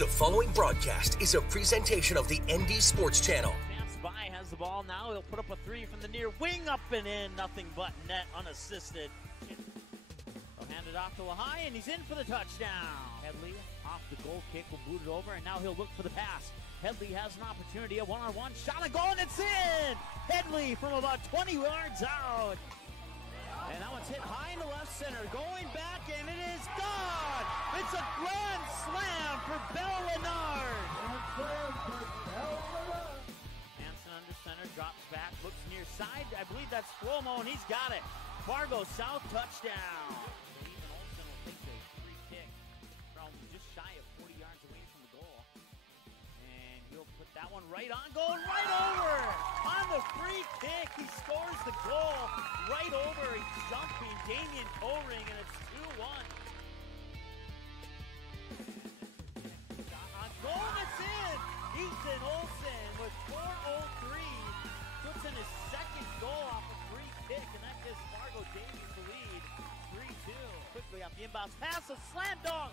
The following broadcast is a presentation of the ND Sports Channel. Chance by has the ball now. He'll put up a three from the near wing, up and in. Nothing but net, unassisted. He'll hand it off to Lahai, and he's in for the touchdown. Headley off the goal kick, will boot it over, and now he'll look for the pass. Headley has an opportunity, a one-on-one shot, a goal, and it's in! Headley from about 20 yards out. And that one's hit high into left center, going back, and it is gone! It's a grand slam for Bell Lennard! Hansen under center, drops back, looks near side. I believe that's Flomo, and he's got it. Fargo South touchdown. Even Olsen will take the free kick from just shy of 40 yards away from the goal. And he'll put that one right on, going right over! On the free kick, he scores the goal right over. He's jumping Damian Koring, and it's 2-1. Shot on goal, and it's in! Ethan Olsen with 4:03 puts in his second goal off a free kick, and that gives Fargo Davies the lead, 3-2. Quickly off the inbounds pass, a slam dunk!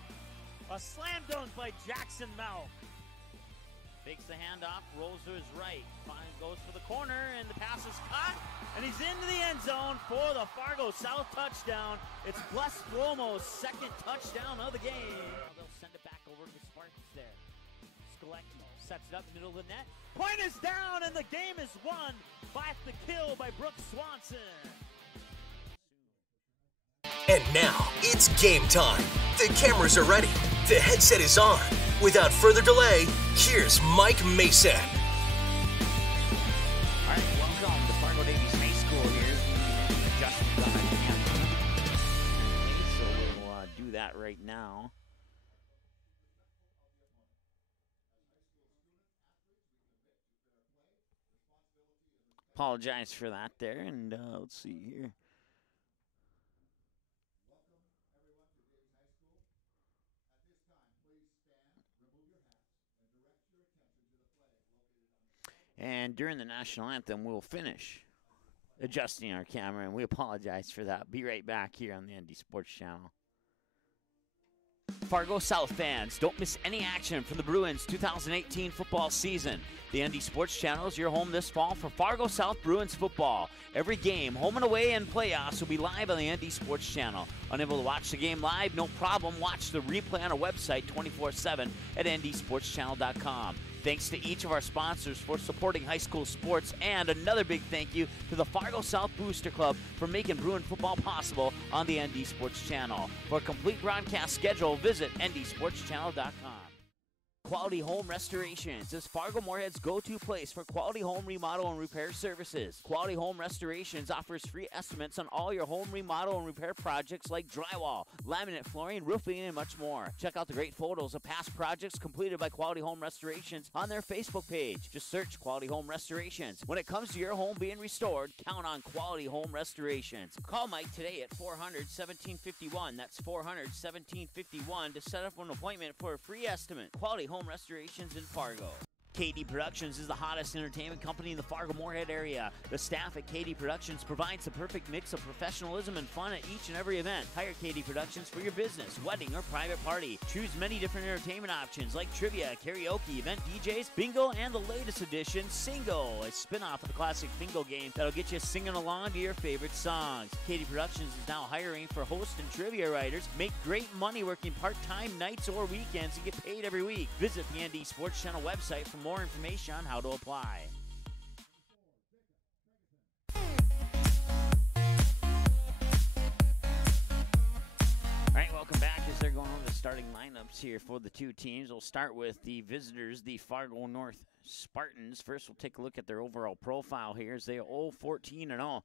A slam dunk by Jackson Mount. Fakes the handoff, rolls to his right, finally goes for the corner, and the pass is caught, and he's into the end zone for the Fargo South touchdown. It's Bless Flomo's second touchdown of the game. They'll send it back over to the Spartans there. Skolecki sets it up middle of the net. Point is down, and the game is won by the kill by Brooks Swanson. And now, it's game time. The cameras are ready. The headset is on. Without further delay, here's Mike Mason. All right, welcome to Fargo Davies High School here. Justin so we'll do that right now. Apologize for that there, and let's see here. And during the national anthem, we'll finish adjusting our camera, and we apologize for that. Be right back here on the ND Sports Channel. Fargo South fans, don't miss any action from the Bruins 2018 football season. The ND Sports Channel is your home this fall for Fargo South Bruins football. Every game, home and away, and playoffs will be live on the ND Sports Channel. Unable to watch the game live? No problem. Watch the replay on our website 24/7 at ndsportschannel.com. Thanks to each of our sponsors for supporting high school sports, and another big thank you to the Fargo South Booster Club for making Bruin football possible on the ND Sports Channel. For a complete broadcast schedule, visit ndsportschannel.com. Quality Home Restorations is Fargo Moorhead's go-to place for quality home remodel and repair services. Quality Home Restorations offers free estimates on all your home remodel and repair projects like drywall, laminate flooring, roofing, and much more. Check out the great photos of past projects completed by Quality Home Restorations on their Facebook page. Just search Quality Home Restorations. When it comes to your home being restored, count on Quality Home Restorations. Call Mike today at 400-1751. That's 400-1751 to set up an appointment for a free estimate. Quality Home Restorations in Fargo. KD Productions is the hottest entertainment company in the Fargo Moorhead area. The staff at KD Productions provides the perfect mix of professionalism and fun at each and every event. Hire KD Productions for your business, wedding, or private party. Choose many different entertainment options like trivia, karaoke, event DJs, bingo, and the latest edition, Singo, a spin-off of the classic bingo game that'll get you singing along to your favorite songs. KD Productions is now hiring for host and trivia writers. Make great money working part-time nights or weekends and get paid every week. Visit the ND Sports Channel website for more information on how to apply. All right, welcome back as they're going over the starting lineups here for the two teams. We'll start with the visitors, the Fargo North Spartans. First, we'll take a look at their overall profile here as they are 0-14-0.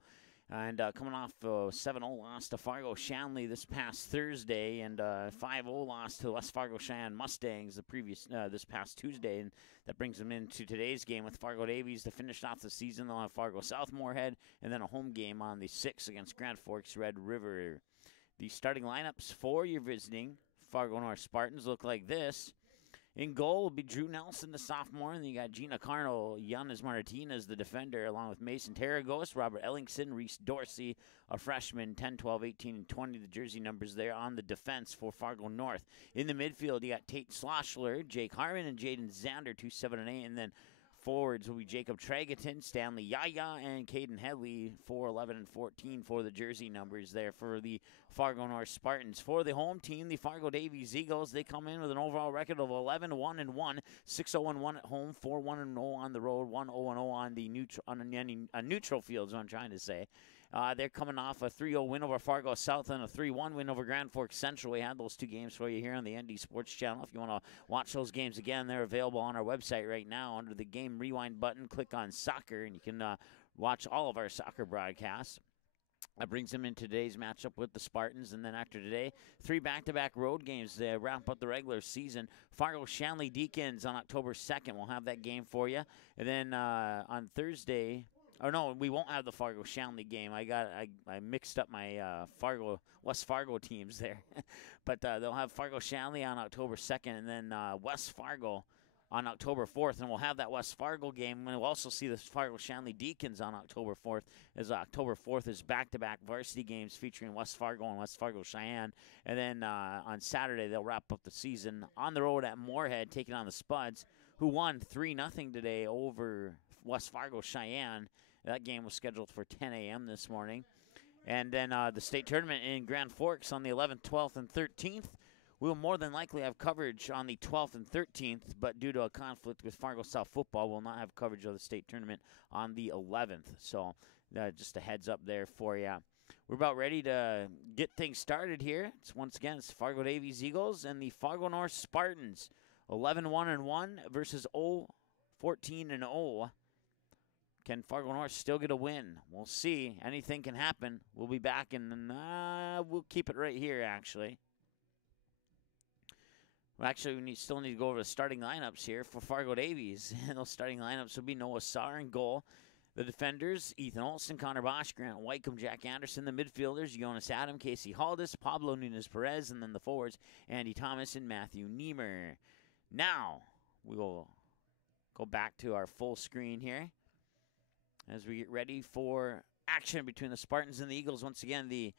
And coming off a 7-0 loss to Fargo Shanley this past Thursday, and 5-0 loss to West Fargo Cheyenne Mustangs this past Tuesday, and that brings them into today's game with Fargo Davies to finish off the season. They'll have Fargo South Moorhead, and then a home game on the 6th against Grand Forks Red River. The starting lineups for your visiting Fargo North Spartans look like this. In goal will be Drew Nelson, the sophomore, and then you got Gina Carno, Yanez Martinez, the defender, along with Mason Tarragos, Robert Ellingson, Reese Dorsey, a freshman, 10, 12, 18, and 20, the jersey numbers there on the defense for Fargo North. In the midfield, you got Tate Schlossler, Jake Harmon, and Jaden Zander, 2, 7, and 8, and then forwards will be Jacob Tregaton, Stanley Yaya, and Caden Headley, 4, 11, and 14 for the jersey numbers there for the Fargo North Spartans. For the home team, the Fargo Davies Eagles, they come in with an overall record of 11-1-1, 6-0-1 at home, 4-1-0 on the road, 1-0-0 on the neutral field is what I'm trying to say. They're coming off a 3-0 win over Fargo South and a 3-1 win over Grand Forks Central. We had those two games for you here on the ND Sports Channel. If you want to watch those games again, they're available on our website right now. Under the game rewind button, click on soccer, and you can watch all of our soccer broadcasts. That brings them in today's matchup with the Spartans. And then after today, 3 back-to-back road games to wrap up the regular season. Fargo Shanley Deacons on October 2nd. We'll have that game for you. And then on Thursday... Oh, no, we won't have the Fargo Shanley game. I mixed up my West Fargo teams there. But they'll have Fargo Shanley on October 2nd and then West Fargo on October 4th. And we'll have that West Fargo game. And we'll also see the Fargo Shanley Deacons on October 4th, as October 4th is back-to-back varsity games featuring West Fargo and West Fargo Cheyenne. And then on Saturday, they'll wrap up the season on the road at Moorhead, taking on the Spuds, who won 3-0 today over West Fargo Cheyenne. That game was scheduled for 10 a.m. this morning. And then the state tournament in Grand Forks on the 11th, 12th, and 13th. We will more than likely have coverage on the 12th and 13th, but due to a conflict with Fargo South football, we'll not have coverage of the state tournament on the 11th. So just a heads up there for you. We're about ready to get things started here. Once again, it's Fargo Davies Eagles and the Fargo North Spartans. 11-1-1 versus 14-0. Can Fargo North still get a win? We'll see. Anything can happen. We'll be back, and we'll keep it right here, actually. Well, actually, we still need to go over the starting lineups here for Fargo Davies. And those starting lineups will be Noah Saar in goal. The defenders, Ethan Olson, Connor Bosch, Grant Wycombe, Jack Anderson. The midfielders, Jonas Adam, Casey Haldis, Pablo Nunez-Perez. And then the forwards, Andy Thomas and Matthew Niemer. Now, we will go back to our full screen here as we get ready for action between the Spartans and the Eagles. Once again, the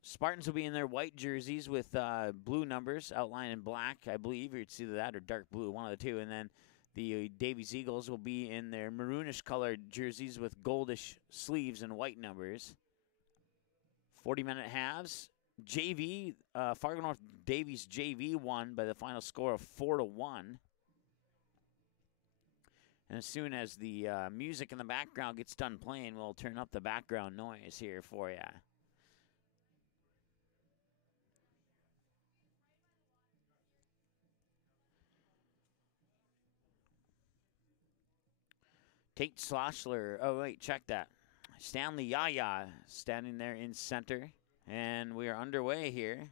Spartans will be in their white jerseys with blue numbers outlined in black, I believe. It's either that or dark blue, one of the two. And then the Davies Eagles will be in their maroonish-colored jerseys with goldish sleeves and white numbers. 40-minute halves. JV, Fargo North Davies JV won by the final score of 4-1. And as soon as the music in the background gets done playing, we'll turn up the background noise here for you. Tate Schlossler. Oh, wait, check that. Stanley Yaya standing there in center. And we are underway here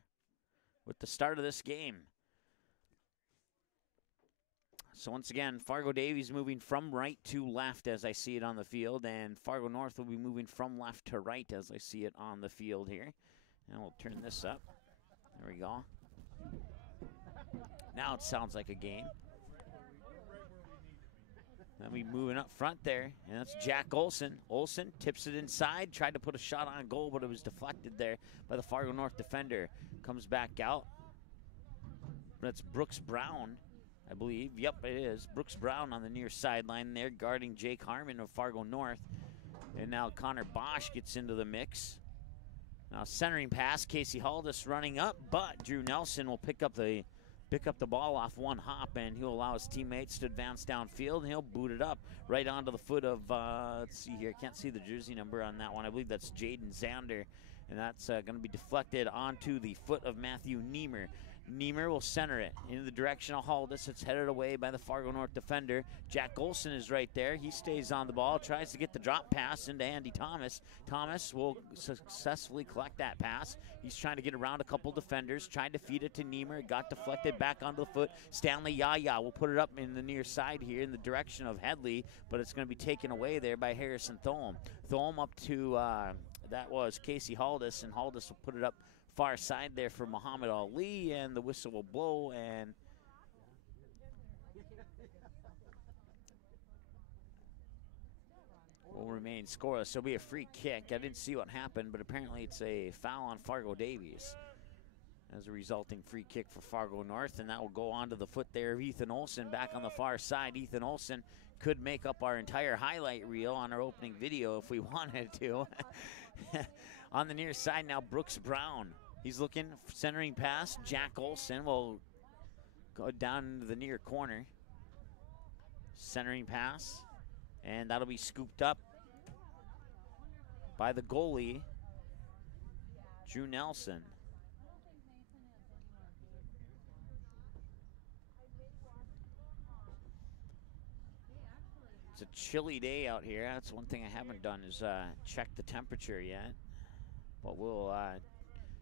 with the start of this game. So once again, Fargo Davies moving from right to left as I see it on the field, and Fargo North will be moving from left to right as I see it on the field here. And we'll turn this up. There we go. Now it sounds like a game. Then we moving up front there, and that's Jack Olson. Olson tips it inside, tried to put a shot on goal, but it was deflected there by the Fargo North defender. Comes back out. That's Brooks Brown, I believe. Yep, it is. Brooks Brown on the near sideline there, guarding Jake Harmon of Fargo North. And now Connor Bosch gets into the mix. Now centering pass, Casey Haldis running up, but Drew Nelson will pick up the ball off one hop, and he'll allow his teammates to advance downfield, and he'll boot it up right onto the foot of, let's see here, I can't see the jersey number on that one. I believe that's Jaden Zander, and that's going to be deflected onto the foot of Matthew Niemer. Niemer will center it into the direction of Haldis. It's headed away by the Fargo North defender. Jack Olson is right there. He stays on the ball, tries to get the drop pass into Andy Thomas. Thomas will successfully collect that pass. He's trying to get around a couple defenders, tried to feed it to Niemer. It got deflected back onto the foot. Stanley Yaya will put it up in the near side here in the direction of Headley, but it's going to be taken away there by Harrison Thome. Thome up to, that was Casey Haldis, and Haldis will put it up far side there for Muhammad Ali, and the whistle will blow, and remains scoreless. So it'll be a free kick. I didn't see what happened, but apparently it's a foul on Fargo Davies as a resulting free kick for Fargo North, and that will go onto the foot there of Ethan Olson back on the far side. Ethan Olson could make up our entire highlight reel on our opening video if we wanted to. On the near side now, Brooks Brown. He's looking, centering pass. Jack Olson will go down into the near corner. Centering pass, and that'll be scooped up by the goalie, Drew Nelson. It's a chilly day out here. That's one thing I haven't done is check the temperature yet, but we'll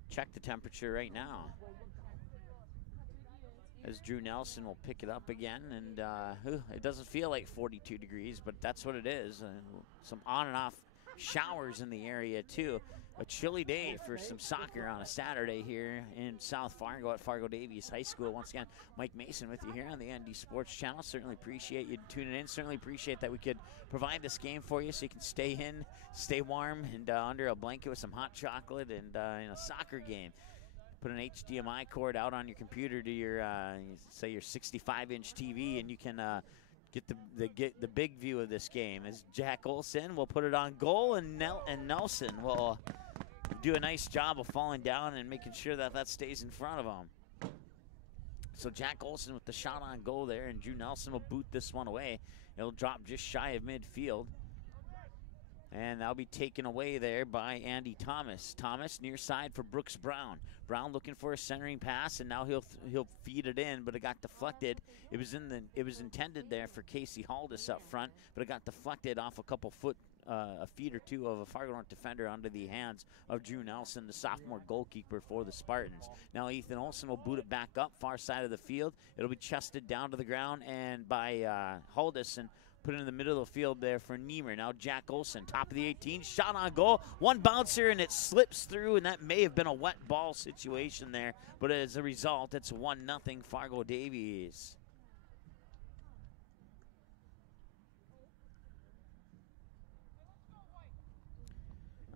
check the temperature right now. As Drew Nelson will pick it up again, and it doesn't feel like 42 degrees, but that's what it is. Some on and off showers in the area too. A chilly day for some soccer on a Saturday here in South Fargo at Fargo Davies High School. Once again, Mike Mason with you here on the ND Sports Channel. Certainly appreciate you tuning in. Certainly appreciate that we could provide this game for you so you can stay in, stay warm, and under a blanket with some hot chocolate and in a soccer game. Put an HDMI cord out on your computer to your, say, your 65-inch TV, and you can get the big view of this game. As Jack Olson will put it on goal, and Nelson will do a nice job of falling down and making sure that that stays in front of him. So Jack Olson with the shot on goal there, and Drew Nelson will boot this one away. It'll drop just shy of midfield. And that'll be taken away there by Andy Thomas. Thomas near side for Brooks Brown. Brown looking for a centering pass, and now he'll feed it in, but it got deflected. It was intended there for Casey Haldis up front, but it got deflected off a couple foot, a feet or two of a Fargo North defender onto the hands of Drew Nelson, the sophomore goalkeeper for the Spartans. Now Ethan Olson will boot it back up, far side of the field. It'll be chested down to the ground and by Haldis, and put it in the middle of the field there for Niemer. Now Jack Olson, top of the 18, shot on goal. One bouncer, and it slips through, and that may have been a wet ball situation there. But as a result, it's 1-0 Fargo Davies.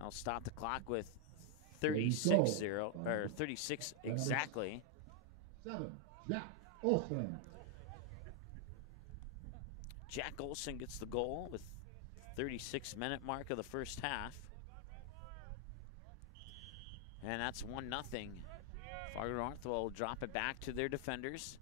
I'll stop the clock with 36 exactly. 7, Jack Olson. Jack Olson gets the goal with 36-minute mark of the first half. And that's 1-0. Fargo North will drop it back to their defenders.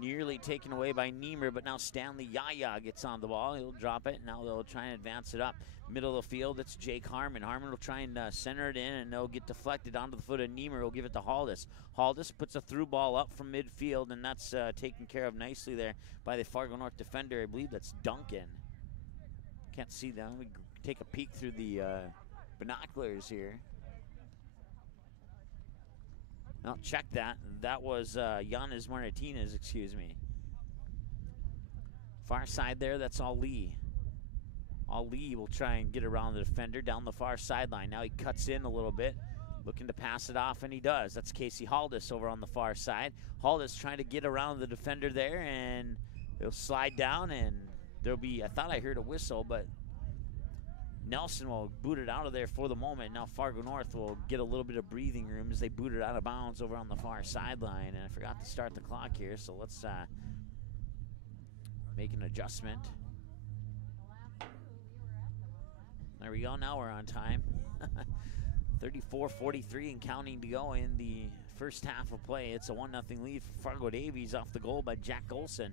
Nearly taken away by Niemer, but now Stanley Yaya gets on the ball. He'll drop it. Now they'll try and advance it up. Middle of the field, it's Jake Harmon. Harmon will try and center it in, and they'll get deflected onto the foot of Niemer. He'll give it to Haldis. Haldis puts a through ball up from midfield, and that's taken care of nicely there by the Fargo North defender. I believe that's Duncan. Can't see them. We take a peek through the binoculars here. No, check that. That was Yanez Martinez, excuse me. Far side there, that's Ali. Ali will try and get around the defender down the far sideline. Now he cuts in a little bit, looking to pass it off, and he does. That's Casey Haldis over on the far side. Haldis trying to get around the defender there, and he'll slide down, and there'll be, I thought I heard a whistle, but Nelson will boot it out of there for the moment. Now Fargo North will get a little bit of breathing room as they boot it out of bounds over on the far sideline. And I forgot to start the clock here, so let's make an adjustment. There we go, now we're on time. 34-43 and counting to go in the first half of play. It's a 1-0 lead for Fargo Davies off the goal by Jack Olson.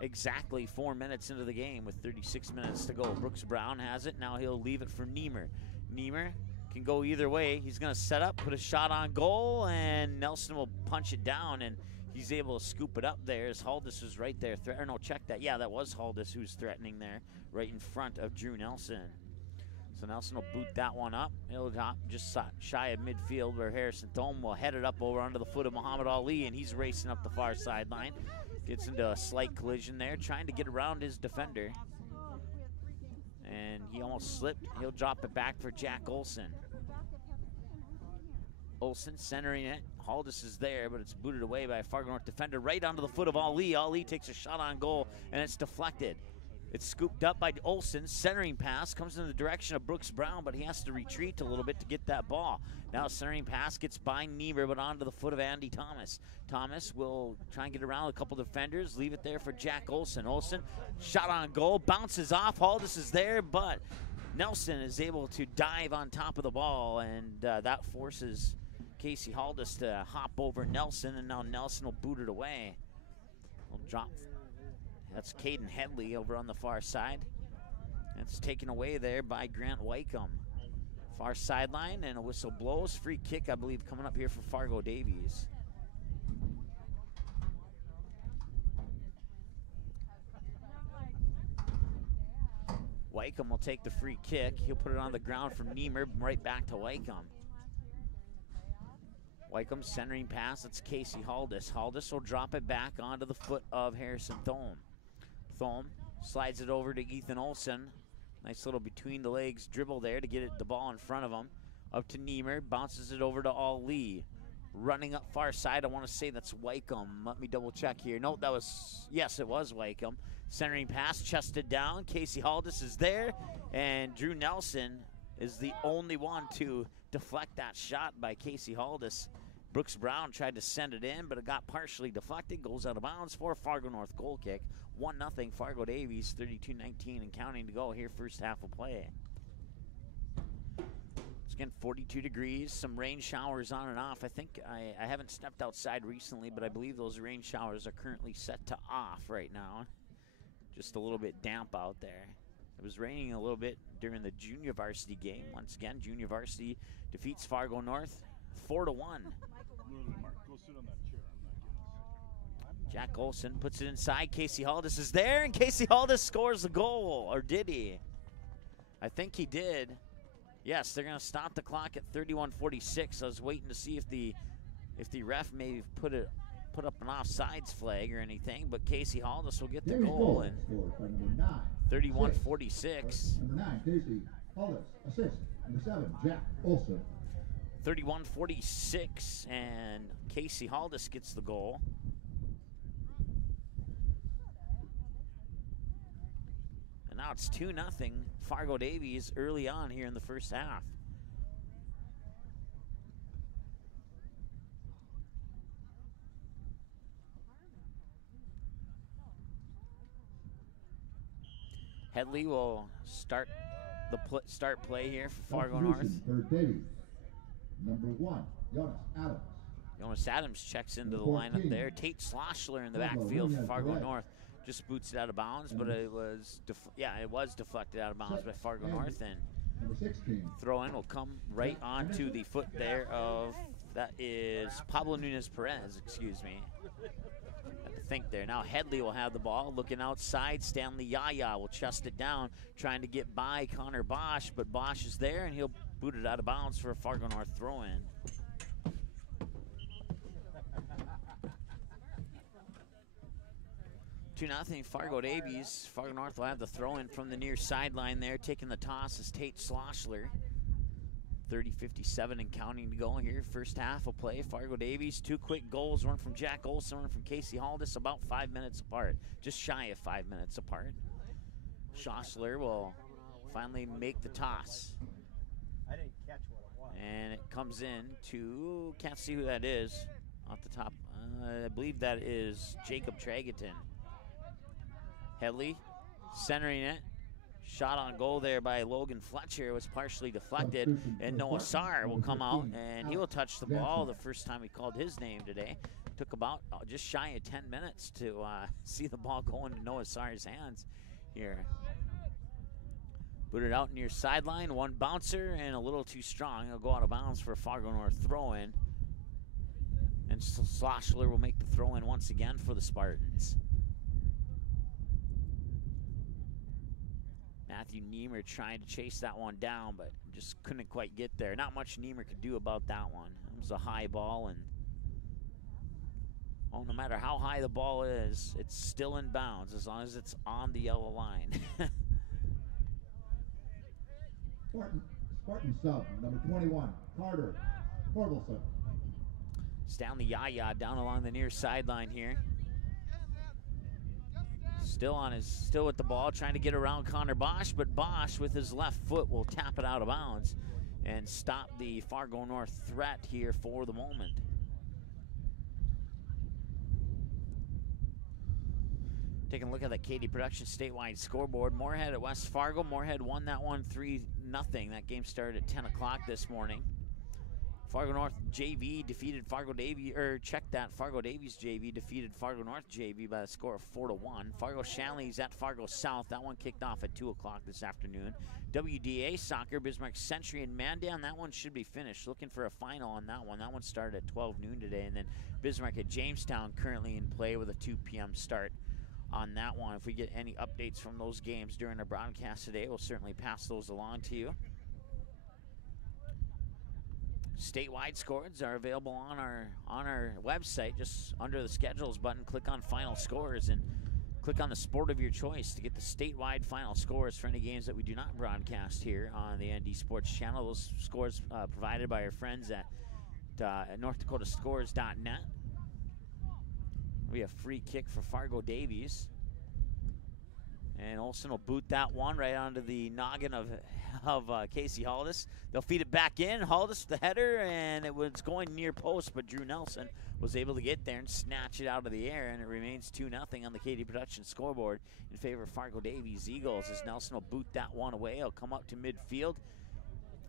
Exactly 4 minutes into the game with 36 minutes to go. Brooks Brown has it. Now he'll leave it for Niemer. Niemer can go either way. He's going to set up, put a shot on goal, and Nelson will punch it down, and he's able to scoop it up there as Haldis was right there. Or no, check that. Yeah, that was Haldis who was threatening there right in front of Drew Nelson. So Nelson will boot that one up. It'll drop just shy of midfield where Harrison Thome will head it up over under the foot of Muhammad Ali, and he's racing up the far sideline. Gets into a slight collision there, trying to get around his defender. And he almost slipped. He'll drop it back for Jack Olson. Olson centering it. Haldis is there, but it's booted away by a Fargo North defender right onto the foot of Ali. Ali takes a shot on goal, and it's deflected. It's scooped up by Olsen. Centering pass comes in the direction of Brooks Brown, but he has to retreat a little bit to get that ball. Now centering pass gets by Niemer, but onto the foot of Andy Thomas. Thomas will try and get around a couple defenders, leave it there for Jack Olsen. Olsen, shot on goal, bounces off. Haldis is there, but Nelson is able to dive on top of the ball, and that forces Casey Haldis to hop over Nelson, and now Nelson will boot it away. Will drop. That's Caden Headley over on the far side. That's taken away there by Grant Wycombe. Far sideline, and a whistle blows. Free kick, I believe, coming up here for Fargo Davies. Wycombe will take the free kick. He'll put it on the ground from Niemer, right back to Wycombe. Wycombe centering pass, it's Casey Haldis. Haldis will drop it back onto the foot of Harrison Thome. Thome slides it over to Ethan Olsen. Nice little between the legs dribble there to get the ball in front of him. Up to Niemer, bounces it over to Ali. Running up far side, I want to say that's Wycombe. Let me double check here. No, that was, yes, it was Wycombe. Centering pass, chested down. Casey Haldis is there, and Drew Nelson is the only one to deflect that shot by Casey Haldis. Brooks Brown tried to send it in, but it got partially deflected. Goes out of bounds for a Fargo North goal kick. 1-0 Fargo Davies, 32-19 and counting to go here, first half of play. It's again 42 degrees, some rain showers on and off. I think I haven't stepped outside recently, but I believe those rain showers are currently set to off right now. Just a little bit damp out there. It was raining a little bit during the junior varsity game. Once again, junior varsity defeats Fargo North 4-1. Go sit on that chair. Jack Olsen puts it inside. Casey Haldis is there, and Casey Haldis scores the goal. Or did he? I think he did. Yes, they're going to stop the clock at 31:46. I was waiting to see if the ref may put up an offsides flag or anything, but Casey Haldis will get the goal. And 31:46. Number 9, Casey Haldis. Assist. Number 7, Jack Olsen. 31:46, and Casey Haldis gets the goal. And now it's 2-0 Fargo Davies early on here in the first half. Headley will start play here for Fargo North. For Davies. Number 1, Jonas Adams. Jonas Adams checks into the lineup there. Tate Schlossler in the backfield for Fargo North. Just boots it out of bounds, but it was deflected out of bounds by Fargo North, and Number 16. throw in will come right onto the foot there of, that is Pablo Nunez Perez, excuse me. Had to think there. Now Headley will have the ball, looking outside. Stanley Yaya will chest it down, trying to get by Connor Bosch, but Bosch is there, and he'll boot it out of bounds for a Fargo North throw-in. Two nothing Fargo Davies. Fargo North will have the throw-in from the near sideline there. Taking the toss is Tate Schlossler. 30:57 and counting to go here. First half of play. Fargo Davies, 2 quick goals. One from Jack Olsen, one from Casey Haldis, about 5 minutes apart. Just shy of 5 minutes apart. Schlossler will finally make the toss. I didn't catch what it was. And it comes in to, can't see who that is off the top. I believe that is Jacob Tragerton. Headley centering it. Shot on goal there by Logan Fletcher was partially deflected, and Noah Sarr will come out and he will touch the ball the first time he called his name today. Took about just shy of 10 minutes to see the ball go into Noah Sarr's hands here. Put it out near sideline, one bouncer and a little too strong. He'll go out of bounds for a Fargo North throw-in. And Schlossler will make the throw-in once again for the Spartans. Matthew Niemer trying to chase that one down, but just couldn't quite get there. Not much Niemer could do about that one. It was a high ball, and no matter how high the ball is, it's still in bounds as long as it's on the yellow line. Spartan sub, number 21, Carter Corvelson. Stanley Yaya down along the near sideline here. Still with the ball, trying to get around Connor Bosch, but Bosch with his left foot will tap it out of bounds and stop the Fargo North threat here for the moment. Taking a look at the Katie Production statewide scoreboard. Moorhead at West Fargo. Moorhead won that one 3-0. That game started at 10 o'clock this morning. Fargo North JV defeated Fargo Davies, Fargo Davies JV defeated Fargo North JV by a score of 4-1. Fargo Shanley's at Fargo South. That one kicked off at 2 o'clock this afternoon. WDA soccer, Bismarck Century and Mandan. That one should be finished. Looking for a final on that one. That one started at 12 noon today. And then Bismarck at Jamestown currently in play with a 2 p.m. start on that one. If we get any updates from those games during our broadcast today, we'll certainly pass those along to you. Statewide scores are available on our website. Just under the schedules button, click on final scores and click on the sport of your choice to get the statewide final scores for any games that we do not broadcast here on the ND Sports Channel. Those scores provided by our friends at NorthDakotaScores.net. We have free kick for Fargo Davies. And Olsen will boot that one right onto the noggin of Casey Haldis. They'll feed it back in. Haldis with the header, and it was going near post, but Drew Nelson was able to get there and snatch it out of the air, and it remains 2-0 on the Katie Production scoreboard in favor of Fargo Davies Eagles as Nelson will boot that one away. He'll come up to midfield.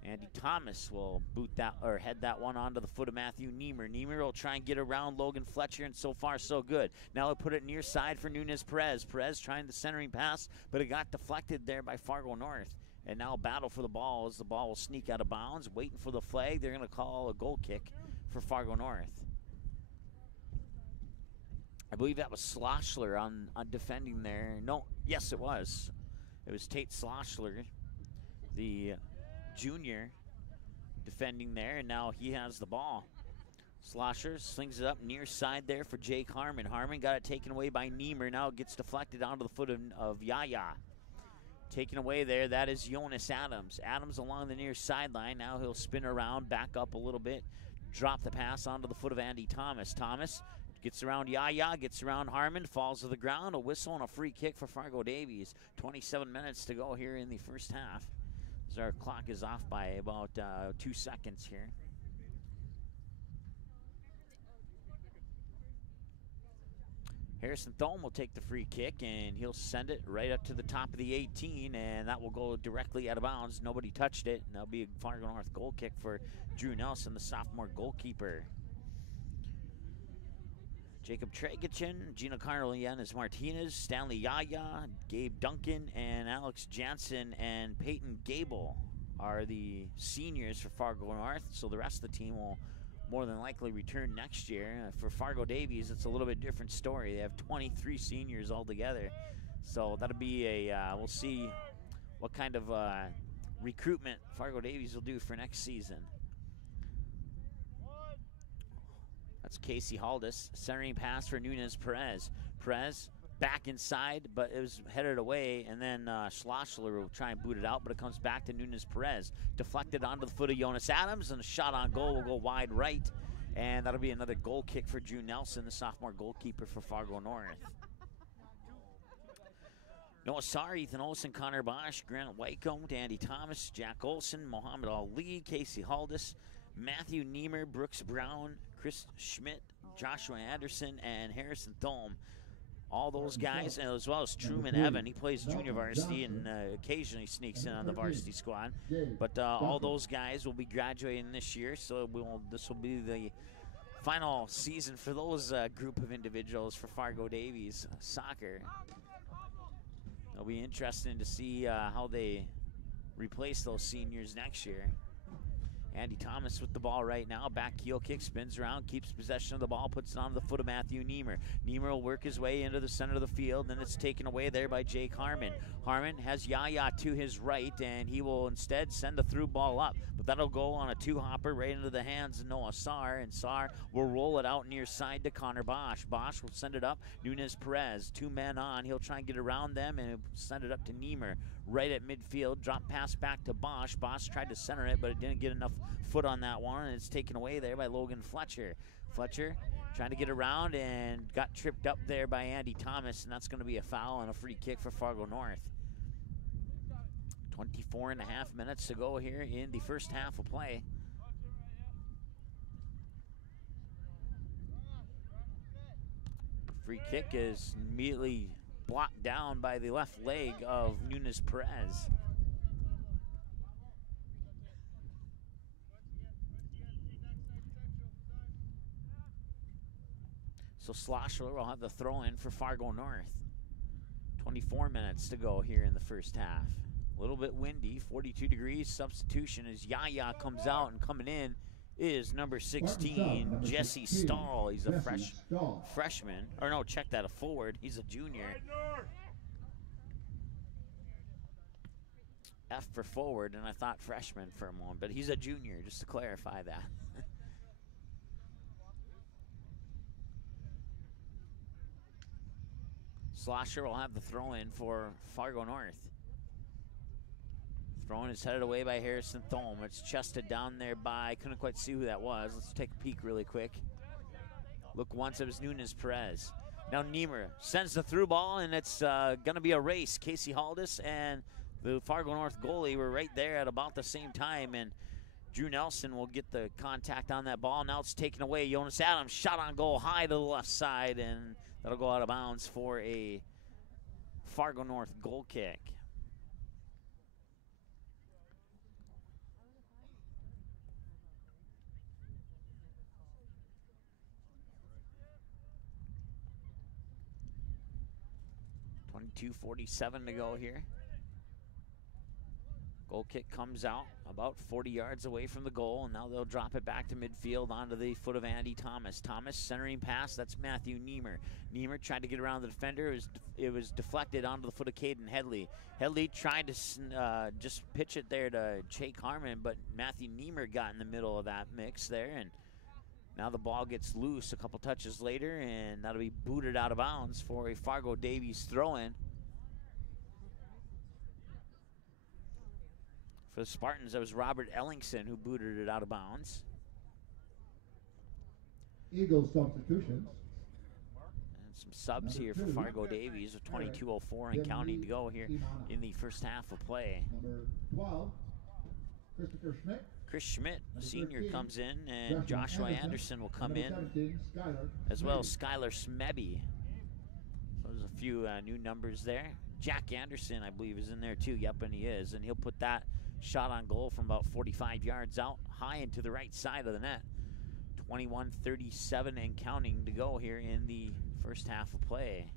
Andy Thomas will head that one onto the foot of Matthew Niemer. Niemer will try and get around Logan Fletcher, and so far so good. Now he'll put it near side for Nunez Perez. Perez trying the centering pass, but it got deflected there by Fargo North. And now battle for the ball as the ball will sneak out of bounds. Waiting for the flag. They're going to call a goal kick for Fargo North. I believe that was Schlossler on defending there. No, yes it was. It was Tate Schlossler, the junior, defending there, and now he has the ball. Slosher slings it up near side there for Jake Harmon. Harmon got it taken away by Niemer. Now it gets deflected onto the foot of Yaya. Taken away there, that is Jonas Adams. Adams along the near sideline. Now he'll spin around, back up a little bit, drop the pass onto the foot of Andy Thomas. Thomas gets around Yaya, gets around Harmon, falls to the ground. A whistle and a free kick for Fargo Davies. 27 minutes to go here in the first half. As our clock is off by about 2 seconds here. Harrison Thome will take the free kick, and he'll send it right up to the top of the 18, and that will go directly out of bounds. Nobody touched it, and that'll be a Fargo North goal kick for Drew Nelson, the sophomore goalkeeper. Jacob Tragichin, Gina Carlianes Martinez, Stanley Yaya, Gabe Duncan, and Alex Jansen and Peyton Gable are the seniors for Fargo North, so the rest of the team will more than likely return next year. For Fargo Davies, it's a little bit different story. They have 23 seniors altogether, so that'll be we'll see what kind of recruitment Fargo Davies will do for next season. That's Casey Haldis, centering pass for Nunez Perez. Perez back inside, but it was headed away, and then Schlossler will try and boot it out, but it comes back to Nunez Perez. Deflected onto the foot of Jonas Adams, and a shot on goal will go wide right, and that'll be another goal kick for Drew Nelson, the sophomore goalkeeper for Fargo North. Noah Sarr, Ethan Olsen, Connor Bosch, Grant Wycombe, Andy Thomas, Jack Olsen, Muhammad Ali, Casey Haldis, Matthew Niemer, Brooks Brown, Chris Schmidt, Joshua Anderson, and Harrison Thome. All those guys, as well as Truman Evan. He plays junior varsity and occasionally sneaks in on the varsity squad. But all those guys will be graduating this year, so this will be the final season for those group of individuals for Fargo Davies soccer. It'll be interesting to see how they replace those seniors next year. Andy Thomas with the ball right now. Back heel kick, spins around, keeps possession of the ball, puts it on the foot of Matthew Niemer. Niemer will work his way into the center of the field, and it's taken away there by Jake Harmon. Harmon has Yaya to his right, and he will instead send the through ball up. But that'll go on a two-hopper right into the hands of Noah Sarr, and Sarr will roll it out near side to Connor Bosch. Bosch will send it up. Nunez Perez, 2 men on. He'll try and get around them, and he'll send it up to Niemer right at midfield. Drop pass back to Bosch. Bosch tried to center it, but it didn't get enough foot on that one, and it's taken away there by Logan Fletcher. Fletcher trying to get around and got tripped up there by Andy Thomas, and that's going to be a foul and a free kick for Fargo North. 24.5 minutes to go here in the first half of play. Free kick is immediately blocked down by the left leg of Nunes Perez. So Schlossler will have the throw in for Fargo North. 24 minutes to go here in the first half. A little bit windy, 42 degrees. Substitution as Yaya comes out, and coming in is number 16, Jesse Stahl. He's a freshman. Or no, check that, a forward. He's a junior. F for forward, and I thought freshman for a moment, but he's a junior, just to clarify that. Schlosser will have the throw in for Fargo North. Throwing is headed away by Harrison Thome. It's chested down there by, couldn't quite see who that was. Let's take a peek really quick. Look once, it was Nunes Perez. Now Niemer sends the through ball, and it's going to be a race. Casey Haldis and the Fargo North goalie were right there at about the same time, and Drew Nelson will get the contact on that ball. Now it's taken away. Jonas Adams shot on goal high to the left side, and that'll go out of bounds for a Fargo North goal kick. .247 to go here. Goal kick comes out about 40 yards away from the goal, and now they'll drop it back to midfield onto the foot of Andy Thomas. Thomas centering pass, that's Matthew Niemer. Niemer tried to get around the defender. It was deflected onto the foot of Caden Headley. Headley tried to just pitch it there to Jake Harmon, but Matthew Niemer got in the middle of that mix there, and now the ball gets loose a couple touches later, and that'll be booted out of bounds for a Fargo Davies throw-in. For the Spartans, that was Robert Ellingson who booted it out of bounds. Eagles substitutions. And some subs here for Fargo Davies with 22:04 and counting to go here in the first half of play. Number 12, Christopher Schmidt. Chris Schmidt, senior, comes in, and Joshua Anderson will come in, 17, as well as Skylar Smebby. So there's a few new numbers there. Jack Anderson, I believe, is in there too. Yep, and he is. And he'll put that shot on goal from about 45 yards out, high into the right side of the net. 21:37 and counting to go here in the first half of play.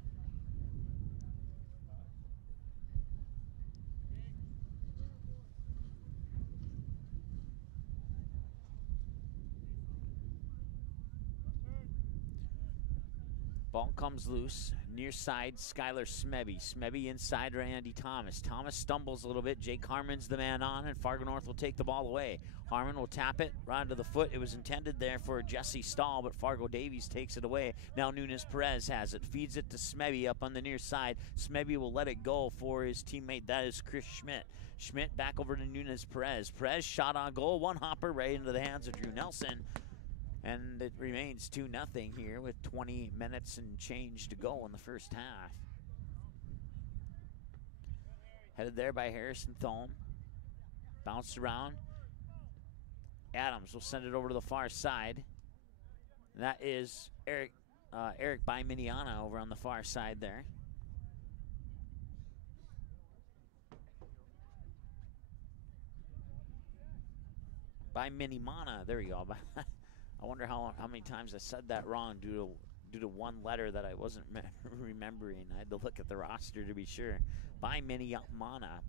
Ball comes loose, near side, Skylar Smebby. Smebby inside Randy Thomas. Thomas stumbles a little bit. Jake Harmon's the man on, and Fargo North will take the ball away. Harmon will tap it right to the foot. It was intended there for Jesse Stahl, but Fargo Davies takes it away. Now Nunes Perez has it, feeds it to Smebby up on the near side. Smebby will let it go for his teammate. That is Chris Schmidt. Schmidt back over to Nunes Perez. Perez shot on goal, one hopper right into the hands of Drew Nelson. And it remains 2-0 here with 20 minutes and change to go in the first half. Headed there by Harrison Thome. Bounced around. Adams will send it over to the far side. And that is Eric Biminiana over on the far side there. Biminimana, there we go. I wonder how many times I said that wrong due to one letter that I wasn't remembering. I had to look at the roster to be sure. Biminiana.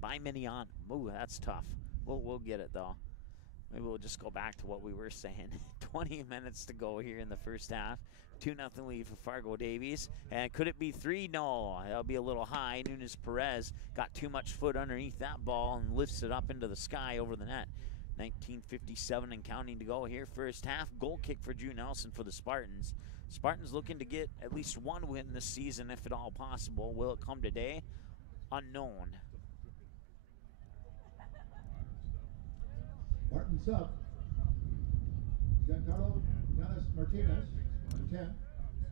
Ooh, that's tough. We'll get it though. Maybe we'll just go back to what we were saying. 20 minutes to go here in the first half. 2-0 lead for Fargo Davies. And could it be 3? No, that'll be a little high. Nunes Perez got too much foot underneath that ball and lifts it up into the sky over the net. 19:57 and counting to go here. First half, goal kick for Drew Nelson for the Spartans. Spartans looking to get at least one win this season, if at all possible. Will it come today? Unknown. Spartans up. Giancarlo Yanis Martinez, number 10.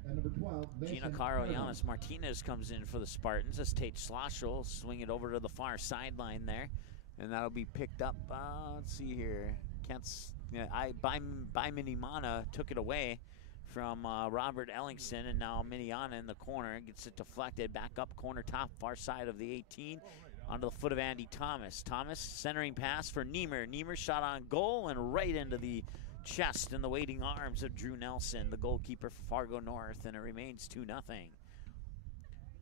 And number 12, Mason Giancarlo Yanis Martinez comes in for the Spartans as Tate Schlossel will swing it over to the far sideline there. And that'll be picked up, let's see here. Minimana took it away from Robert Ellingson, and now Miniana in the corner gets it deflected back up corner top far side of the 18 onto the foot of Andy Thomas. Thomas centering pass for Niemer. Niemer shot on goal and right into the chest and the waiting arms of Drew Nelson, the goalkeeper for Fargo North, and it remains 2-0.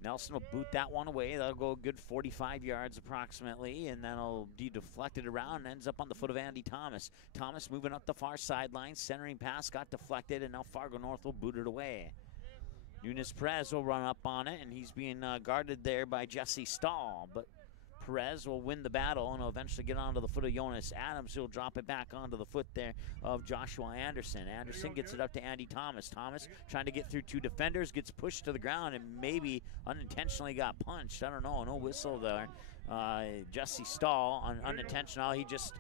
Nelson will boot that one away. That'll go a good 45 yards approximately, and then it'll be deflected around and ends up on the foot of Andy Thomas. Thomas moving up the far sideline, centering pass got deflected, and now Fargo North will boot it away. Nunes Perez will run up on it, and he's being guarded there by Jesse Stahl, but Perez will win the battle and will eventually get onto the foot of Jonas Adams, who'll drop it back onto the foot there of Joshua Anderson. Anderson gets it up to Andy Thomas. Thomas trying to get through 2 defenders, gets pushed to the ground and maybe unintentionally got punched. I don't know, no whistle there. Jesse Stahl, unintentional, he just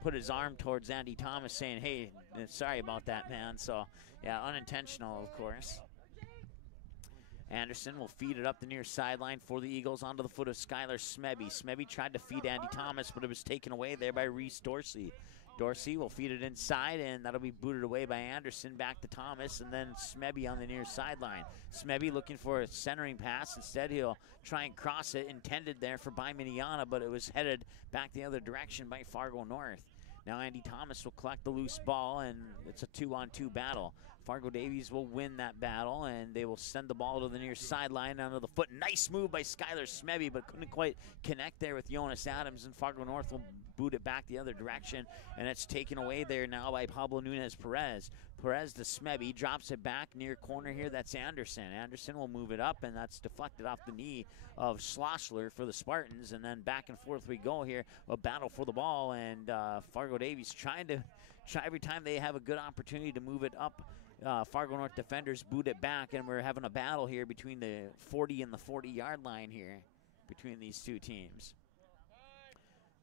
put his arm towards Andy Thomas saying, hey, sorry about that, man. So, yeah, unintentional, of course. Anderson will feed it up the near sideline for the Eagles onto the foot of Skylar Smebby. Smebby tried to feed Andy Thomas, but it was taken away there by Reese Dorsey. Dorsey will feed it inside, and that'll be booted away by Anderson back to Thomas, and then Smebby on the near sideline. Smebby looking for a centering pass. Instead, he'll try and cross it, intended there for Miniana, but it was headed back the other direction by Fargo North. Now Andy Thomas will collect the loose ball, and it's a 2-on-2 battle. Fargo Davies will win that battle, and they will send the ball to the near sideline under the foot. Nice move by Skylar Smebby, but couldn't quite connect there with Jonas Adams, and Fargo North will boot it back the other direction, and it's taken away there now by Pablo Nunes Perez. Perez to Smebby, drops it back near corner here. That's Anderson. Anderson will move it up, and that's deflected off the knee of Schlossler for the Spartans, and then back and forth we go here. A battle for the ball, and Fargo Davies try every time they have a good opportunity to move it up. Fargo North defenders boot it back, and we're having a battle here between the 40 and the 40-yard line here between these two teams.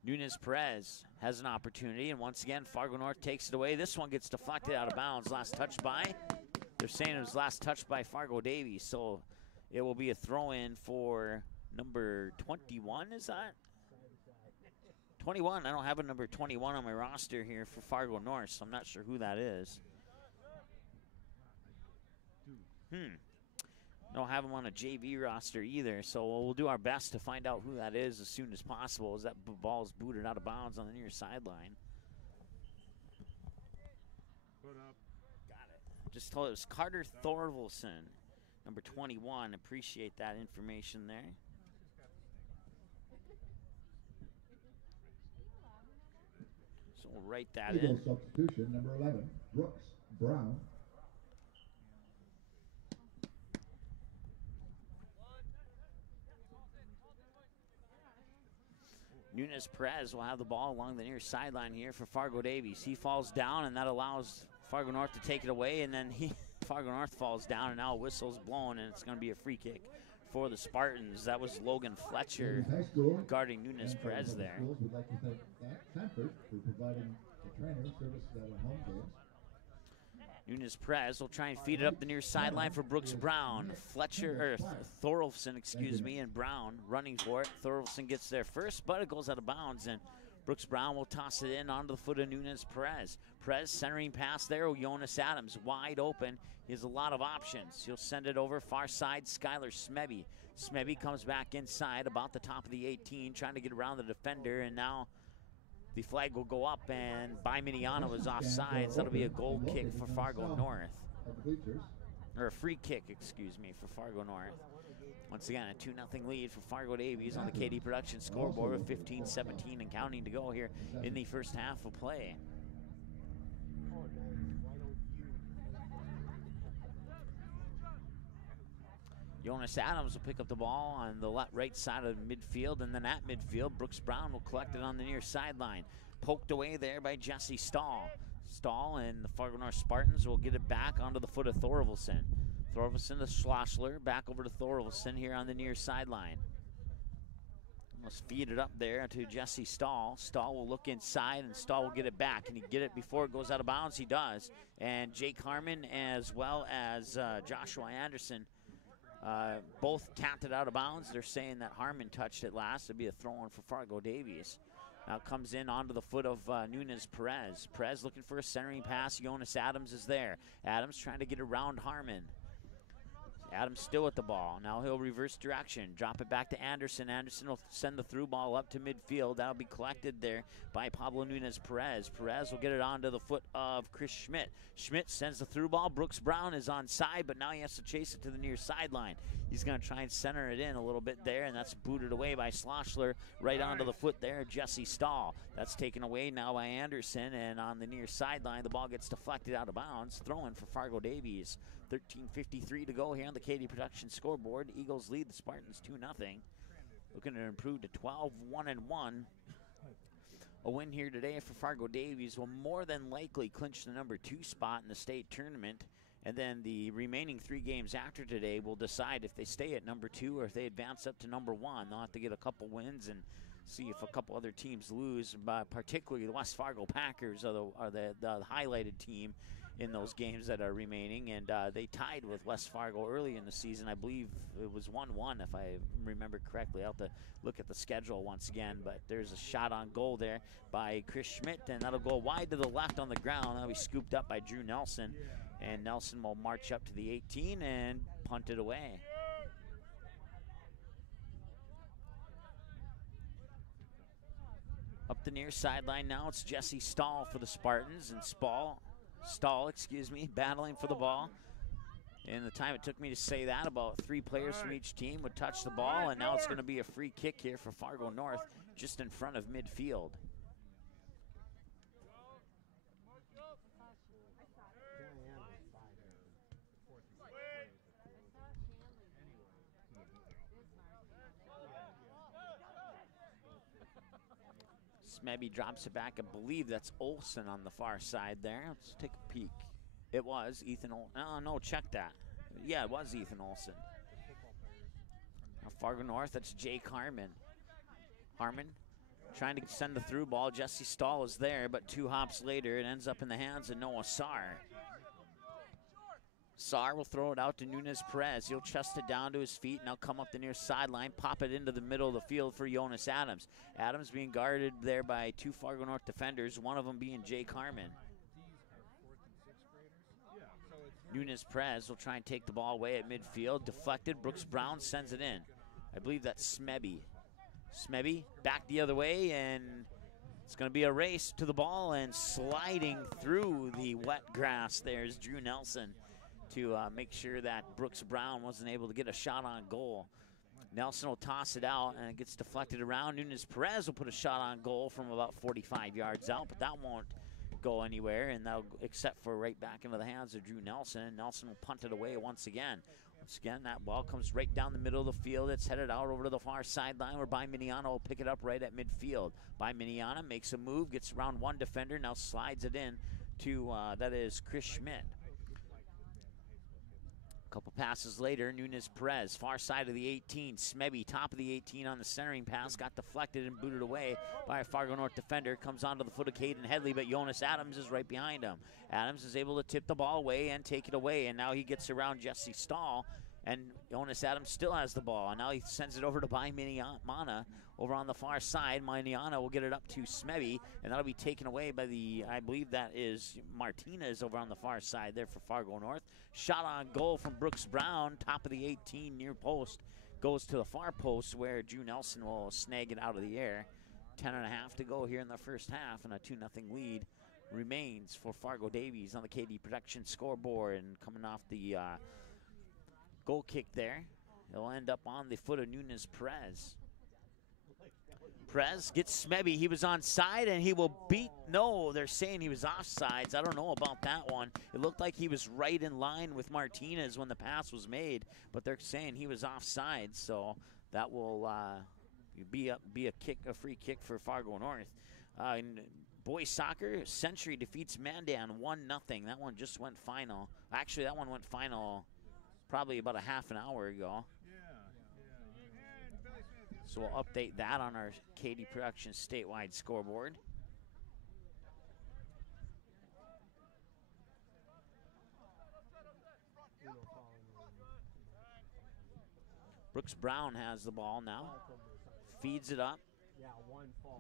Nunes Perez has an opportunity, and once again, Fargo North takes it away. This one gets deflected out of bounds. Last touch by, they're saying it was last touch by Fargo Davies, so it will be a throw-in for number 21, is that? 21, I don't have a number 21 on my roster here for Fargo North, so I'm not sure who that is. Don't have him on a JV roster either, so we'll do our best to find out who that is as soon as possible, as that ball is booted out of bounds on the near sideline. Put up. Got it. Just told it was Carter Thorvalson, number 21. Appreciate that information there. So we'll write that in. Eagles substitution, number 11, Brooks Brown. Nunes Perez will have the ball along the near sideline here for Fargo Davies. He falls down, and that allows Fargo North to take it away, and then Fargo North falls down, and now a whistle's blown, and it's going to be a free kick for the Spartans. That was Logan Fletcher guarding Nunes Perez there. Schools would like to thank Sanford for providing the trainer service at home games. Nunes Perez will try and feed it up the near sideline for Brooks Brown. Thorolfson, and Brown running for it. Thorolfson gets there first, but it goes out of bounds, and Brooks Brown will toss it in onto the foot of Nunes Perez. Perez centering pass there, Jonas Adams wide open. He has a lot of options. He'll send it over far side, Skylar Smebby. Smebby comes back inside about the top of the 18, trying to get around the defender, and now the flag will go up, and Miniana was offsides. That'll be a goal kick for Fargo North. Or a free kick, excuse me, for Fargo North. Once again, a 2-0 lead for Fargo Davies on the KD Production scoreboard with 15-17 and counting to go here in the first half of play. Jonas Adams will pick up the ball on the right side of midfield, and then at midfield, Brooks Brown will collect it on the near sideline. Poked away there by Jesse Stahl. Stahl and the Fargo North Spartans will get it back onto the foot of Thorvalson. Thorvalson to Schlossler, back over to Thorvalson here on the near sideline. Almost feed it up there to Jesse Stahl. Stahl will look inside, and Stahl will get it back. Can he get it before it goes out of bounds? He does. And Jake Harmon as well as Joshua Anderson both tapped it out of bounds. They're saying that Harmon touched it last. It'd be a throw-in for Fargo Davies. Now comes in onto the foot of Nunez Perez. Perez looking for a centering pass. Jonas Adams is there. Adams trying to get around Harmon. Adams still at the ball. Now he'll reverse direction. Drop it back to Anderson. Anderson will send the through ball up to midfield. That'll be collected there by Pablo Nunez Perez. Perez will get it onto the foot of Chris Schmidt. Schmidt sends the through ball. Brooks Brown is onside, but now he has to chase it to the near sideline. He's going to try and center it in a little bit there, and that's booted away by Schlossler right onto the foot there, Jesse Stahl. That's taken away now by Anderson, and on the near sideline, the ball gets deflected out of bounds. Throw-in for Fargo Davies. 13:53 to go here on the KD Production scoreboard. Eagles lead the Spartans 2-0. Looking to improve to 12-1-1. A win here today for Fargo Davies will more than likely clinch the number 2 spot in the state tournament. And then the remaining 3 games after today will decide if they stay at number 2 or if they advance up to number 1. They'll have to get a couple wins and see if a couple other teams lose. But particularly the West Fargo Packers are the highlighted team in those games that are remaining. And they tied with West Fargo early in the season. I believe it was 1-1 if I remember correctly. I'll have to look at the schedule once again. But there's a shot on goal there by Chris Schmidt, and that'll go wide to the left on the ground. That'll be scooped up by Drew Nelson. And Nelson will march up to the 18 and punt it away. Up the near sideline now, it's Jesse Stahl for the Spartans, and Stahl, battling for the ball. In the time it took me to say that, about 3 players from each team would touch the ball, and now it's going to be a free kick here for Fargo North, just in front of midfield. Smebby drops it back. I believe that's Olsen on the far side there. Let's take a peek. It was Ethan Olsen. Oh, no, check that. Yeah, it was Ethan Olsen. Now Fargo North, that's Jake Harmon. Harmon trying to send the through ball. Jesse Stahl is there, but 2 hops later, it ends up in the hands of Noah Saar. Saar will throw it out to Nunez Perez. He'll chest it down to his feet, and he'll come up the near sideline, pop it into the middle of the field for Jonas Adams. Adams being guarded there by 2 Fargo North defenders, one of them being Jake Harmon. Nunez Perez will try and take the ball away at midfield. Deflected. Brooks Brown sends it in. I believe that's Smebby. Smebby back the other way, and it's going to be a race to the ball, and sliding through the wet grass there's Drew Nelson to make sure that Brooks Brown wasn't able to get a shot on goal. Nelson will toss it out, and it gets deflected around. Nunez Perez will put a shot on goal from about 45 yards out, but that won't go anywhere, and that'll except for right back into the hands of Drew Nelson. Nelson will punt it away once again. Once again, that ball comes right down the middle of the field. It's headed out over to the far sideline where Miniana will pick it up right at midfield. Miniana makes a move, gets around 1 defender, now slides it in to, that is Chris Schmidt. A couple passes later, Nunez Perez, far side of the 18. Smebby, top of the 18 on the centering pass, got deflected and booted away by a Fargo North defender. Comes onto the foot of Caden Headley, but Jonas Adams is right behind him. Adams is able to tip the ball away and take it away, and now he gets around Jesse Stahl, and Jonas Adams still has the ball, and now he sends it over to Miniana over on the far side. Miniana will get it up to Smebby, and that'll be taken away by I believe that is Martinez over on the far side there for Fargo North. Shot on goal from Brooks Brown, top of the 18 near post, goes to the far post where Drew Nelson will snag it out of the air. 10.5 to go here in the first half, and a 2-0 lead remains for Fargo Davies on the KD Production scoreboard. And coming off the goal kick there, it'll end up on the foot of Nunez Perez. Perez gets Smebby. He was onside, and he will beat. No, they're saying he was offsides. I don't know about that one. It looked like he was right in line with Martinez when the pass was made, but they're saying he was offside. So that will be a free kick for Fargo North. In boys soccer, Century defeats Mandan 1-0. That one just went final. Actually, that one went final probably about a half an hour ago. So we'll update that on our Katie Productions statewide scoreboard. Brooks Brown has the ball now. Feeds it up.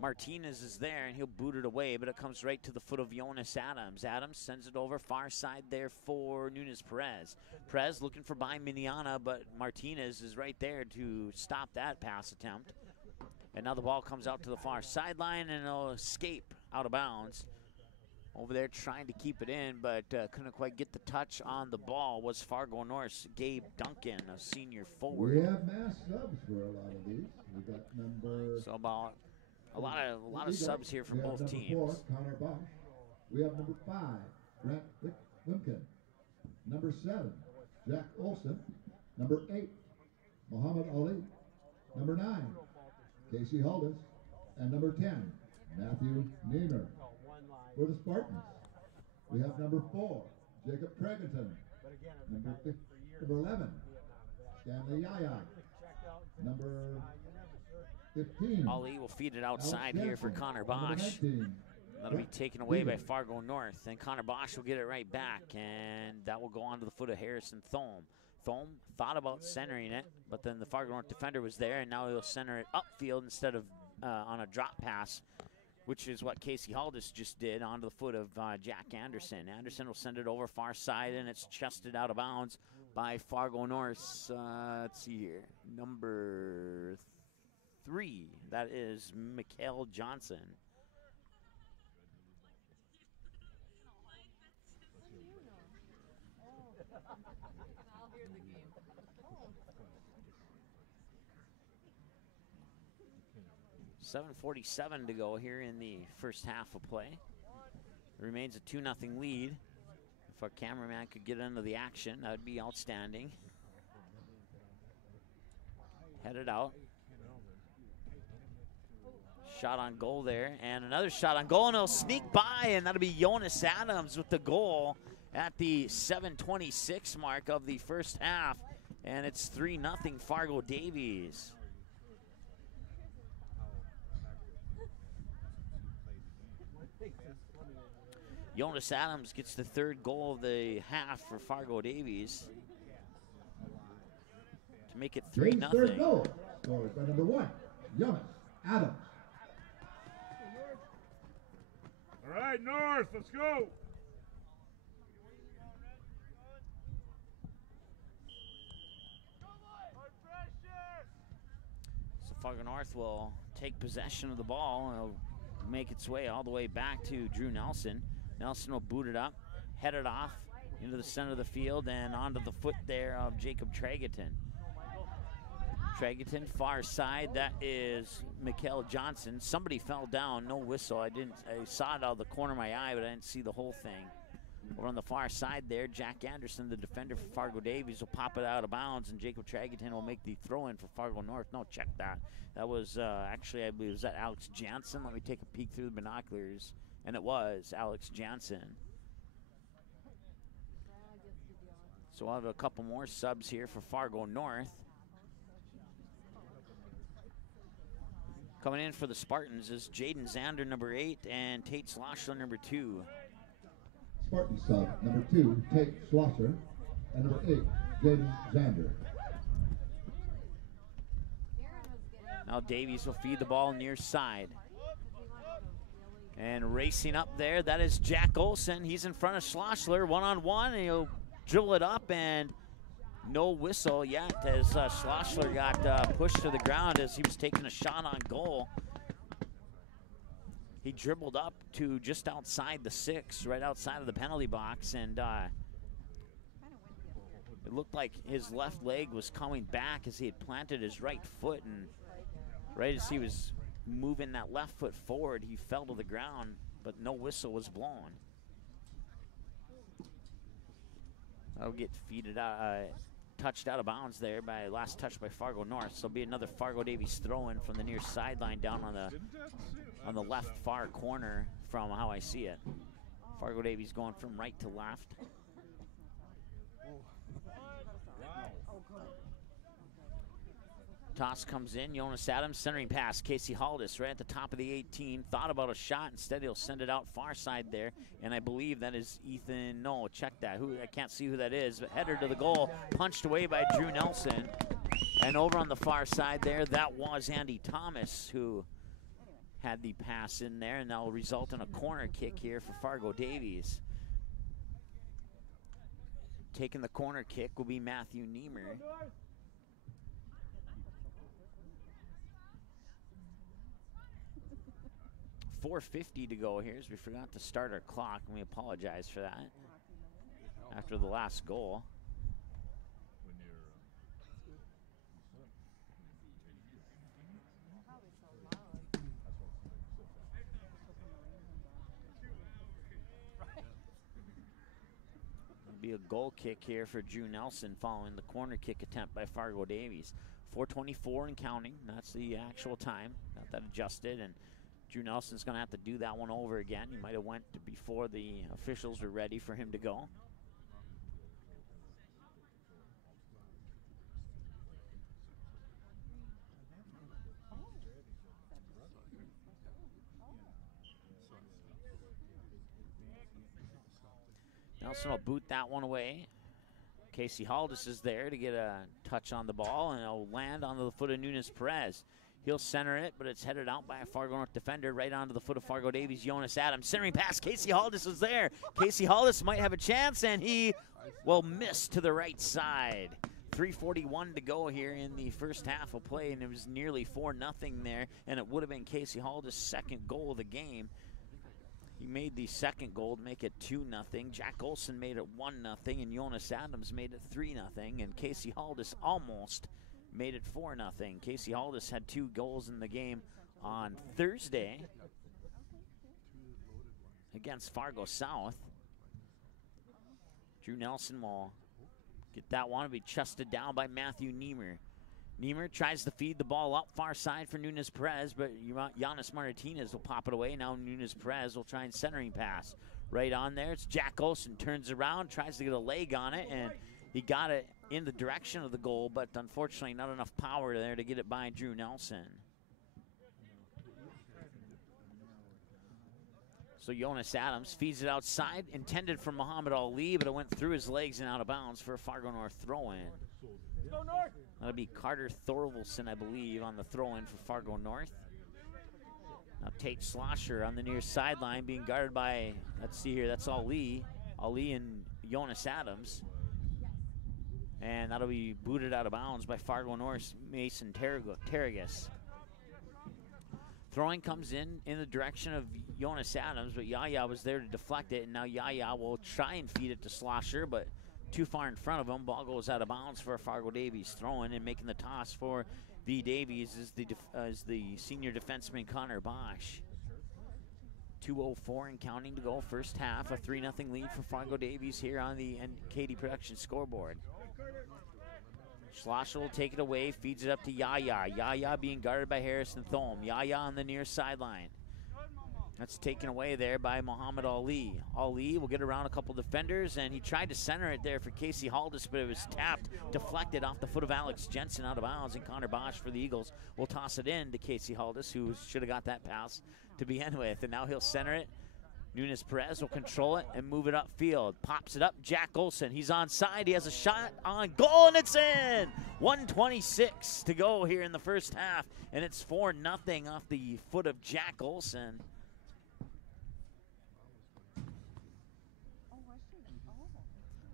Martinez is there, and he'll boot it away, but it comes right to the foot of Jonas Adams. Adams sends it over far side there for Nunes Perez. Perez looking for by Miniana, but Martinez is right there to stop that pass attempt. And now the ball comes out to the far sideline, and it'll escape out of bounds. Over there trying to keep it in, but couldn't quite get the touch on the ball was Fargo North's Gabe Duncan, a senior forward. We have mass subs for a lot of these. We got number. So about a lot of subs here from both teams. 4, Connor Bosch. We have number 5, Grant Wimkin. Number 7, Jack Olson. Number 8, Muhammad Ali. Number 9, Casey Huldis. And number 10, Matthew Niemer. For the Spartans, we have number 4, Jacob Tregerton. Number 11, Stanley Yaya. Number 15. Ali will feed it outside here for Connor Bosch. That'll be taken away by Fargo North. And Connor Bosch will get it right back, and that will go on to the foot of Harrison Thome. Thome thought about centering it, but then the Fargo North defender was there, and now he'll center it upfield instead of on a drop pass, which is what Casey Huldis just did, onto the foot of Jack Anderson. Anderson will send it over far side, and it's chested out of bounds by Fargo North's, let's see here, number 3. That is Mikhail Johnson. .747 to go here in the first half of play. It remains a 2-0 lead. If our cameraman could get into the action, that would be outstanding. Headed out. Shot on goal there, and another shot on goal, and it'll sneak by, and that'll be Jonas Adams with the goal at the 7:26 mark of the first half, and it's 3-0 Fargo Davies. Jonas Adams gets the 3rd goal of the half for Fargo Davies to make it 3-0. 3rd goal scored by number 1, Jonas Adams. All right, North, let's go. So Fargo North will take possession of the ball, and it'll make its way all the way back to Drew Nelson. Nelson will boot it up, head it off into the center of the field and onto the foot there of Jacob Tregerton. Tregerton, far side, that is Mikhail Johnson. Somebody fell down, no whistle. I saw it out of the corner of my eye, but I didn't see the whole thing. Over on the far side there, Jack Anderson, the defender for Fargo Davies, will pop it out of bounds, and Jacob Tregerton will make the throw-in for Fargo North. No, check that. That was actually, I believe, was that Alex Jansen? Let me take a peek through the binoculars. And it was Alex Jansen. So we'll have a couple more subs here for Fargo North. Coming in for the Spartans is Jaden Zander, number 8, and Tate Schlossler, number 2. Spartan sub, number 2, Tate Schlossler, and number 8, Jaden Zander. Now Davies will feed the ball near side. And racing up there, that is Jack Olson. He's in front of Schlossler, one-on-one, and he'll dribble it up, and no whistle yet as Schlossler got pushed to the ground as he was taking a shot on goal. He dribbled up to just outside the 6, right outside of the penalty box, and it looked like his left leg was coming back as he had planted his right foot, and right as he was moving that left foot forward, he fell to the ground, but no whistle was blown. That'll get touched out of bounds there by last touch by Fargo North. So it'll be another Fargo Davies throw-in from the near sideline down on the left far corner from how I see it. Fargo Davies going from right to left. Toss comes in. Jonas Adams centering pass. Casey Haldis right at the top of the 18. Thought about a shot. Instead, he'll send it out far side there. And I believe that is Ethan. No, check that. I can't see who that is. But header to the goal. Punched away by Drew Nelson. And over on the far side there, that was Andy Thomas who had the pass in there. And that will result in a corner kick here for Fargo Davies. Taking the corner kick will be Matthew Niemer. 4:50 to go here as we forgot to start our clock, and we apologize for that after the last goal. It'll be a goal kick here for Drew Nelson following the corner kick attempt by Fargo Davies. 4:24 and counting. That's the actual time. Got that adjusted, and Drew Nelson's going to have to do that one over again. He might have went before the officials were ready for him to go. Nelson will boot that one away. Casey Haldis is there to get a touch on the ball, and it'll land onto the foot of Nunes Perez. He'll center it, but it's headed out by a Fargo North defender right onto the foot of Fargo Davies, Jonas Adams. Centering pass, Casey Haldis is there. Casey Haldis might have a chance, and he will miss to the right side. 3:41 to go here in the first half of play, and it was nearly 4-0 there, and it would have been Casey Haldis' second goal of the game. He made the second goal to make it 2-0. Jack Olson made it 1-0, and Jonas Adams made it 3-0, and Casey Haldis almost made it 4-0. Casey Haldis had 2 goals in the game on Thursday against Fargo South. Drew Nelson will get that one. It'll be chested down by Matthew Niemer. Niemer tries to feed the ball up far side for Nunes Perez, but Giannis Martinez will pop it away. Now Nunes Perez will try and centering pass. Right on there, it's Jack Olson, turns around, tries to get a leg on it, and he got it in the direction of the goal, but unfortunately not enough power there to get it by Drew Nelson. So Jonas Adams feeds it outside, intended for Muhammad Ali, but it went through his legs and out of bounds for a Fargo North throw-in. That'll be Carter Thorvaldson, I believe, on the throw-in for Fargo North. Now Tate Slosher on the near sideline being guarded by, let's see here, that's Ali. Ali and Jonas Adams. And that'll be booted out of bounds by Fargo North's Mason Terragus. Throwing comes in the direction of Jonas Adams, but Yaya was there to deflect it, and now Yaya will try and feed it to Slosher, but too far in front of him. Ball goes out of bounds for Fargo Davies. Throwing and making the toss for the Davies is the senior defenseman Connor Bosch. 2:04 and counting to go first half. A 3-0 lead for Fargo Davies here on the KD Production scoreboard. Schlosser will take it away, feeds it up to Yaya. Yaya being guarded by Harrison Thome. Yaya on the near sideline. That's taken away there by Muhammad Ali. Ali will get around a couple defenders, and he tried to center it there for Casey Haldis, but it was tapped, deflected off the foot of Alex Jensen out of bounds, and Connor Bosch for the Eagles will toss it in to Casey Haldis, who should have got that pass to begin with, and now he'll center it. Nunes Perez will control it and move it upfield. Pops it up, Jack Olson. He's onside. He has a shot on goal, and it's in! 1:26 to go here in the first half, and it's 4-0 off the foot of Jack Olson.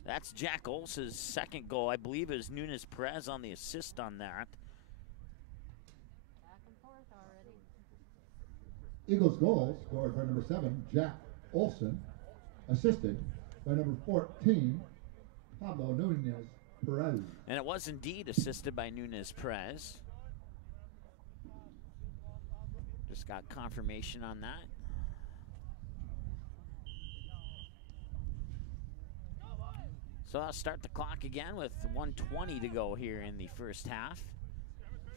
That's Jack Olson's second goal. I believe it was Nunes Perez on the assist on that. Eagles goal scored by number 7, Jack Olson, assisted by number 14, Pablo Nunez Perez. And it was indeed assisted by Nunes Perez. Just got confirmation on that. So I'll start the clock again with 1:20 to go here in the first half.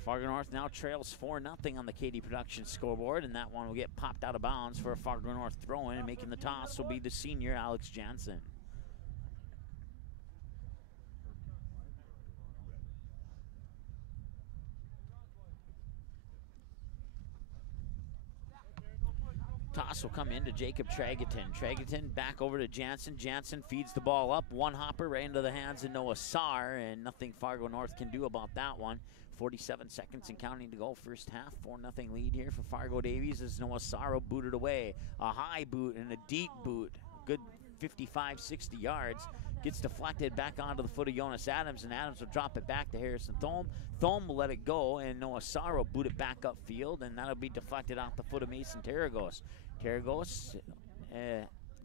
Fargo North now trails 4-0 on the KD Production scoreboard, and that one will get popped out of bounds for a Fargo North throw-in, and making the toss will be the senior Alex Jansen. toss will come into Jacob Tragerton. Tragerton back over to Jansen. Jansen feeds the ball up. One hopper right into the hands of Noah Saar, and nothing Fargo North can do about that one. 47 seconds and counting to go. First half, 4-0 lead here for Fargo Davies as Noah Saar booted away. A high boot and a deep boot. Good 55, 60 yards. Gets deflected back onto the foot of Jonas Adams, and Adams will drop it back to Harrison Thome. Thome will let it go, and Noah Saar will boot it back upfield, and that'll be deflected off the foot of Mason Tarragos. Tarragos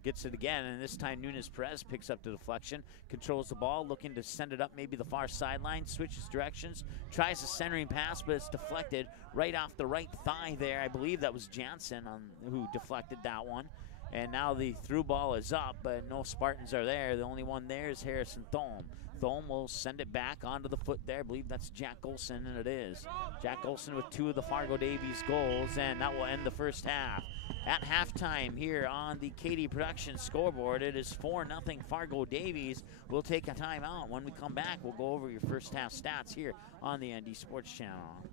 gets it again, and this time Nunes Perez picks up the deflection, controls the ball, looking to send it up maybe the far sideline, switches directions, tries a centering pass, but it's deflected right off the right thigh there. I believe that was Jansen who deflected that one. And now the through ball is up, but no Spartans are there. The only one there is Harrison Thome. Thome will send it back onto the foot there. I believe that's Jack Olson, and it is. Jack Olson with 2 of the Fargo Davies goals, and that will end the first half. At halftime here on the KD Productions scoreboard, it is 4-0 Fargo Davies. We'll take a timeout. When we come back, we'll go over your first half stats here on the ND Sports Channel.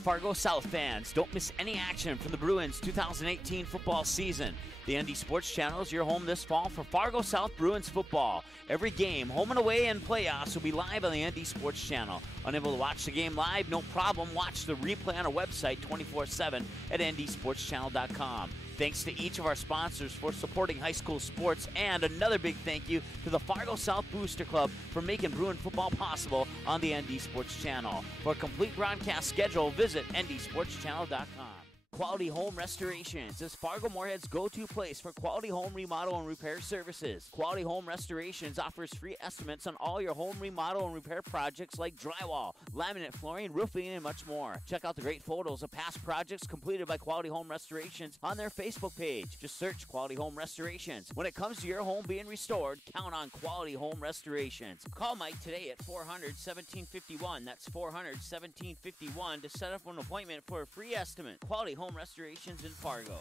Fargo South fans, don't miss any action from the Bruins 2018 football season. The ND Sports Channel is your home this fall for Fargo South Bruins football. Every game, home and away and playoffs, will be live on the ND Sports Channel. Unable to watch the game live? No problem. Watch the replay on our website 24/7 at ndsportschannel.com. Thanks to each of our sponsors for supporting high school sports, and another big thank you to the Fargo South Booster Club for making Bruin football possible on the ND Sports Channel. For a complete broadcast schedule, visit ndsportschannel.com. Quality Home Restorations is Fargo Moorhead's go-to place for quality home remodel and repair services. Quality Home Restorations offers free estimates on all your home remodel and repair projects like drywall, laminate flooring, roofing, and much more. Check out the great photos of past projects completed by Quality Home Restorations on their Facebook page. Just search Quality Home Restorations. When it comes to your home being restored, count on Quality Home Restorations. Call Mike today at 400-1751. That's 400-1751 to set up an appointment for a free estimate. Quality Home Restorations in Fargo.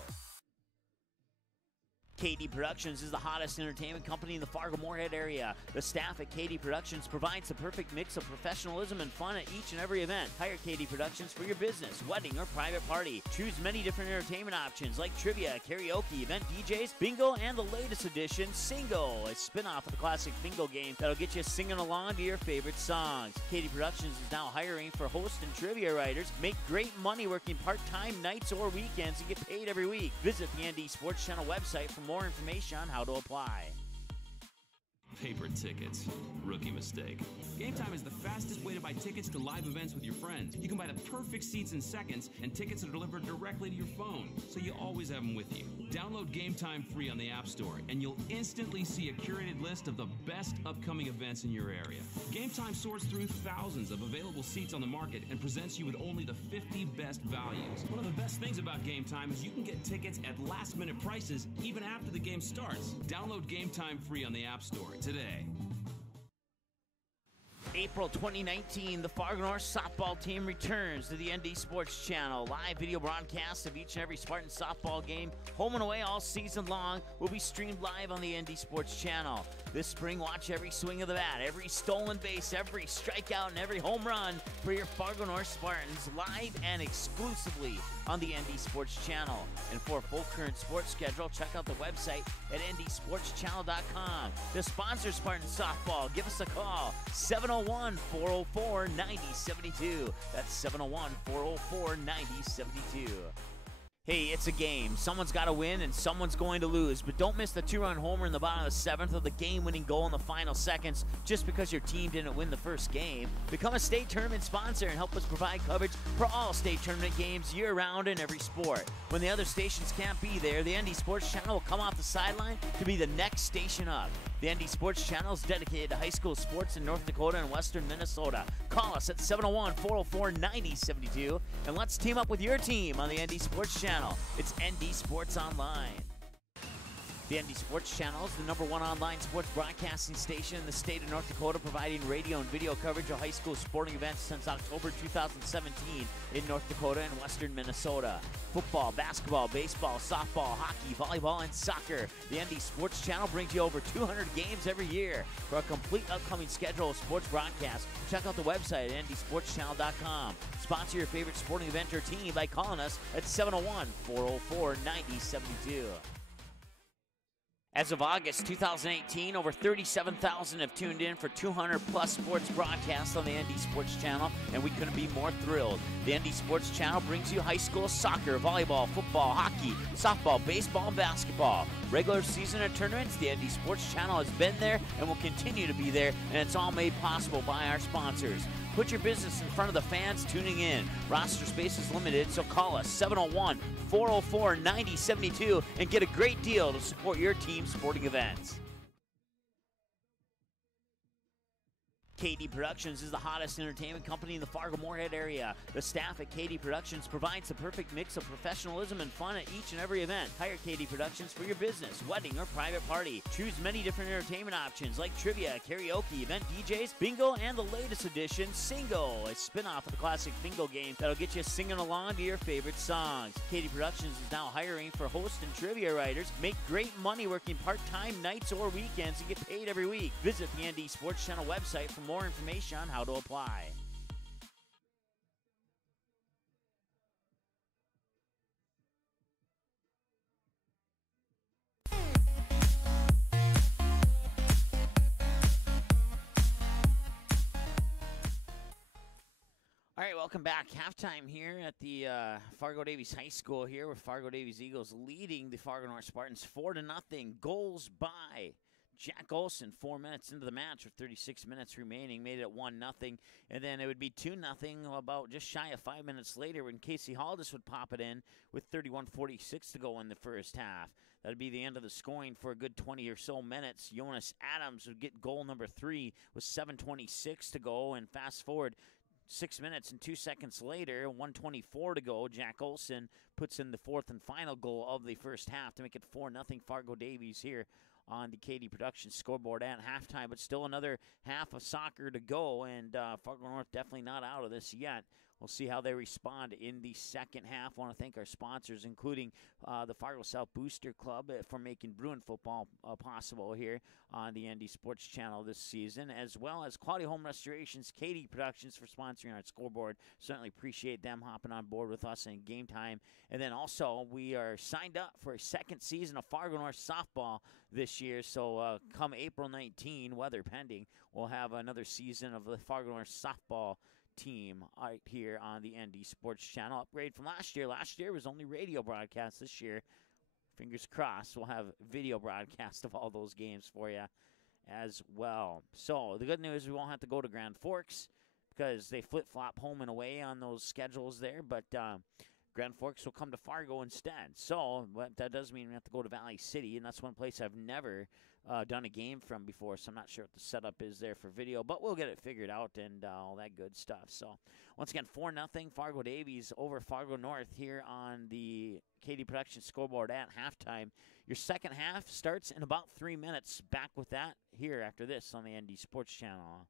KD Productions is the hottest entertainment company in the Fargo-Moorhead area. The staff at KD Productions provides the perfect mix of professionalism and fun at each and every event. Hire KD Productions for your business, wedding, or private party. Choose many different entertainment options like trivia, karaoke, event DJs, bingo, and the latest edition, Singo, a spin-off of the classic bingo game that'll get you singing along to your favorite songs. KD Productions is now hiring for host and trivia writers. Make great money working part-time nights or weekends and get paid every week. Visit the ND Sports Channel website for more information on how to apply. Paper tickets. Rookie mistake. Game Time is the fastest way to buy tickets to live events with your friends. You can buy the perfect seats in seconds, and tickets are delivered directly to your phone, so you always have them with you. Download Game Time free on the App Store, and you'll instantly see a curated list of the best upcoming events in your area. Game Time sorts through thousands of available seats on the market and presents you with only the 50 best values. One of the best things about Game Time is you can get tickets at last-minute prices even after the game starts. Download Game Time free on the App Store today. April 2019, the Fargo North softball team returns to the ND Sports Channel. Live video broadcasts of each and every Spartan softball game, home and away all season long, will be streamed live on the ND Sports Channel. This spring, watch every swing of the bat, every stolen base, every strikeout, and every home run for your Fargo North Spartans live and exclusively on the ND Sports Channel. And for a full current sports schedule, check out the website at ndsportschannel.com. To sponsor Spartan softball, give us a call, 701-404-9072. That's 701-404-9072. Hey, it's a game. Someone's got to win and someone's going to lose. But don't miss the two-run homer in the bottom of the seventh or the game-winning goal in the final seconds just because your team didn't win the first game. Become a state tournament sponsor and help us provide coverage for all state tournament games year-round in every sport. When the other stations can't be there, the ND Sports Channel will come off the sideline to be the next station up. The ND Sports Channel is dedicated to high school sports in North Dakota and western Minnesota. Call us at 701-404-9072 and let's team up with your team on the ND Sports Channel. It's ND Sports Online. The ND Sports Channel is the #1 online sports broadcasting station in the state of North Dakota, providing radio and video coverage of high school sporting events since October 2017 in North Dakota and western Minnesota. Football, basketball, baseball, softball, hockey, volleyball, and soccer. The ND Sports Channel brings you over 200 games every year. For a complete upcoming schedule of sports broadcasts, check out the website at ndsportschannel.com. Sponsor your favorite sporting event or team by calling us at 701-404-9072. As of August 2018, over 37,000 have tuned in for 200-plus sports broadcasts on the ND Sports Channel, and we couldn't be more thrilled. The ND Sports Channel brings you high school soccer, volleyball, football, hockey, softball, baseball, and basketball. Regular season and tournaments, the ND Sports Channel has been there and will continue to be there, and it's all made possible by our sponsors. Put your business in front of the fans tuning in. Roster space is limited, so call us 701-404-9072 and get a great deal to support your team's sporting events. KD Productions is the hottest entertainment company in the Fargo-Moorhead area. The staff at KD Productions provides the perfect mix of professionalism and fun at each and every event. Hire KD Productions for your business, wedding, or private party. Choose many different entertainment options like trivia, karaoke, event DJs, bingo, and the latest edition, Singo, a spin-off of the classic bingo game that'll get you singing along to your favorite songs. KD Productions is now hiring for host and trivia writers. Make great money working part-time nights or weekends and get paid every week. Visit the ND Sports Channel website for more information on how to apply. All right, welcome back. Halftime here at the Fargo Davies High School here, with Fargo Davies Eagles leading the Fargo North Spartans 4-0. Goals by Jack Olson, 4 minutes into the match with 36 minutes remaining, made it 1-0. And then it would be 2-0 about just shy of 5 minutes later when Casey Haldis would pop it in with 31:46 to go in the first half. That would be the end of the scoring for a good 20 or so minutes. Jonas Adams would get goal number 3 with 7:26 to go. And fast forward 6 minutes and 2 seconds later, 1:24 to go, Jack Olson puts in the fourth and final goal of the first half to make it 4-0 Fargo Davies here on the KD Productions scoreboard at halftime. But still another half of soccer to go, and Fargo North definitely not out of this yet. We'll see how they respond in the second half. I want to thank our sponsors, including the Fargo South Booster Club for making Bruin football possible here on the ND Sports Channel this season, as well as Quality Home Restorations, KD Productions for sponsoring our scoreboard. Certainly appreciate them hopping on board with us in game time. And then also, we are signed up for a second season of Fargo North softball this year. So come April 19, weather pending, we'll have another season of the Fargo North softball team right here on the ND Sports Channel. Upgrade from last year. Last year was only radio broadcast. This year, fingers crossed, we'll have video broadcast of all those games for you as well. So the good news, we won't have to go to Grand Forks because they flip-flop home and away on those schedules there, but Grand Forks will come to Fargo instead. So that does mean we have to go to Valley City, and that's one place I've never done a game from before, so I'm not sure what the setup is there for video, but we'll get it figured out and all that good stuff. So once again, 4-0 Fargo Davies over Fargo North here on the KD Productions scoreboard at halftime. Your second half starts in about 3 minutes. Back with that here after this on the ND Sports Channel.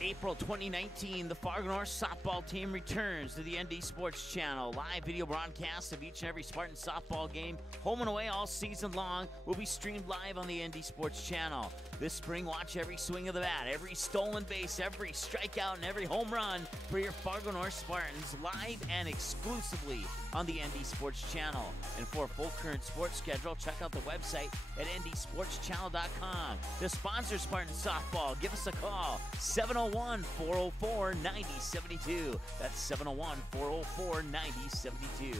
April 2019, the Fargo North softball team returns to the ND Sports Channel. Live video broadcasts of each and every Spartan softball game, home and away all season long, will be streamed live on the ND Sports Channel. This spring, watch every swing of the bat, every stolen base, every strikeout, and every home run for your Fargo North Spartans live and exclusively on the ND Sports Channel. And for a full current sports schedule, check out the website at ndsportschannel.com. To sponsor Spartan softball, give us a call, 701-404-9072. That's 701-404-9072.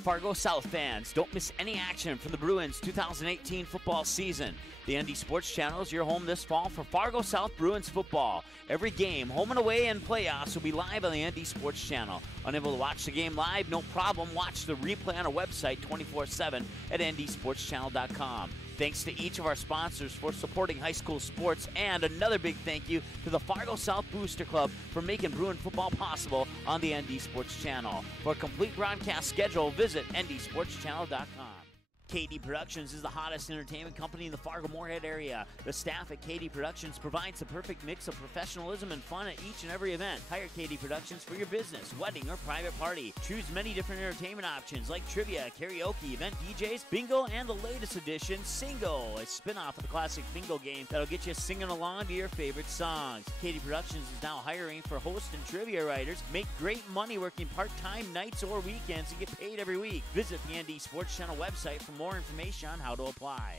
Fargo South fans, don't miss any action from the Bruins 2018 football season. The ND Sports Channel is your home this fall for Fargo South Bruins football. Every game, home and away, and playoffs will be live on the ND Sports Channel. Unable to watch the game live? No problem. Watch the replay on our website 24/7 at ndsportschannel.com. Thanks to each of our sponsors for supporting high school sports, and another big thank you to the Fargo South Booster Club for making Bruin football possible on the ND Sports Channel. For a complete broadcast schedule, visit ndsportschannel.com. KD Productions is the hottest entertainment company in the Fargo-Moorhead area. The staff at KD Productions provides the perfect mix of professionalism and fun at each and every event. Hire KD Productions for your business, wedding, or private party. Choose many different entertainment options like trivia, karaoke, event DJs, bingo, and the latest edition, Singo, a spin-off of the classic bingo game that'll get you singing along to your favorite songs. KD Productions is now hiring for host and trivia writers. Make great money working part-time nights or weekends and get paid every week. Visit the ND Sports Channel website for more information on how to apply.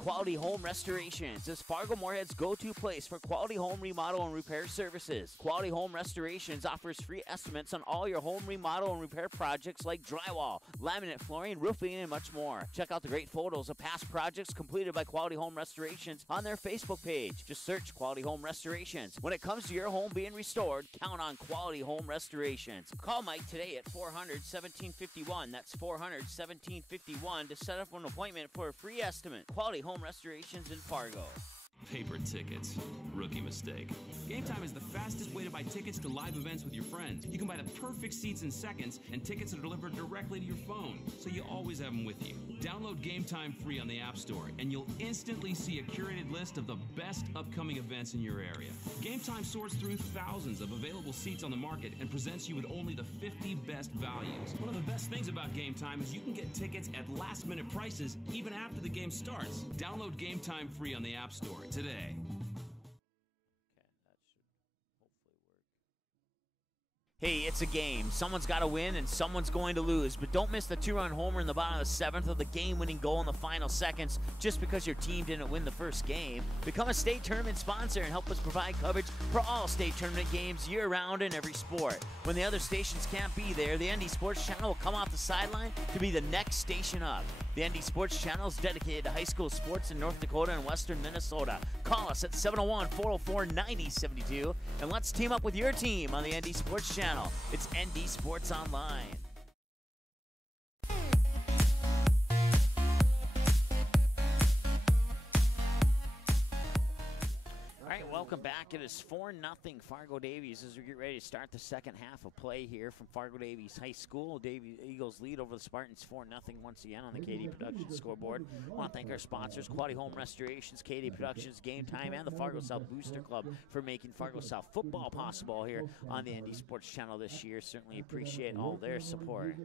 Quality Home Restorations is Fargo-Moorhead's go-to place for quality home remodel and repair services. Quality Home Restorations offers free estimates on all your home remodel and repair projects like drywall, laminate flooring, roofing, and much more. Check out the great photos of past projects completed by Quality Home Restorations on their Facebook page. Just search Quality Home Restorations. When it comes to your home being restored, count on Quality Home Restorations. Call Mike today at 400-1751. That's 400-1751 to set up an appointment for a free estimate. Quality Home Restorations in Fargo. Paper tickets. Rookie mistake. Game Time is the fastest way to buy tickets to live events with your friends. You can buy the perfect seats in seconds, and tickets are delivered directly to your phone, so you always have them with you. Download Game Time free on the App Store, and you'll instantly see a curated list of the best upcoming events in your area. Game Time sorts through thousands of available seats on the market and presents you with only the 50 best values. One of the best things about Game Time is you can get tickets at last-minute prices even after the game starts. Download Game Time free on the App Store today. Hey, it's a game. Someone's got to win and someone's going to lose. But don't miss the two-run homer in the bottom of the seventh or the game-winning goal in the final seconds just because your team didn't win the first game. Become a state tournament sponsor and help us provide coverage for all state tournament games year-round in every sport. When the other stations can't be there, the ND Sports Channel will come off the sideline to be the next station up. The ND Sports Channel is dedicated to high school sports in North Dakota and western Minnesota. Call us at 701-404-9072 and let's team up with your team on the ND Sports Channel. It's ND Sports Online. All right, welcome back. It is 4-0 Fargo Davies as we get ready to start the second half of play here from Fargo Davies High School. Eagles lead over the Spartans 4-0 once again on the KD Productions scoreboard. I want to thank our sponsors, Quality Home Restorations, KD Productions, Game Time, and the Fargo South Booster Club for making Fargo South football possible here on the ND Sports Channel this year. Certainly appreciate all their support.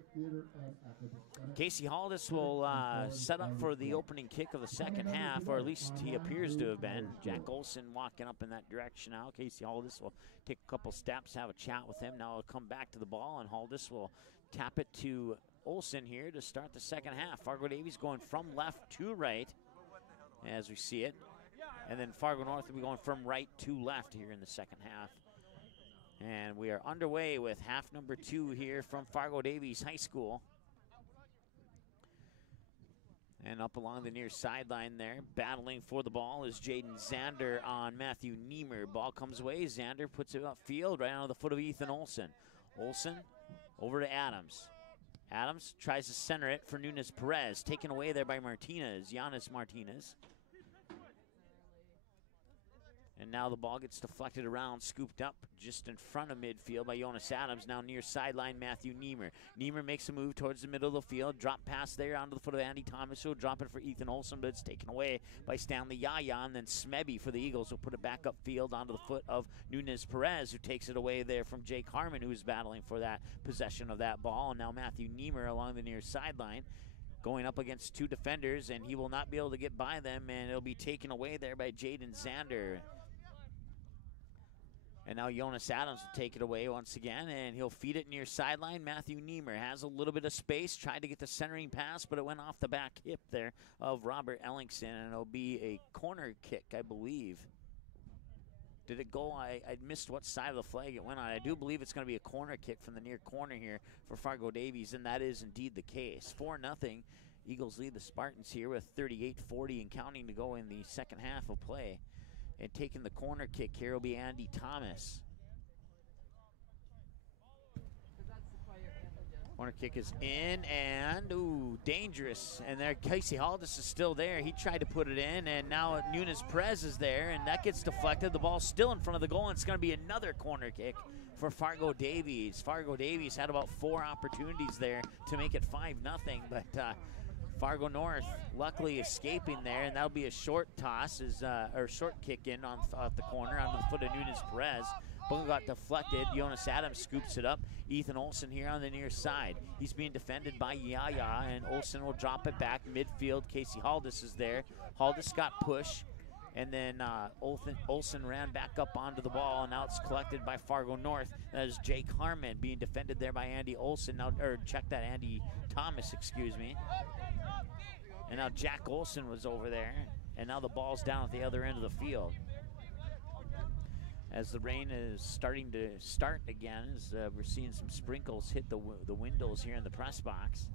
Casey Haldis will set up for the opening kick of the second half, or at least he appears to have been. Jack Olson walking up in that direction now. Casey Haldis will take a couple steps, have a chat with him. Now he'll come back to the ball, and Haldis will tap it to Olson here to start the second half. Fargo Davies going from left to right as we see it. And then Fargo North will be going from right to left here in the second half. And we are underway with half number 2 here from Fargo Davies High School. And up along the near sideline there, battling for the ball is Jaden Zander on Matthew Niemer. Ball comes away. Zander puts it upfield right on the foot of Ethan Olson. Olson over to Adams. Adams tries to center it for Nunes Perez. Taken away there by Martinez, Giannis Martinez. And now the ball gets deflected around, scooped up just in front of midfield by Jonas Adams. Now near sideline, Matthew Niemer. Niemer makes a move towards the middle of the field. Drop pass there onto the foot of Andy Thomas. He'll drop it for Ethan Olson, but it's taken away by Stanley Yaya. And then Smebby for the Eagles will put it back upfield onto the foot of Nunes Perez, who takes it away there from Jake Harmon, who's battling for that possession of that ball. And now Matthew Niemer along the near sideline, going up against 2 defenders, and he will not be able to get by them, and it'll be taken away there by Jaden Zander. And now Jonas Adams will take it away once again, and he'll feed it near sideline. Matthew Niemer has a little bit of space, tried to get the centering pass, but it went off the back hip there of Robert Ellingson, and it'll be a corner kick, I believe. Did it go? I missed what side of the flag it went on. I do believe it's going to be a corner kick from the near corner here for Fargo Davies, and that is indeed the case. 4-0. Eagles lead the Spartans here with 38-40 and counting to go in the second half of play. And taking the corner kick here will be Andy Thomas. Corner kick is in, and ooh, dangerous. And there, Casey Haldis is still there. He tried to put it in, and now Nunes Perez is there, and that gets deflected. The ball's still in front of the goal, and it's going to be another corner kick for Fargo Davies. Fargo Davies had about 4 opportunities there to make it 5-0, but Fargo North luckily escaping there, and that'll be a short toss, or short kick in off the corner on the foot of Nunes Perez. Ball got deflected. Jonas Adams scoops it up. Ethan Olsen here on the near side. He's being defended by Yaya, and Olsen will drop it back midfield. Casey Haldis is there. Haldis got push, and then Olsen ran back up onto the ball, and now it's collected by Fargo North. That is Jake Harmon being defended there by Andy Olsen. Now, or check that, Andy Thomas, excuse me. And now Jack Olsen was over there, and now the ball's down at the other end of the field. As the rain is starting to start again, as we're seeing some sprinkles hit the windows here in the press box.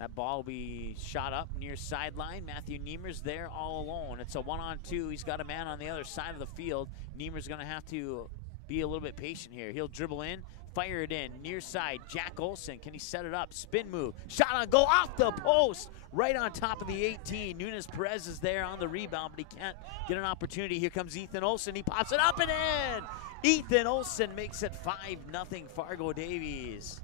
That ball will be shot up near sideline. Matthew Niemer's there all alone. It's a 1-on-2. He's got a man on the other side of the field. Niemer's going to have to be a little bit patient here. He'll dribble in, fire it in, near side. Jack Olsen, can he set it up? Spin move, shot on goal, off the post, right on top of the 18. Nunes Perez is there on the rebound, but he can't get an opportunity. Here comes Ethan Olsen, he pops it up and in! Ethan Olsen makes it 5-0 Fargo Davies.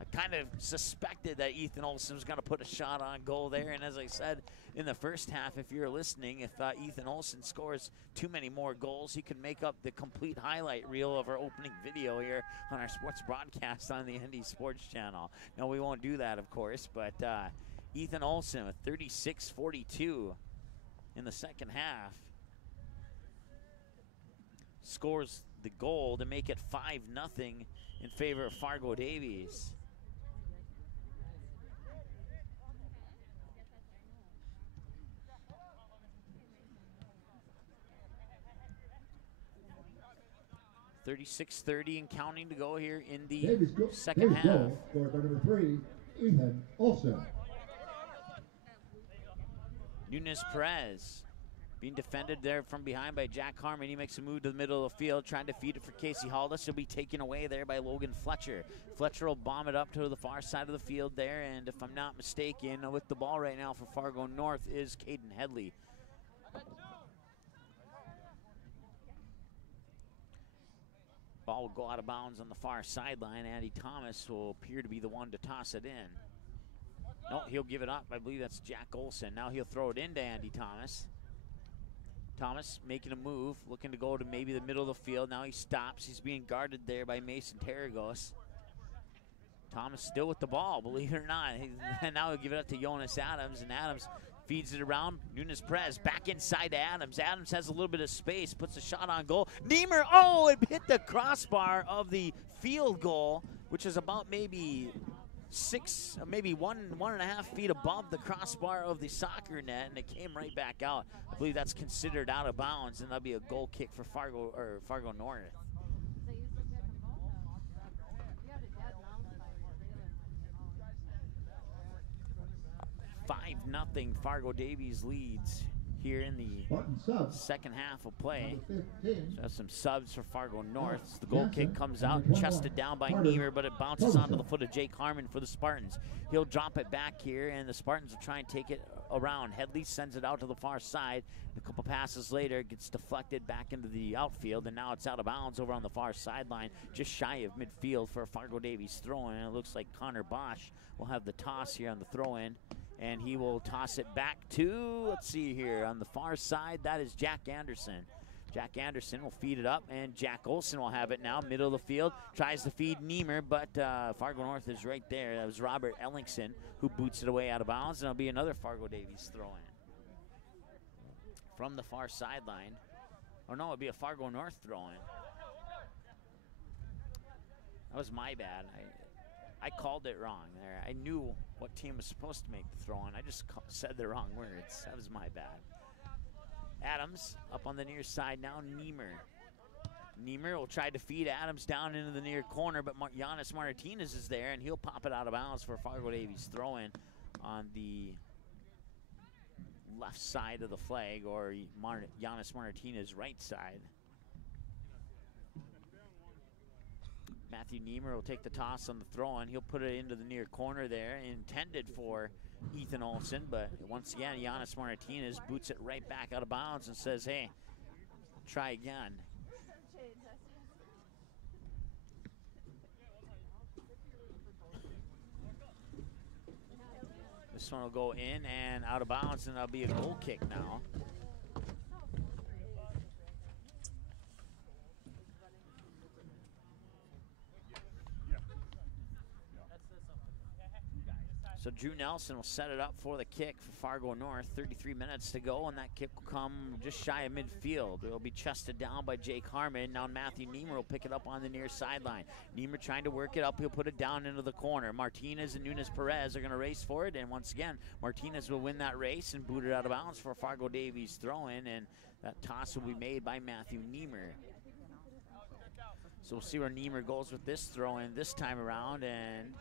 I kind of suspected that Ethan Olsen was going to put a shot on goal there, and as I said in the first half, if you're listening, if Ethan Olsen scores too many more goals, he can make up the complete highlight reel of our opening video here on our sports broadcast on the ND Sports Channel. No, we won't do that, of course, but Ethan Olsen with 36-42 in the second half scores the goal to make it 5-0 in favor of Fargo Davies. .36:30 and counting to go here in the second half. Goal scored by number 3, Ethan Olsen. Nunes Perez being defended there from behind by Jack Harmon. He makes a move to the middle of the field, trying to feed it for Casey Haldis. He'll be taken away there by Logan Fletcher. Fletcher will bomb it up to the far side of the field there, and if I'm not mistaken, with the ball right now for Fargo North is Caden Headley. Ball will go out of bounds on the far sideline. Andy Thomas will appear to be the one to toss it in. No, he'll give it up. I believe that's Jack Olsen. Now he'll throw it into Andy Thomas. Thomas making a move, looking to go to maybe the middle of the field. Now he stops. He's being guarded there by Mason Tarragos. Thomas still with the ball, believe it or not. And now he'll give it up to Jonas Adams, and Adams feeds it around. Nunes Perez back inside to Adams. Adams has a little bit of space, puts a shot on goal. Niemer, oh, it hit the crossbar of the field goal, which is about maybe one and a half feet above the crossbar of the soccer net, and it came right back out. I believe that's considered out of bounds, and that'll be a goal kick for Fargo North. 5-0 Fargo Davies leads here in the second half of play. So that's some subs for Fargo North. The goal kick comes out, chested down by Niemer, but it bounces onto the foot of Jake Harmon for the Spartans. He'll drop it back here, and the Spartans will try and take it around. Headley sends it out to the far side. A couple passes later, it gets deflected back into the outfield, and now it's out of bounds over on the far sideline, just shy of midfield for a Fargo Davies throw-in. And it looks like Connor Bosch will have the toss here on the throw-in. And he will toss it back to, let's see here, on the far side, that is Jack Anderson. Jack Anderson will feed it up, and Jack Olsen will have it now, middle of the field. Tries to feed Niemer, but Fargo North is right there. That was Robert Ellingson who boots it away out of bounds, and it'll be another Fargo Davies throw-in. From the far sideline. Oh, no, it'll be a Fargo North throw-in. That was my bad. I called it wrong there. I knew what team was supposed to make the throw-in. I just said the wrong words. That was my bad. Adams up on the near side now. Niemer will try to feed Adams down into the near corner, but Giannis Martinez is there, and he'll pop it out of bounds for Fargo Davies throw-in on the left side of the flag, or Giannis Martinez right side. Matthew Niemer will take the toss on the throw, and he'll put it into the near corner there, intended for Ethan Olson, but once again, Giannis Martinez boots it right back out of bounds and says, hey, try again. This one will go in and out of bounds, and that'll be a goal kick now. So Drew Nelson will set it up for the kick for Fargo North. 33 minutes to go, and that kick will come just shy of midfield. It will be chested down by Jake Harmon. Now Matthew Niemer will pick it up on the near sideline. Niemer trying to work it up. He'll put it down into the corner. Martinez and Nunes Perez are going to race for it, and once again, Martinez will win that race and boot it out of bounds for Fargo Davies throw-in, and that toss will be made by Matthew Niemer. So we'll see where Niemer goes with this throw-in this time around, and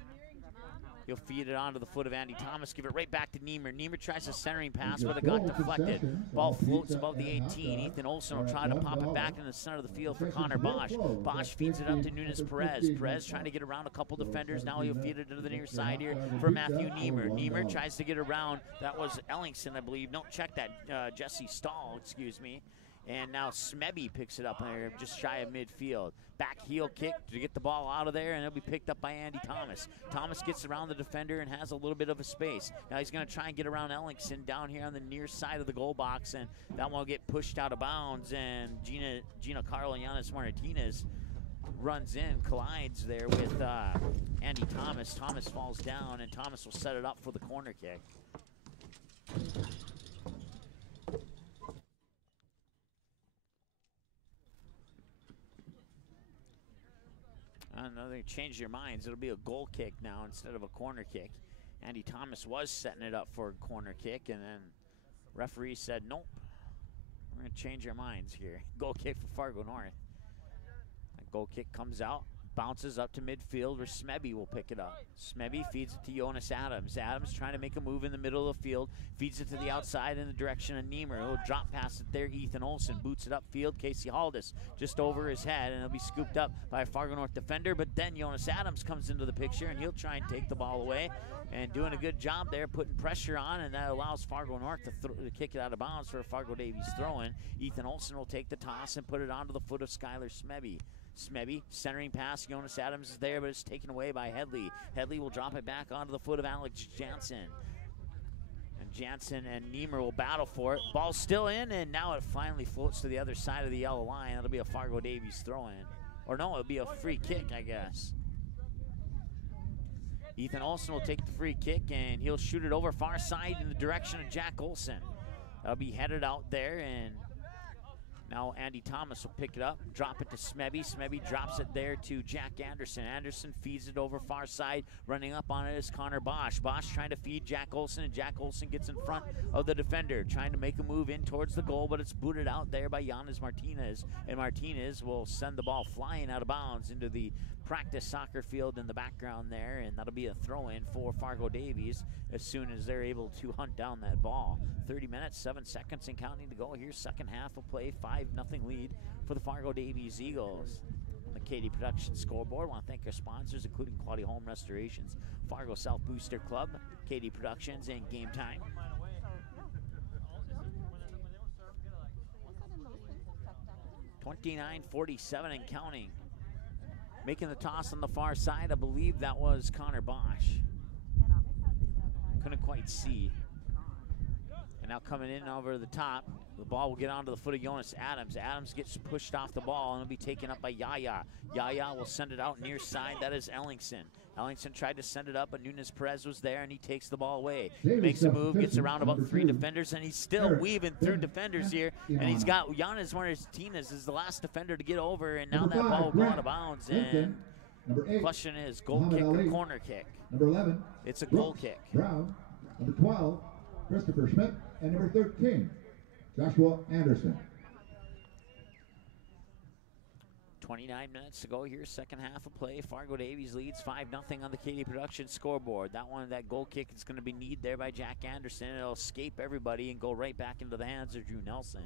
he'll feed it onto the foot of Andy Thomas, give it right back to Niemer. Niemer tries a centering pass, but it got deflected. Ball floats above the 18. Ethan Olson will try to pop it back in the center of the field for Connor Bosch. Bosch feeds it up to Nunes Perez. Perez trying to get around a couple defenders. Now he'll feed it to the near side here for Matthew Niemer. Niemer tries to get around. That was Ellingson, I believe. No, check that. Jesse Stahl, excuse me. And now Smebby picks it up there just shy of midfield. Back heel kick to get the ball out of there, and it'll be picked up by Andy Thomas. Thomas gets around the defender and has a little bit of a space. Now he's going to try and get around Ellingson down here on the near side of the goal box, and that one will get pushed out of bounds, and Gina Carlo and Giannis Martinez runs in, collides there with Andy Thomas. Thomas falls down, and Thomas will set it up for the corner kick. I don't know, they changed their minds. It'll be a goal kick now instead of a corner kick. Andy Thomas was setting it up for a corner kick, and then referee said, nope, we're going to change our minds here. Goal kick for Fargo North. That goal kick comes out, bounces up to midfield where Smebby will pick it up. Smebby feeds it to Jonas Adams. Adams trying to make a move in the middle of the field, feeds it to the outside in the direction of Niemer. He'll drop past it there. Ethan Olson boots it upfield. Casey Haldis just over his head, and it'll be scooped up by a Fargo North defender, but then Jonas Adams comes into the picture, and he'll try and take the ball away, and doing a good job there, putting pressure on, and that allows Fargo North to kick it out of bounds for a Fargo Davies throw-in. Ethan Olson will take the toss and put it onto the foot of Skylar Smebby. Smebby, centering pass, Jonas Adams is there, but it's taken away by Headley. Headley will drop it back onto the foot of Alex Jansen. And Jansen and Niemer will battle for it. Ball's still in, and now it finally floats to the other side of the yellow line. That'll be a Fargo Davies throw-in. Or no, it'll be a free kick, I guess. Ethan Olson will take the free kick, and he'll shoot it over far side in the direction of Jack Olson. That'll be headed out there, and now Andy Thomas will pick it up, drop it to Smebby. Smebby drops it there to Jack Anderson. Anderson feeds it over far side. Running up on it is Connor Bosch. Bosch trying to feed Jack Olson, and Jack Olson gets in front of the defender, trying to make a move in towards the goal, but it's booted out there by Giannis Martinez, and Martinez will send the ball flying out of bounds into the practice soccer field in the background there, and that'll be a throw-in for Fargo Davies as soon as they're able to hunt down that ball. 30 minutes, 7 seconds and counting to go here. Second half of play, 5-0 lead for the Fargo Davies Eagles. On the KD Production scoreboard, I want to thank our sponsors, including Quality Home Restorations, Fargo South Booster Club, KD Productions, and Game Time. $29.47 and counting. Making the toss on the far side, I believe that was Connor Bosch. Couldn't quite see. And now coming in over the top, the ball will get onto the foot of Jonas Adams. Adams gets pushed off the ball, and it'll be taken up by Yaya. Yaya will send it out near side. That is Ellingson. Ellingson tried to send it up, but Nunes Perez was there, and he takes the ball away. He makes a move, gets around about 3 defenders, and he's still weaving through defenders here. And he's got Giannis Martinez is the last defender to get over, and now that ball will go out of bounds. And the question is, goal kick or corner kick? Number 11. It's a goal kick. Brown. Number 12, Christopher Schmidt. And number 13, Joshua Anderson. 29 minutes to go here, second half of play. Fargo Davies leads 5-0 on the KD Production scoreboard. That goal kick is going to be kneed there by Jack Anderson. It'll escape everybody and go right back into the hands of Drew Nelson.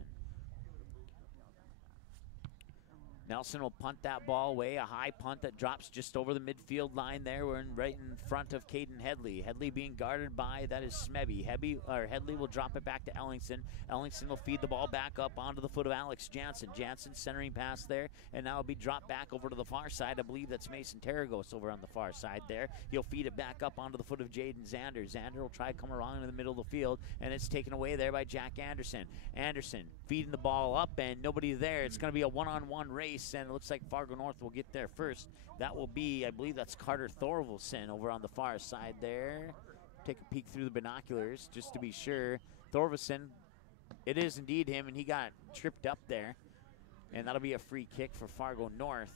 Nelson will punt that ball away, a high punt that drops just over the midfield line there. We're right in front of Caden Headley. Headley being guarded by, that is Smebby. Headley will drop it back to Ellingson. Ellingson will feed the ball back up onto the foot of Alex Jansen. Jansen centering pass there, and now it'll be dropped back over to the far side. I believe that's Mason Tarragos over on the far side there. He'll feed it back up onto the foot of Jaden Zander. Zander will try to come around in the middle of the field, and it's taken away there by Jack Anderson. Anderson feeding the ball up, and nobody there. It's going to be a one-on-one race, and it looks like Fargo North will get there first. That will be, I believe that's Carter Thorvaldsen over on the far side there. Take a peek through the binoculars just to be sure. Thorvaldsen, it is indeed him, and he got tripped up there. And that'll be a free kick for Fargo North.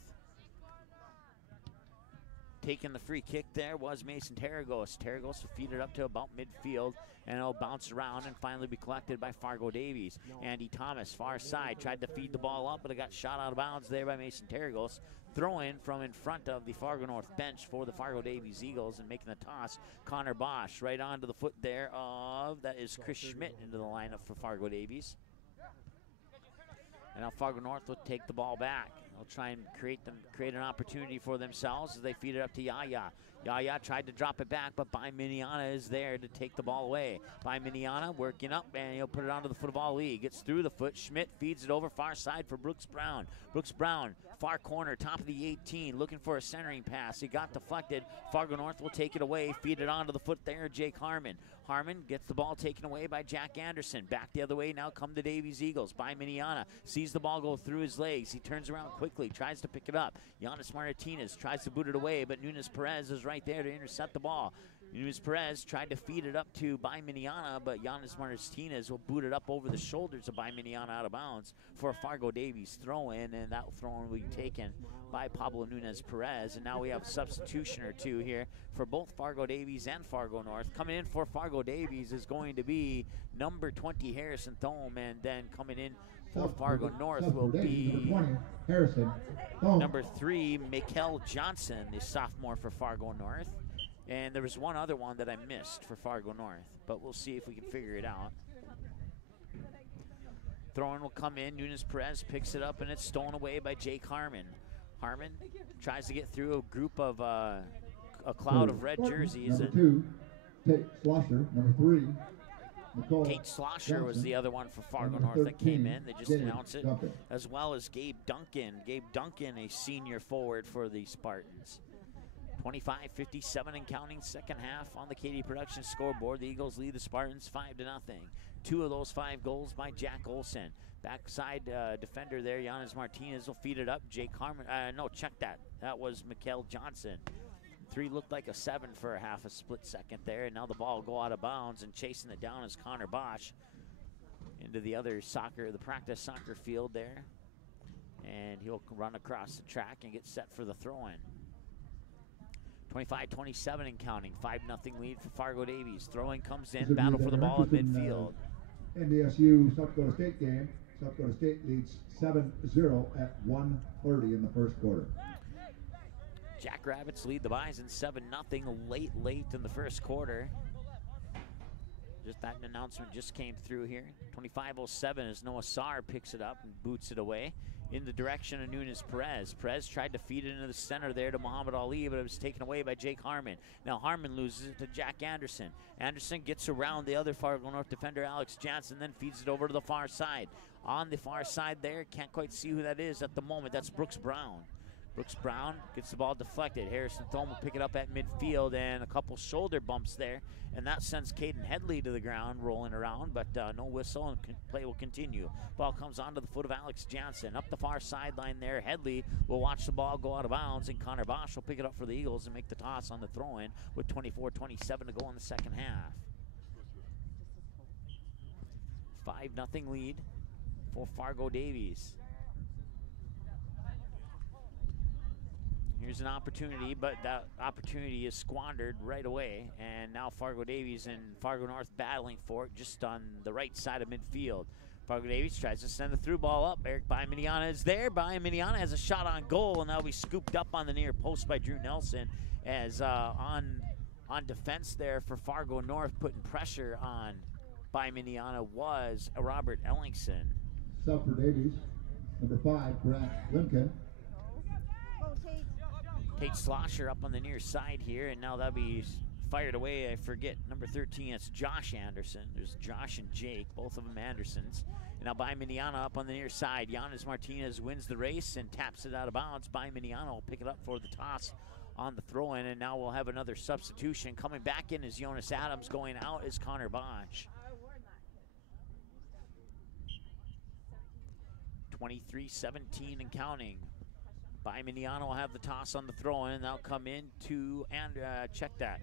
Taking the free kick there was Mason Tarragos. Tarragos will feed it up to about midfield, and it'll bounce around and finally be collected by Fargo Davies. Andy Thomas, far side, tried to feed the ball up, but it got shot out of bounds there by Mason Tarragos. Throw-in from in front of the Fargo North bench for the Fargo Davies Eagles, and making the toss, Connor Bosch right onto the foot there of, that is Chris Schmidt into the lineup for Fargo Davies. And now Fargo North will take the ball back. They'll try and create an opportunity for themselves as they feed it up to Yaya. Yaya tried to drop it back, but Miniana is there to take the ball away. Miniana working up, and he'll put it onto the foot of Ali. Gets through the foot. Schmidt feeds it over far side for Brooks Brown. Brooks Brown, far corner, top of the 18, looking for a centering pass. He got deflected. Fargo North will take it away, feed it onto the foot there, Jake Harmon. Harmon gets the ball taken away by Jack Anderson. Back the other way, now come the Davies Eagles. Miniana sees the ball go through his legs. He turns around quickly, tries to pick it up. Giannis Martinez tries to boot it away, but Nunes Perez is right there to intercept the ball. Nunes Perez tried to feed it up to Miniana, but Giannis Martinez will boot it up over the shoulders of Miniana out of bounds for a Fargo Davies throw-in, and that throw-in will be taken by Pablo Nunes Perez. And now we have a substitution or two here for both Fargo Davies and Fargo North. Coming in for Fargo Davies is going to be number 20, Harrison Thome, and then coming in for Fargo North will be number 3, Mikel Johnson, the sophomore for Fargo North. And there was one other one that I missed for Fargo North, but we'll see if we can figure it out. Throw-in will come in. Nunes Perez picks it up, and it's stolen away by Jake Harmon. Harmon tries to get through a group of a cloud of red jerseys. Number 2, Tate Slosher. Number 3, Nicole Tate Slosher Johnson. was the other one for Fargo Number North that came 13, in. They just Gabe announced it, Duncan. as well as Gabe Duncan. Gabe Duncan, a senior forward for the Spartans. 25-57 and counting, second half on the KD Productions scoreboard. The Eagles lead the Spartans 5-0. 2 of those 5 goals by Jack Olson. Backside defender there, Giannis Martinez will feed it up. Jake Harmon, no, check that. That was Mikel Johnson. 3 looked like a 7 for a split second there, and now the ball will go out of bounds, and chasing it down is Connor Bosch into the other the practice soccer field there. And he'll run across the track and get set for the throw-in. 25-27 and counting, 5-0 lead for Fargo Davies. Throw-in comes in, battle for the ball at midfield. NDSU South Dakota State game. South Dakota State leads 7-0 at 1:30 in the first quarter. Jackrabbits lead the Bison 7-0 late in the first quarter. Just that announcement just came through here. 25-07 as Noah Saar picks it up and boots it away in the direction of Nunes Perez. Perez tried to feed it into the center there to Muhammad Ali, but it was taken away by Jake Harmon. Now Harmon loses it to Jack Anderson. Anderson gets around the other Fargo North defender, Alex Johnson, then feeds it over to the far side. On the far side there, can't quite see who that is at the moment. That's Brooks Brown. Brooks Brown gets the ball deflected. Harrison Thome will pick it up at midfield, and a couple shoulder bumps there, and that sends Caden Headley to the ground, rolling around, but no whistle, and play will continue. Ball comes onto the foot of Alex Johnson. Up the far sideline there, Headley will watch the ball go out of bounds, and Connor Bosch will pick it up for the Eagles and make the toss on the throw-in with 24-27 to go in the second half. 5-0 lead for Fargo Davies. Here's an opportunity, but that opportunity is squandered right away. And now Fargo Davies and Fargo North battling for it just on the right side of midfield. Fargo Davies tries to send the through ball up. Eric Miniana is there. Miniana has a shot on goal, and that'll be scooped up on the near post by Drew Nelson as on defense there for Fargo North, putting pressure on Miniana was Robert Ellingson. Sub for Davies. Number 5, Grant Limkin. Tate Slosher up on the near side here, and now that'll be fired away. I forget number 13. It's Josh Anderson. There's Josh and Jake, both of them Andersons. And now by Miniana up on the near side. Giannis Martinez wins the race and taps it out of bounds. By Miniana will pick it up for the toss on the throw-in, and now we'll have another substitution. Coming back in is Jonas Adams. Going out is Connor Bosch. 23-17 and counting. By Miniano will have the toss on the throw-in, and they'll come in to, and check that,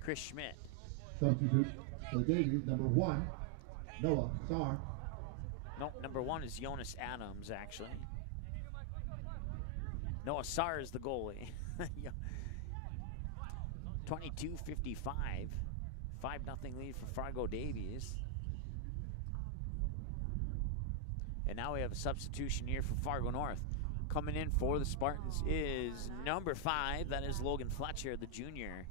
Chris Schmidt. Substitute for the Davies, number 1, Noah Sarr. Nope, number 1 is Jonas Adams, actually. Noah Sarr is the goalie. 22-55. 5-0 lead for Fargo Davies. And now we have a substitution here for Fargo North. Coming in for the Spartans is number 5. That is Logan Fletcher, the junior.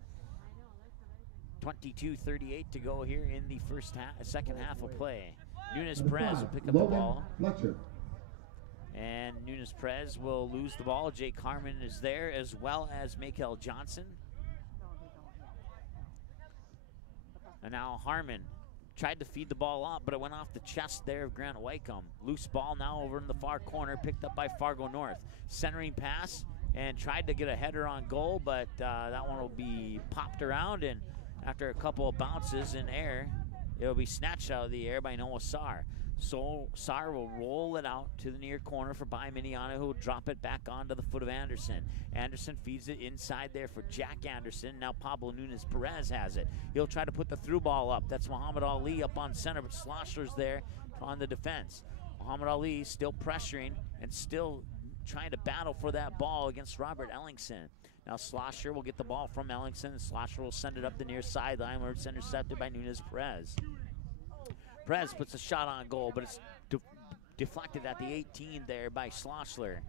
22:38 to go here in the second half of play. Nunes Perez will pick up the ball. Fletcher. And Nunes Perez will lose the ball. Jake Harmon is there, as well as Michael Johnson. And now Harmon tried to feed the ball up, but it went off the chest there of Grant Wycombe. Loose ball now over in the far corner, picked up by Fargo North. Centering pass, and tried to get a header on goal, but that one will be popped around, and after a couple of bounces in air, it'll be snatched out of the air by Noah Sarr. So Sarr will roll it out to the near corner for By Miniana, who will drop it back onto the foot of Anderson. Anderson feeds it inside there for Jack Anderson. Now Pablo Nunes Perez has it. He'll try to put the through ball up. That's Muhammad Ali up on center, but Slosher's there on the defense. Muhammad Ali still pressuring and still trying to battle for that ball against Robert Ellingson. Now Slosher will get the ball from Ellingson, and Slosher will send it up the near sideline where it's intercepted by Nunes Perez. Perez puts a shot on goal, but it's deflected at the 18 there by Slosher.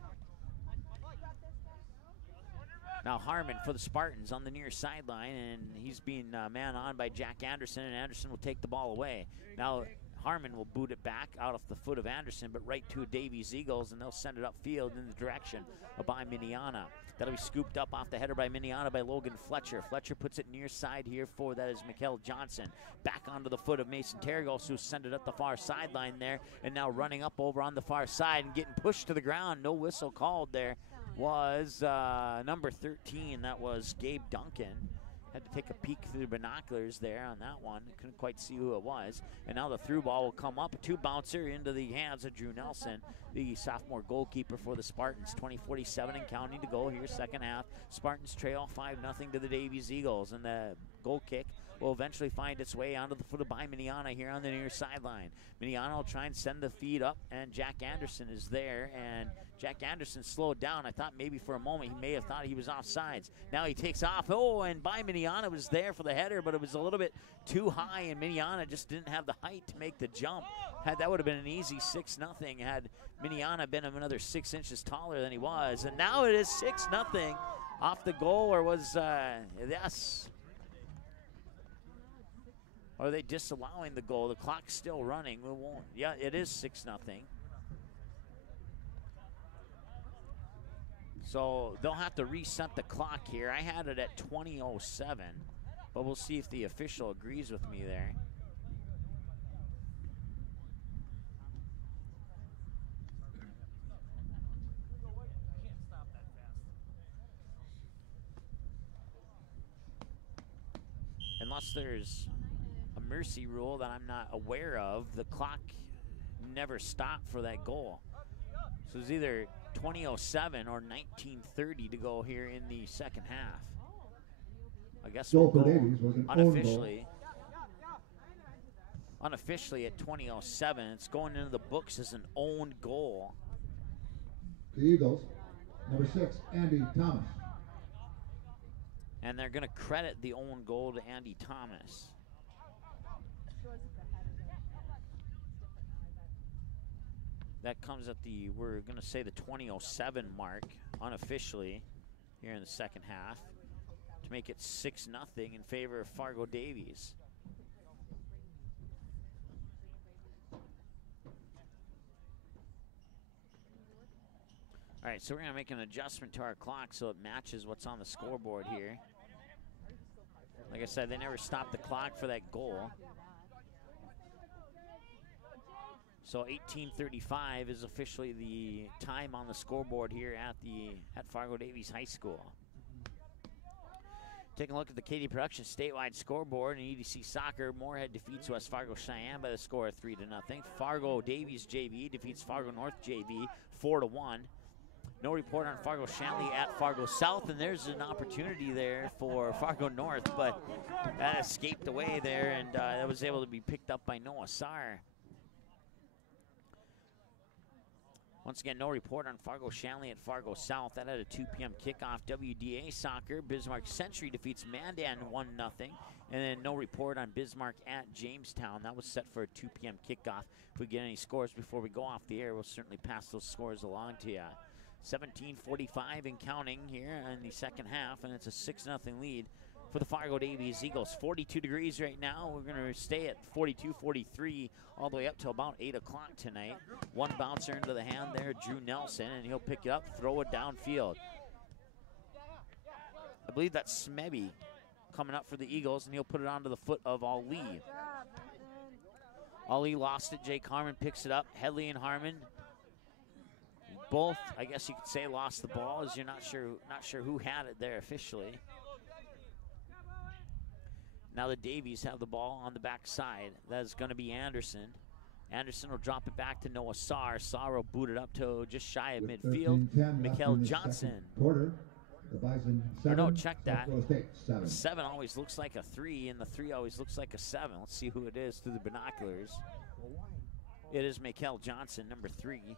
Now Harmon for the Spartans on the near sideline, and he's being man on by Jack Anderson, and Anderson will take the ball away. Now Harmon will boot it back out of the foot of Anderson, but right to Davies Eagles, and they'll send it upfield in the direction of by Miniana. That'll be scooped up off the header by Miniana by Logan Fletcher. Fletcher puts it near side here for, that is Mikael Johnson. Back onto the foot of Mason Tergos, who sent it up the far sideline there, and now running up over on the far side and getting pushed to the ground. No whistle called there was number 13. That was Gabe Duncan. Had to take a peek through the binoculars there on that one. Couldn't quite see who it was. And now the through ball will come up. A two-bouncer into the hands of Drew Nelson, the sophomore goalkeeper for the Spartans. 20:47 and counting to go here, second half. Spartans trail 5-0 to the Davies Eagles. And the goal kick will eventually find its way onto the foot of By Miniana here on the near sideline. Miniana will try and send the feed up, and Jack Anderson is there, and Jack Anderson slowed down. I thought maybe for a moment he may have thought he was offsides. Now he takes off. Oh, and By Miniana was there for the header, but it was a little bit too high, and Miniana just didn't have the height to make the jump. That would have been an easy 6-0 had Miniana been another 6 inches taller than he was. And now it is 6-0 off the goal, or was, yes. Or are they disallowing the goal? The clock's still running. We won't. Yeah, it is 6-0. So they'll have to reset the clock here. I had it at 20:07, but we'll see if the official agrees with me there. Unless there's a mercy rule that I'm not aware of, the clock never stopped for that goal. So it's either 20:07 or 19:30 to go here in the second half. I guess we'll go unofficially at 20:07. It's going into the books as an owned goal. The Eagles, number 6, Andy Thomas. And they're going to credit the own goal to Andy Thomas. That comes at the, we're going to say the 20:07 mark, unofficially, here in the second half, to make it 6-0 in favor of Fargo Davies. All right, so we're going to make an adjustment to our clock so it matches what's on the scoreboard here. Like I said, they never stopped the clock for that goal. So 18:35 is officially the time on the scoreboard here at Fargo Davies High School. Taking a look at the KD Production statewide scoreboard in EDC Soccer, Moorhead defeats West Fargo Cheyenne by the score of 3-0. Fargo Davies JV defeats Fargo North JV 4-1. No report on Fargo Shanley at Fargo South, and there's an opportunity there for Fargo North, but that escaped away there, and that was able to be picked up by Noah Sarr. Once again, no report on Fargo Shanley at Fargo South. That had a 2 p.m. kickoff. WDA Soccer, Bismarck Century defeats Mandan 1-0. And then no report on Bismarck at Jamestown. That was set for a 2 p.m. kickoff. If we get any scores before we go off the air, we'll certainly pass those scores along to you. 17:45 and counting here in the second half, and it's a 6-0 lead for the Fargo Davies Eagles. 42 degrees right now. We're going to stay at 42, 43 all the way up till about 8 o'clock tonight. One bouncer into the hand there, Drew Nelson, and he'll pick it up, throw it downfield. I believe that's Smebby coming up for the Eagles, and he'll put it onto the foot of Ali. Ali lost it. Jake Harmon picks it up. Headley and Harmon both, I guess you could say, lost the ball, as you're not sure who had it there officially. Now the Davies have the ball on the backside. That is going to be Anderson. Anderson will drop it back to Noah Sarr. Sarr will boot it up to just shy of midfield. Mikael Johnson. Quarter, the Bison 7, no, check that. 7. 7 always looks like a 3, and the 3 always looks like a 7. Let's see who it is through the binoculars. It is Mikael Johnson, number 3.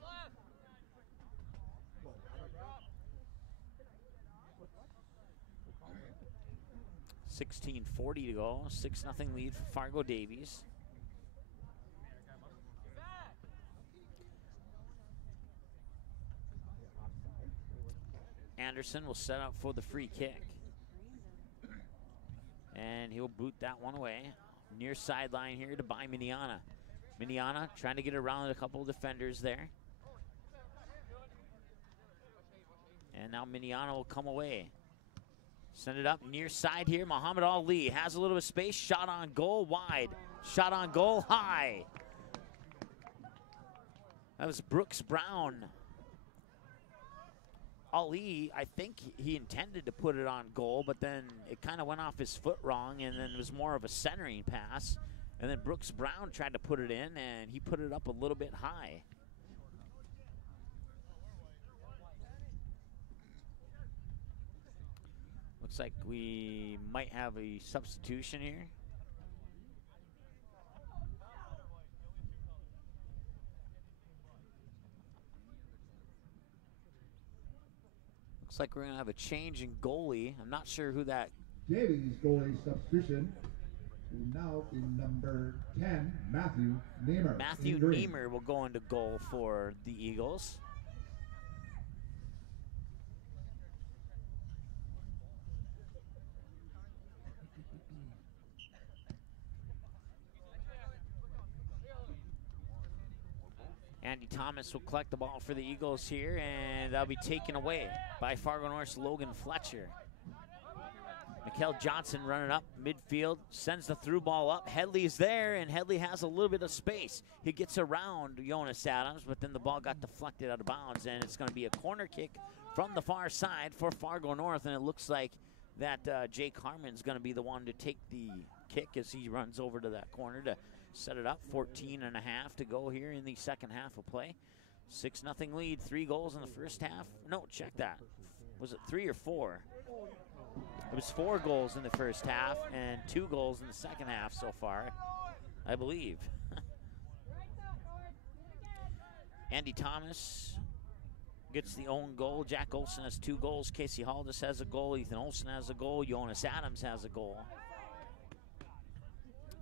16:40 to go. 6-0 lead for Fargo Davies. Anderson will set up for the free kick. And he'll boot that one away. Near sideline here to by Miniana. Miniana trying to get around a couple of defenders there. And now Miniana will come away. Send it up near side here. Muhammad Ali has a little bit of space. Shot on goal, wide. Shot on goal, high. That was Brooks Brown. Ali, I think he intended to put it on goal, but then it kind of went off his foot wrong, and then it was more of a centering pass. And then Brooks Brown tried to put it in, and he put it up a little bit high. Looks like we might have a substitution here. Looks like we're going to have a change in goalie. I'm not sure who that. Davies goalie substitution. Now in number 10, Matthew Niemer. Matthew Niemer will go into goal for the Eagles. Andy Thomas will collect the ball for the Eagles here, and that'll be taken away by Fargo North's Logan Fletcher. Mikael Johnson running up midfield, sends the through ball up. Headley's there, and Headley has a little bit of space. He gets around Jonas Adams, but then the ball got deflected out of bounds, and it's going to be a corner kick from the far side for Fargo North, and it looks like that Jake Harmon's going to be the one to take the kick as he runs over to that corner to set it up. 14 and a half to go here in the second half of play. 6-0 lead, 3 goals in the first half. No, check that. Was it 3 or 4? It was 4 goals in the first half and 2 goals in the second half so far, I believe. Andy Thomas gets the own goal. Jack Olson has 2 goals. Casey Haldis has a goal. Ethan Olson has a goal. Jonas Adams has a goal.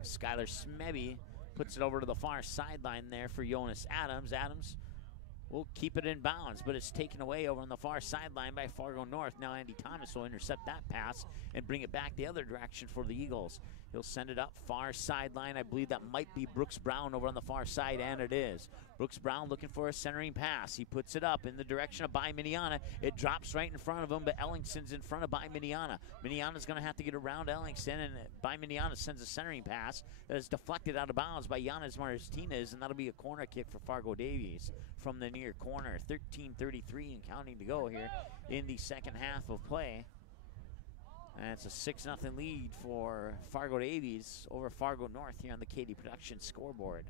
Skylar Smebby puts it over to the far sideline there for Jonas Adams. Adams will keep it in bounds, but it's taken away over on the far sideline by Fargo North. Now Andy Thomas will intercept that pass and bring it back the other direction for the Eagles. He'll send it up far sideline. I believe that might be Brooks Brown over on the far side, and it is. Brooks Brown looking for a centering pass. He puts it up in the direction of By Miniana. It drops right in front of him, but Ellingson's in front of By Miniana. Miniana's going to have to get around Ellingson, and By Miniana sends a centering pass that is deflected out of bounds by Giannis Martinez, and that'll be a corner kick for Fargo Davies from the near corner. 13:33 and counting to go here in the second half of play. And it's a 6-0 lead for Fargo Davies over Fargo North here on the Katie Production scoreboard.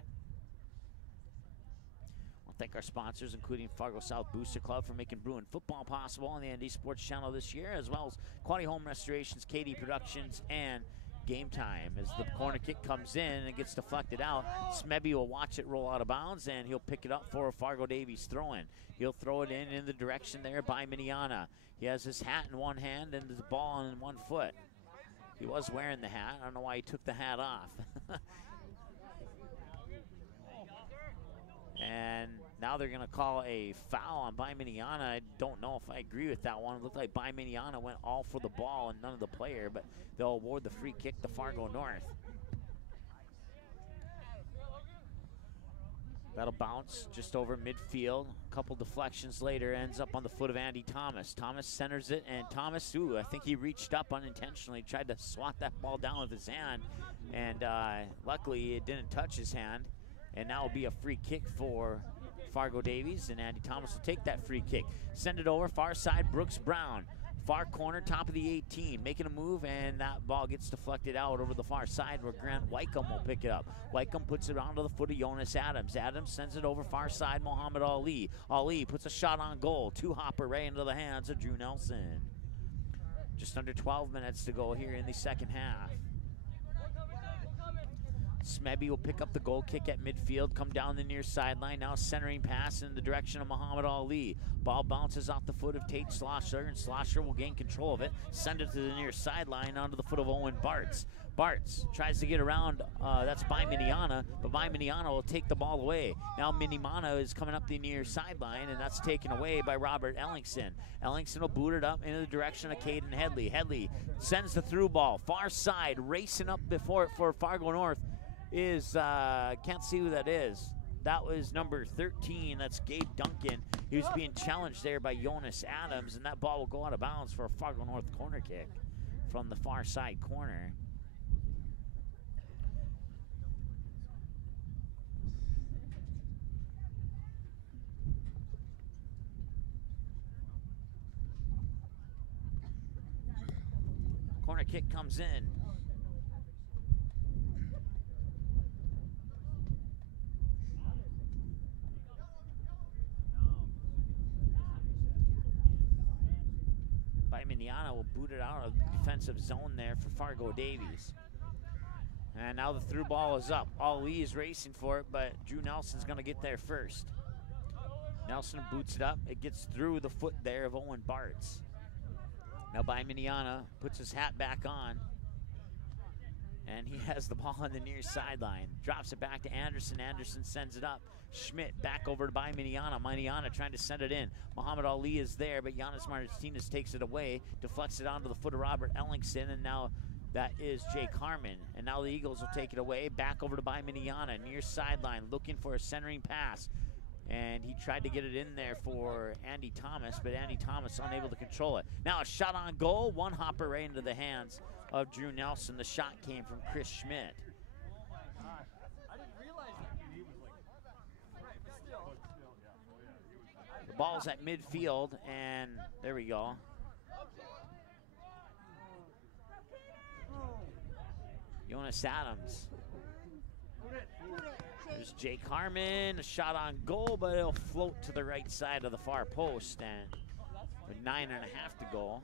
I'll thank our sponsors, including Fargo South Booster Club, for making Bruin football possible on the ND Sports Channel this year, as well as Quality Home Restorations, Katie Productions, and Game Time. As the corner kick comes in and gets deflected out, Smebby will watch it roll out of bounds, and he'll pick it up for a Fargo Davies throw-in. He'll throw it in the direction there by Miniana. He has his hat in one hand and the ball in one foot. He was wearing the hat. I don't know why he took the hat off. And now they're going to call a foul on By Miniana. I don't know if I agree with that one. It looked like By Miniana went all for the ball and none of the player, but they'll award the free kick to Fargo North. That'll bounce just over midfield. A couple deflections later, ends up on the foot of Andy Thomas. Thomas centers it, and Thomas, I think he reached up unintentionally, tried to swat that ball down with his hand, and luckily it didn't touch his hand. And now it'll be a free kick for Fargo Davies, and Andy Thomas will take that free kick. Send it over, far side, Brooks Brown. Far corner, top of the 18, making a move, and that ball gets deflected out over the far side where Grant Wycombe will pick it up. Wycombe puts it onto the foot of Jonas Adams. Adams sends it over far side, Muhammad Ali. Ali puts a shot on goal. Two-hopper right into the hands of Drew Nelson. Just under 12 minutes to go here in the second half. Smebby will pick up the goal kick at midfield, come down the near sideline, now centering pass in the direction of Muhammad Ali. Ball bounces off the foot of Tate Schlosser, and Schlosser will gain control of it, send it to the near sideline onto the foot of Owen Bartz. Bartz tries to get around, that's By Miniana, but By Miniana will take the ball away. Now Minimana is coming up the near sideline, and that's taken away by Robert Ellingson. Ellingson will boot it up into the direction of Caden Headley. Headley sends the through ball, far side, racing up before it for Fargo North. Can't see who that is. That was number 13. That's Gabe Duncan. He was being challenged there by Jonas Adams, and that ball will go out of bounds for a Fargo North corner kick from the far side corner. Corner kick comes in. Miniana will boot it out of the defensive zone there for Fargo Davies. And now the through ball is up. Ali is racing for it, but Drew Nelson's going to get there first. Nelson boots it up. It gets through the foot there of Owen Bartz. Now By Miniana puts his hat back on, and he has the ball on the near sideline. Drops it back to Anderson. Anderson sends it up. Schmidt back over to By Miniana. Miniana trying to send it in. Muhammad Ali is there, but Giannis Martinez takes it away, deflects it onto the foot of Robert Ellingson, and now that is Jake Harmon. And now the Eagles will take it away, back over to By Miniana, near sideline, looking for a centering pass. And he tried to get it in there for Andy Thomas, but Andy Thomas unable to control it. Now a shot on goal, one hopper right into the hands of Drew Nelson. The shot came from Chris Schmidt. The ball's at midfield, and there we go. Jonas Adams. There's Jake Harmon, a shot on goal, but it'll float to the right side of the far post, and with 9.5 to go.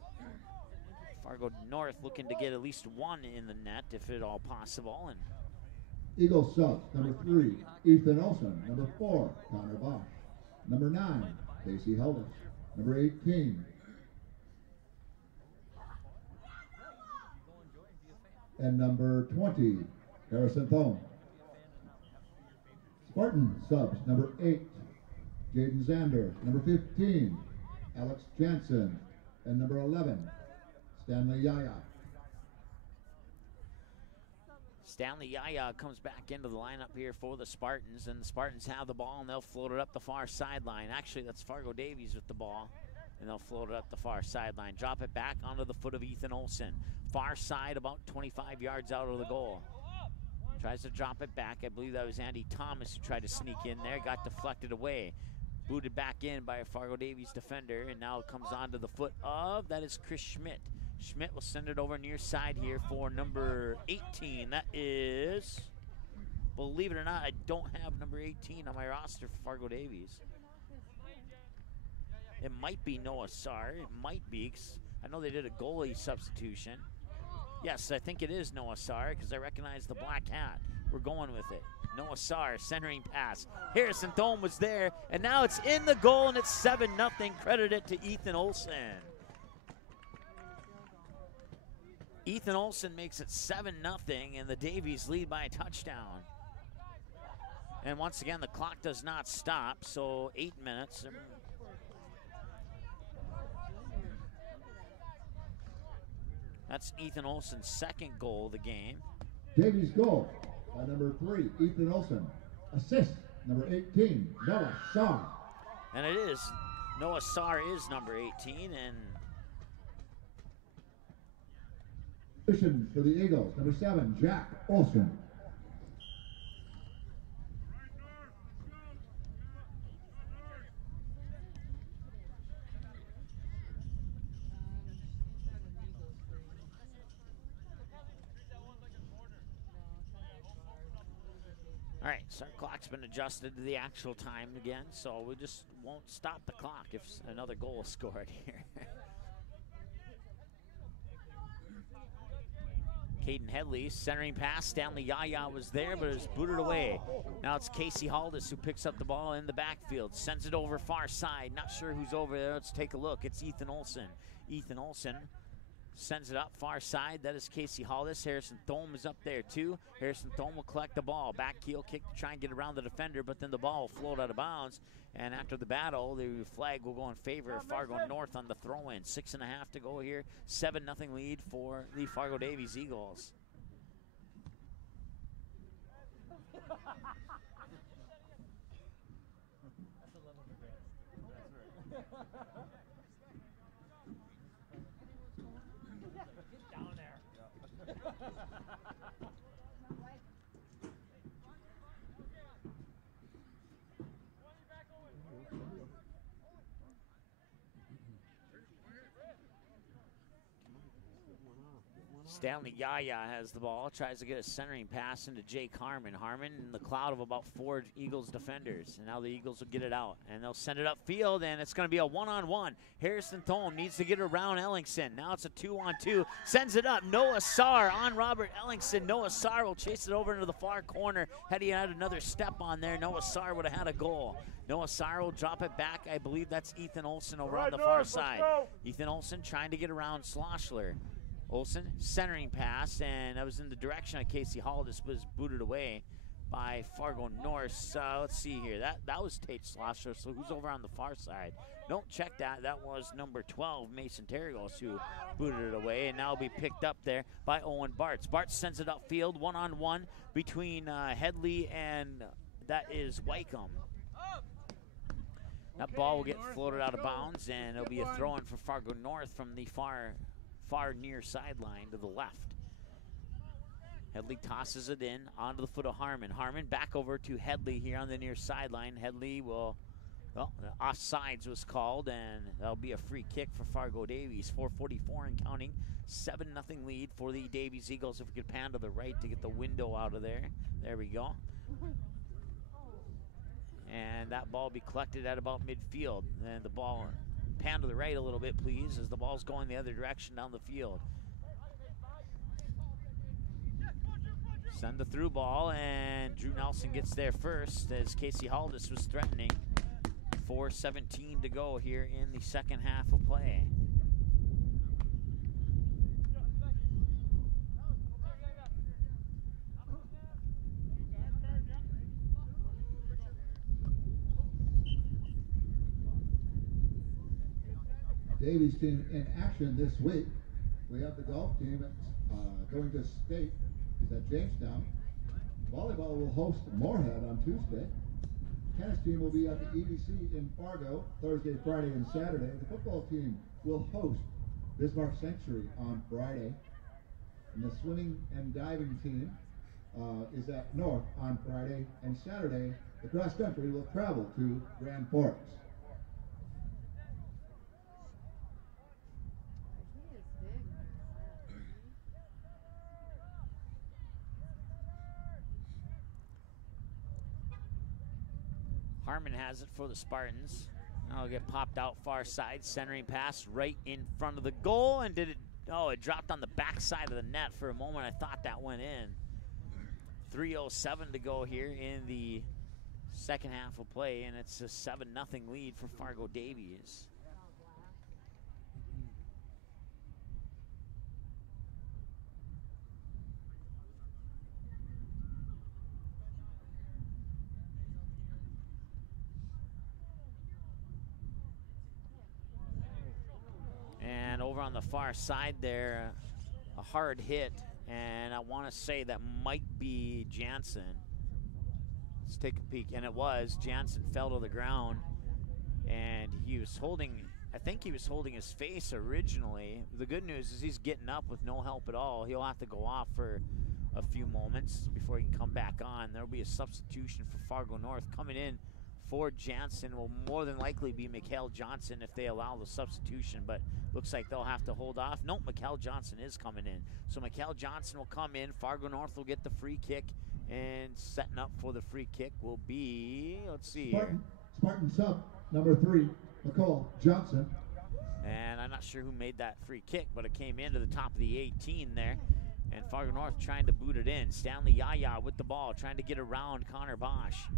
Fargo North looking to get at least one in the net, if at all possible. And Eagle subs, number 3, Ethan Olson. Number 4, Connor Bosch. Number 9, Casey Helvis. Number 18, and number 20, Harrison Thome. Spartan subs, number 8, Jaden Zander. Number 15, Alex Jansen. And number 11, Stanley Yaya. Stanley Yaya comes back into the lineup here for the Spartans, and the Spartans have the ball, and they'll float it up the far sideline. Actually, that's Fargo Davies with the ball, and they'll float it up the far sideline. Drop it back onto the foot of Ethan Olson. Far side, about 25 yards out of the goal. Tries to drop it back. I believe that was Andy Thomas who tried to sneak in there, got deflected away. Booted back in by a Fargo Davies defender, and now it comes onto the foot of, that is Chris Schmidt. Schmidt will send it over near side here for number 18. That is, believe it or not, I don't have number 18 on my roster for Fargo Davies. It might be Noah Sarr. It might be, 'cause I know they did a goalie substitution. Yes, I think it is Noah Sarr, because I recognize the black hat. We're going with it. Noah Sarr, centering pass. Harrison Thome was there, and now it's in the goal, and it's 7-0. Credit it to Ethan Olson. Ethan Olson makes it 7-0, and the Davies lead by a touchdown. And once again, the clock does not stop, so 8 minutes. That's Ethan Olson's second goal of the game. Davies goal by number 3, Ethan Olson. Assist, number 18, Noah Sarr. And it is. Noah Sarr is number 18, and Position for the Eagles, number 7, Jack Olson. all right, so our clock's been adjusted to the actual time again, so we just won't stop the clock if another goal is scored here. Caden Headley, centering pass. Stanley Yaya was there, but it was booted away. Now it's Casey Haldis who picks up the ball in the backfield, sends it over far side. Not sure who's over there. Let's take a look. It's Ethan Olson. Ethan Olson sends it up far side. That is Casey Haldis. Harrison Thome is up there too. Harrison Thome will collect the ball. Back heel kick to try and get around the defender, but then the ball will float out of bounds. And after the battle, the flag will go in favor of Fargo North on the throw-in. 6.5 to go here. 7-0 lead for the Fargo Davies Eagles. Stanley Yaya has the ball, tries to get a centering pass into Jake Harmon. Harmon in the cloud of about 4 Eagles defenders. And now the Eagles will get it out. And they'll send it upfield, and it's going to be a one-on-one. Harrison Thome needs to get around Ellingson. Now it's a 2-on-2. Sends it up. Noah Sarr on Robert Ellingson. Noah Sarr will chase it over into the far corner. Had he had another step on there, Noah Sarr would have had a goal. Noah Sarr will drop it back. I believe that's Ethan Olson over on the far side. Ethan Olson trying to get around Schlossler. Olson, centering pass, and that was in the direction of Casey Haldis, but was booted away by Fargo North. Let's see here. That was Tate Schlosser, so who's over on the far side? Don't check that. That was number 12, Mason Terrigos, who booted it away, and now will be picked up there by Owen Bartz. Bartz sends it upfield, one-on-one between Headley and that is Wycombe. That ball will get floated out of bounds, and it'll be a throw-in for Fargo North from the far near sideline to the left. Headley tosses it in onto the foot of Harmon. Harmon back over to Headley here on the near sideline. Headley will, well, offsides was called, and that'll be a free kick for Fargo Davies. 4:44 and counting. 7-0 lead for the Davies Eagles. If we could pan to the right to get the window out of there. There we go. And that ball will be collected at about midfield. And the ball, pan to the right a little bit, please, as the ball's going the other direction down the field. Send the through ball, and Drew Nelson gets there first as Casey Haldis was threatening. 4:17 to go here in the second half of play. Davies team in action this week. We have the golf team going to state is at Jamestown. Volleyball will host Moorhead on Tuesday. Tennis team will be at the EDC in Fargo Thursday, Friday, and Saturday. The football team will host Bismarck Sanctuary on Friday. And the swimming and diving team is at North on Friday and Saturday. The cross country will travel to Grand Forks. Harmon has it for the Spartans. Now it'll get popped out far side, centering pass right in front of the goal, and did it? Oh, it dropped on the back side of the net for a moment. I thought that went in. 3:07 to go here in the second half of play, and it's a 7-0 lead for Fargo Davies. And over on the far side there, a hard hit, and I want to say that might be Jansen. Let's take a peek, and it was. Jansen fell to the ground, and he was holding, I think he was holding his face originally. The good news is he's getting up with no help at all. He'll have to go off for a few moments before he can come back on. There'll be a substitution for Fargo North. Coming in for Jansen will more than likely be Mikhail Johnson if they allow the substitution, but looks like they'll have to hold off. Nope, Mikhail Johnson is coming in. So Mikhail Johnson will come in. Fargo North will get the free kick, and setting up for the free kick will be, let's see here. Spartan sub, number 3, Mikhail Johnson. And I'm not sure who made that free kick, but it came into the top of the 18 there. And Fargo North trying to boot it in. Stanley Yaya with the ball, trying to get around Connor Bosch.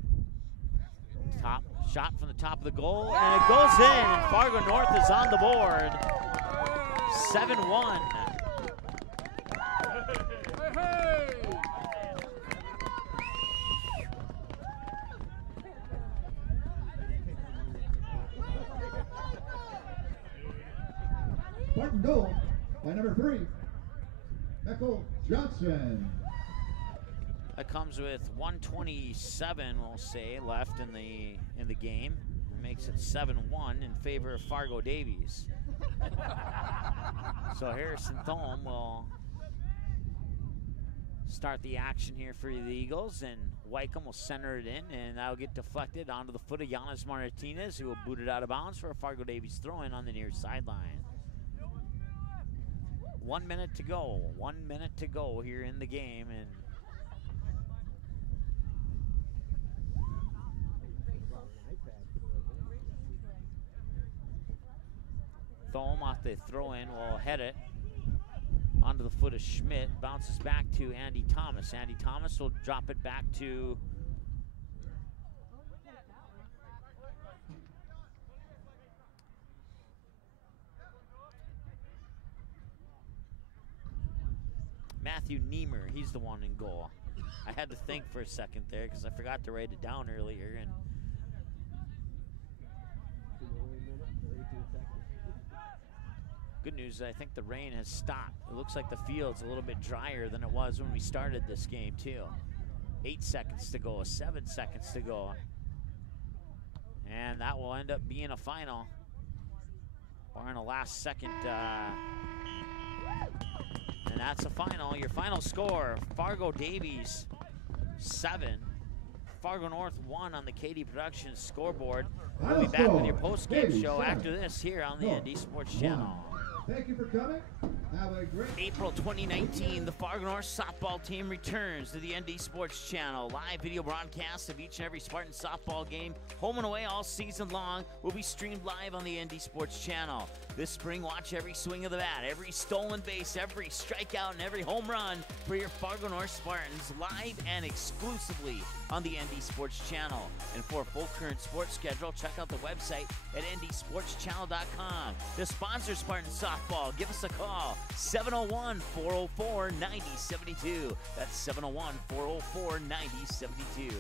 Top shot from the top of the goal, and it goes in, and Fargo North is on the board. 7-1. Spartan goal by number 3, Mikhail Johnson. That comes with 1:27, we'll say, left in the game. It makes it 7-1 in favor of Fargo Davies. So Harrison Thome will start the action here for the Eagles, and Wycombe will center it in, and that'll get deflected onto the foot of Giannis Martinez, who will boot it out of bounds for a Fargo Davies throw-in on the near sideline. 1 minute to go. 1 minute to go here in the game, and Thome off the throw-in will head it onto the foot of Schmidt. Bounces back to Andy Thomas. Andy Thomas will drop it back to Matthew Niemer. He's the one in goal. I had to think for a second there because I forgot to write it down earlier. And good news, I think the rain has stopped. It looks like the field's a little bit drier than it was when we started this game, too. 8 seconds to go, 7 seconds to go. And that will end up being a final. Barring a last second. And that's a final. Your final score, Fargo Davies 7. Fargo North 1 on the KD Productions scoreboard. We'll be back with your post-game show after this here on the ND Sports Channel. Thank you for coming. Have a great April 2019, the Fargo North softball team returns to the ND Sports Channel. Live video broadcasts of each and every Spartan softball game, home and away all season long, will be streamed live on the ND Sports Channel. This spring, watch every swing of the bat, every stolen base, every strikeout, and every home run for your Fargo North Spartans live and exclusively on the ND Sports Channel. And for a full current sports schedule, check out the website at ndsportschannel.com. To sponsor Spartan softball, give us a call, 701-404-9072. That's 701-404-9072.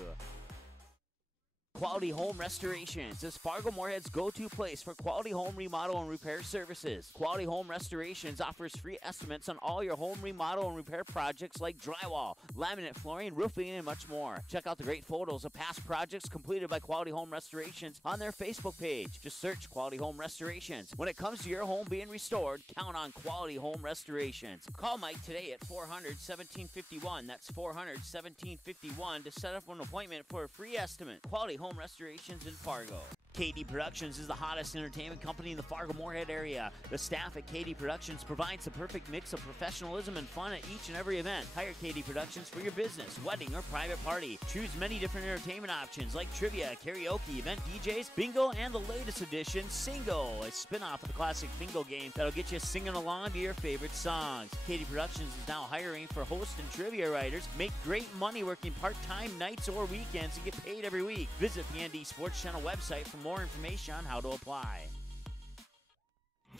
Quality Home Restorations is Fargo Moorhead's go-to place for quality home remodel and repair services. Quality Home Restorations offers free estimates on all your home remodel and repair projects like drywall, laminate flooring, roofing, and much more. Check out the great photos of past projects completed by Quality Home Restorations on their Facebook page. Just search Quality Home Restorations. When it comes to your home being restored, count on Quality Home Restorations. Call Mike today at 400-1751. That's 400-1751 to set up an appointment for a free estimate. Quality Home Restorations in Fargo. KD Productions is the hottest entertainment company in the Fargo-Moorhead area. The staff at KD Productions provides the perfect mix of professionalism and fun at each and every event. Hire KD Productions for your business, wedding, or private party. Choose many different entertainment options like trivia, karaoke, event DJs, bingo, and the latest edition, Singo, a spin-off of the classic bingo game that'll get you singing along to your favorite songs. KD Productions is now hiring for host and trivia writers. Make great money working part-time nights or weekends and get paid every week. Visit the ND Sports Channel website for more information on how to apply.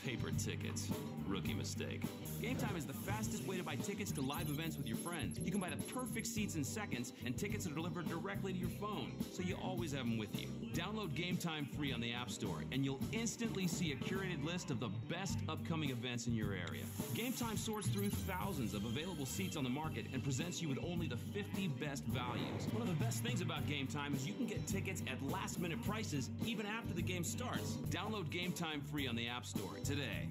Paper tickets. Rookie mistake. Game Time is the fastest way to buy tickets to live events with your friends. You can buy the perfect seats in seconds, and tickets are delivered directly to your phone, so you always have them with you. Download Game Time free on the App Store, and you'll instantly see a curated list of the best upcoming events in your area. Game Time sorts through thousands of available seats on the market and presents you with only the 50 best values. One of the best things about Game Time is you can get tickets at last-minute prices even after the game starts. Download Game Time free on the App Store today.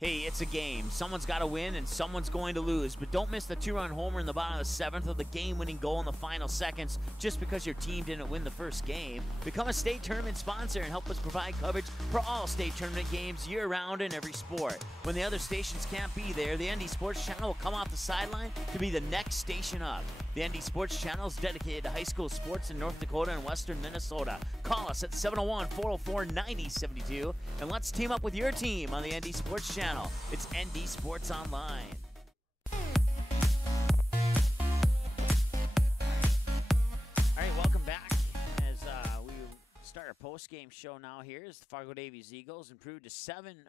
Hey, it's a game. Someone's got to win and someone's going to lose. But don't miss the two-run homer in the bottom of the seventh or the game-winning goal in the final seconds just because your team didn't win the first game. Become a state tournament sponsor and help us provide coverage for all state tournament games year-round in every sport. When the other stations can't be there, the ND Sports Channel will come off the sideline to be the next station up. The ND Sports Channel is dedicated to high school sports in North Dakota and western Minnesota. Call us at 701-404-9072 and let's team up with your team on the ND Sports Channel. It's ND Sports Online. All right, welcome back as we start our post-game show now. Here is the Fargo Davies Eagles improved to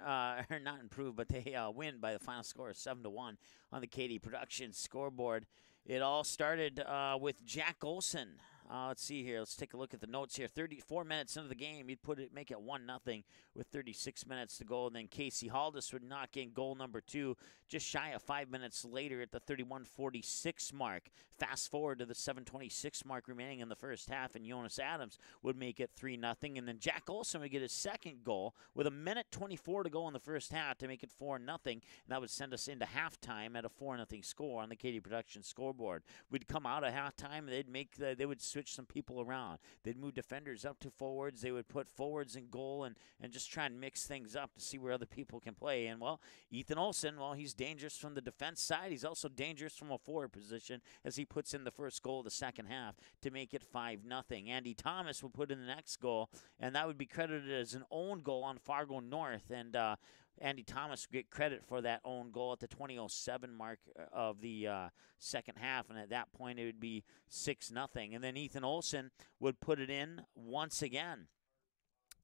not improved, but they win by the final score of 7-1 on the KD Productions scoreboard. It all started with Jack Olson. Let's see here. Let's take a look at the notes here. 34 minutes into the game, he'd make it 1-0 with 36 minutes to go. And then Casey Haldis would knock in goal number 2 just shy of 5 minutes later at the 31:46 mark. Fast forward to the 7:26 mark remaining in the first half, and Jonas Adams would make it 3-0. And then Jack Olson would get his second goal with 1:24 to go in the first half to make it 4-0. And that would send us into halftime at a 4-0 score on the KD Production scoreboard. We'd come out of halftime, they would switch some people around. They'd move defenders up to forwards. They would put forwards in goal and just try and mix things up to see where other people can play. And, well, Ethan Olson, he's dangerous from the defense side. He's also dangerous from a forward position as he puts in the first goal of the second half to make it 5-0. Andy Thomas would put in the next goal, and that would be credited as an own goal on Fargo North. And Andy Thomas would get credit for that own goal at the 20:07 mark of the second half, and at that point it would be 6-0. And then Ethan Olson would put it in once again.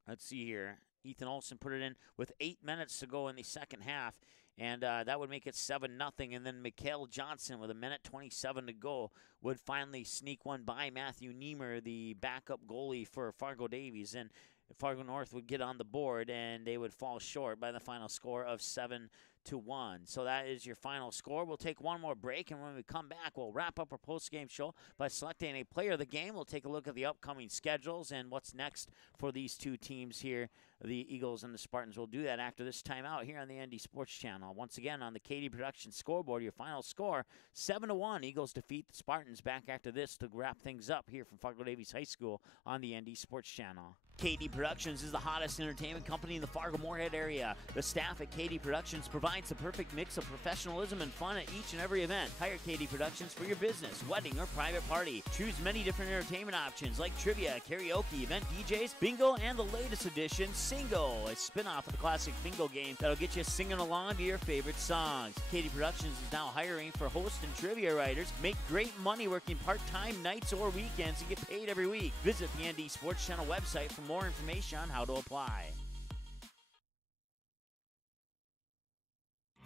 Let's see here. Ethan Olson put it in with 8 minutes to go in the second half, and that would make it 7-0. And then Mikhail Johnson with 1:27 to go would finally sneak one by Matthew Niemer, the backup goalie for Fargo Davies, and Fargo North would get on the board, and they would fall short by the final score of 7-1. So that is your final score. We'll take one more break, and when we come back, we'll wrap up our post-game show by selecting a player of the game. We'll take a look at the upcoming schedules and what's next for these two teams here, the Eagles and the Spartans. We'll do that after this timeout here on the ND Sports Channel. Once again, on the KD Production scoreboard, your final score, 7-1. Eagles defeat the Spartans. Back after this to wrap things up here from Fargo Davies High School on the ND Sports Channel. KD Productions is the hottest entertainment company in the Fargo-Moorhead area. The staff at KD Productions provides the perfect mix of professionalism and fun at each and every event. Hire KD Productions for your business, wedding, or private party. Choose many different entertainment options like trivia, karaoke, event DJs, bingo, and the latest edition, Singo, a spin-off of the classic bingo game that'll get you singing along to your favorite songs. KD Productions is now hiring for host and trivia writers. Make great money working part-time nights or weekends and get paid every week. Visit the ND Sports Channel website for more information on how to apply.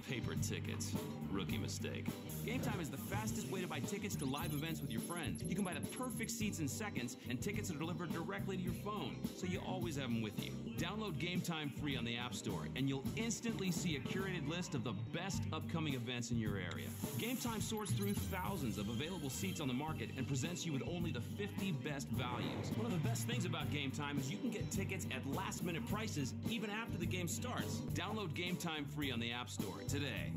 Paper tickets. Rookie mistake. Game Time is the fastest way to buy tickets to live events with your friends. You can buy the perfect seats in seconds, and tickets are delivered directly to your phone, so you always have them with you. Download Game Time free on the App Store, and you'll instantly see a curated list of the best upcoming events in your area. Game Time sorts through thousands of available seats on the market and presents you with only the 50 best values. One of the best things about Game Time is you can get tickets at last-minute prices even after the game starts. Download Game Time free on the App Store today.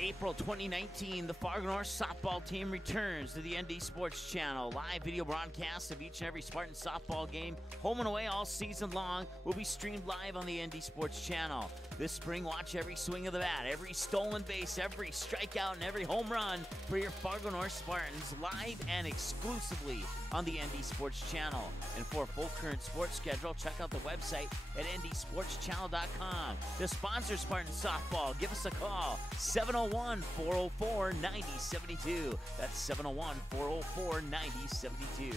April 2019, the Fargo North softball team returns to the ND Sports Channel. Live video broadcasts of each and every Spartan softball game, home and away all season long, will be streamed live on the ND Sports Channel. This spring, watch every swing of the bat, every stolen base, every strikeout, and every home run for your Fargo North Spartans live and exclusively on the ND Sports Channel. And for a full current sports schedule, check out the website at ndsportschannel.com. To sponsor Spartan softball, give us a call, 701-404-9072. That's 701-404-9072.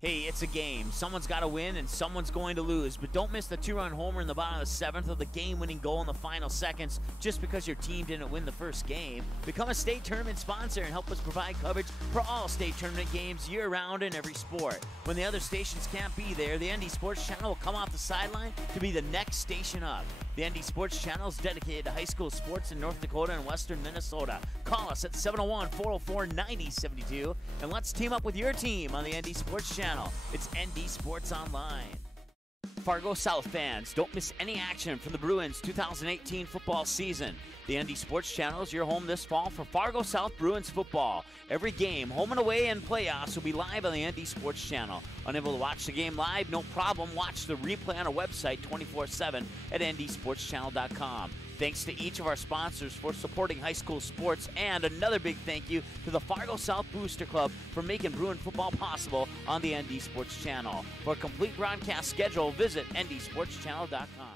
Hey, it's a game. Someone's got to win and someone's going to lose. But don't miss the two-run homer in the bottom of the seventh or the game-winning goal in the final seconds just because your team didn't win the first game. Become a state tournament sponsor and help us provide coverage for all state tournament games year-round in every sport. When the other stations can't be there, the ND Sports Channel will come off the sideline to be the next station up. The ND Sports Channel is dedicated to high school sports in North Dakota and western Minnesota. Call us at 701-404-9072 and let's team up with your team on the ND Sports Channel. It's ND Sports Online. Fargo South fans, don't miss any action from the Bruins 2018 football season. The ND Sports Channel is your home this fall for Fargo South Bruins football. Every game, home and away, and playoffs will be live on the ND Sports Channel. Unable to watch the game live? No problem. Watch the replay on our website 24/7 at ndsportschannel.com. Thanks to each of our sponsors for supporting high school sports, and another big thank you to the Fargo South Booster Club for making Bruin football possible on the ND Sports Channel. For a complete broadcast schedule, visit ndsportschannel.com.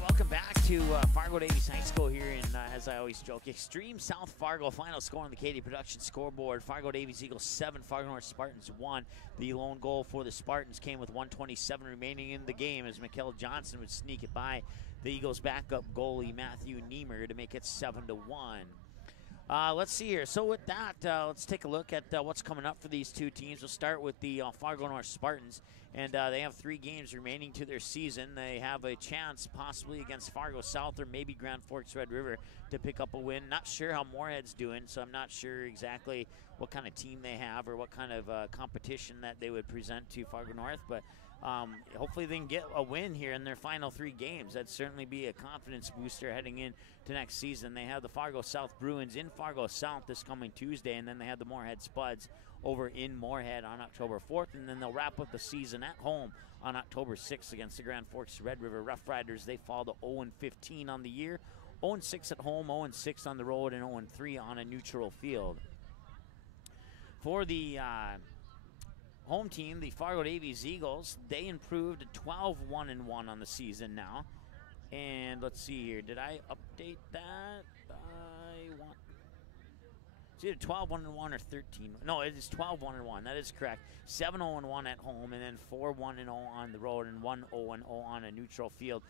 Welcome back to Fargo Davies High School here in, as I always joke, Extreme South Fargo. Final score on the KD Production scoreboard. Fargo Davies Eagles 7, Fargo North Spartans 1. The lone goal for the Spartans came with 1:27 remaining in the game as Mikkel Johnson would sneak it by the Eagles' backup goalie Matthew Niemer to make it 7-1. Let's see here. So with that, let's take a look at what's coming up for these two teams. We'll start with the Fargo North Spartans, and they have 3 games remaining to their season. They have a chance possibly against Fargo South or maybe Grand Forks Red River to pick up a win. Not sure how Moorhead's doing, so I'm not sure exactly what kind of team they have or what kind of competition that they would present to Fargo North, but hopefully they can get a win here in their final 3 games. That'd certainly be a confidence booster heading into next season. They have the Fargo South Bruins in Fargo South this coming Tuesday, and then they have the Moorhead Spuds over in Moorhead on October 4th, and then they'll wrap up the season at home on October 6th against the Grand Forks Red River Rough Riders. They fall to 0-15 on the year, 0-6 at home, 0-6 on the road, and 0-3 on a neutral field. For the home team, the Fargo Davies Eagles, they improved to 12-1-1 on the season now. And let's see here. Did I update that? It's either 12-1-1 or 13. No, it is 12-1-1. That is correct. 7-0-1 at home, and then 4-1-0 on the road, and 1-0-0 on a neutral field.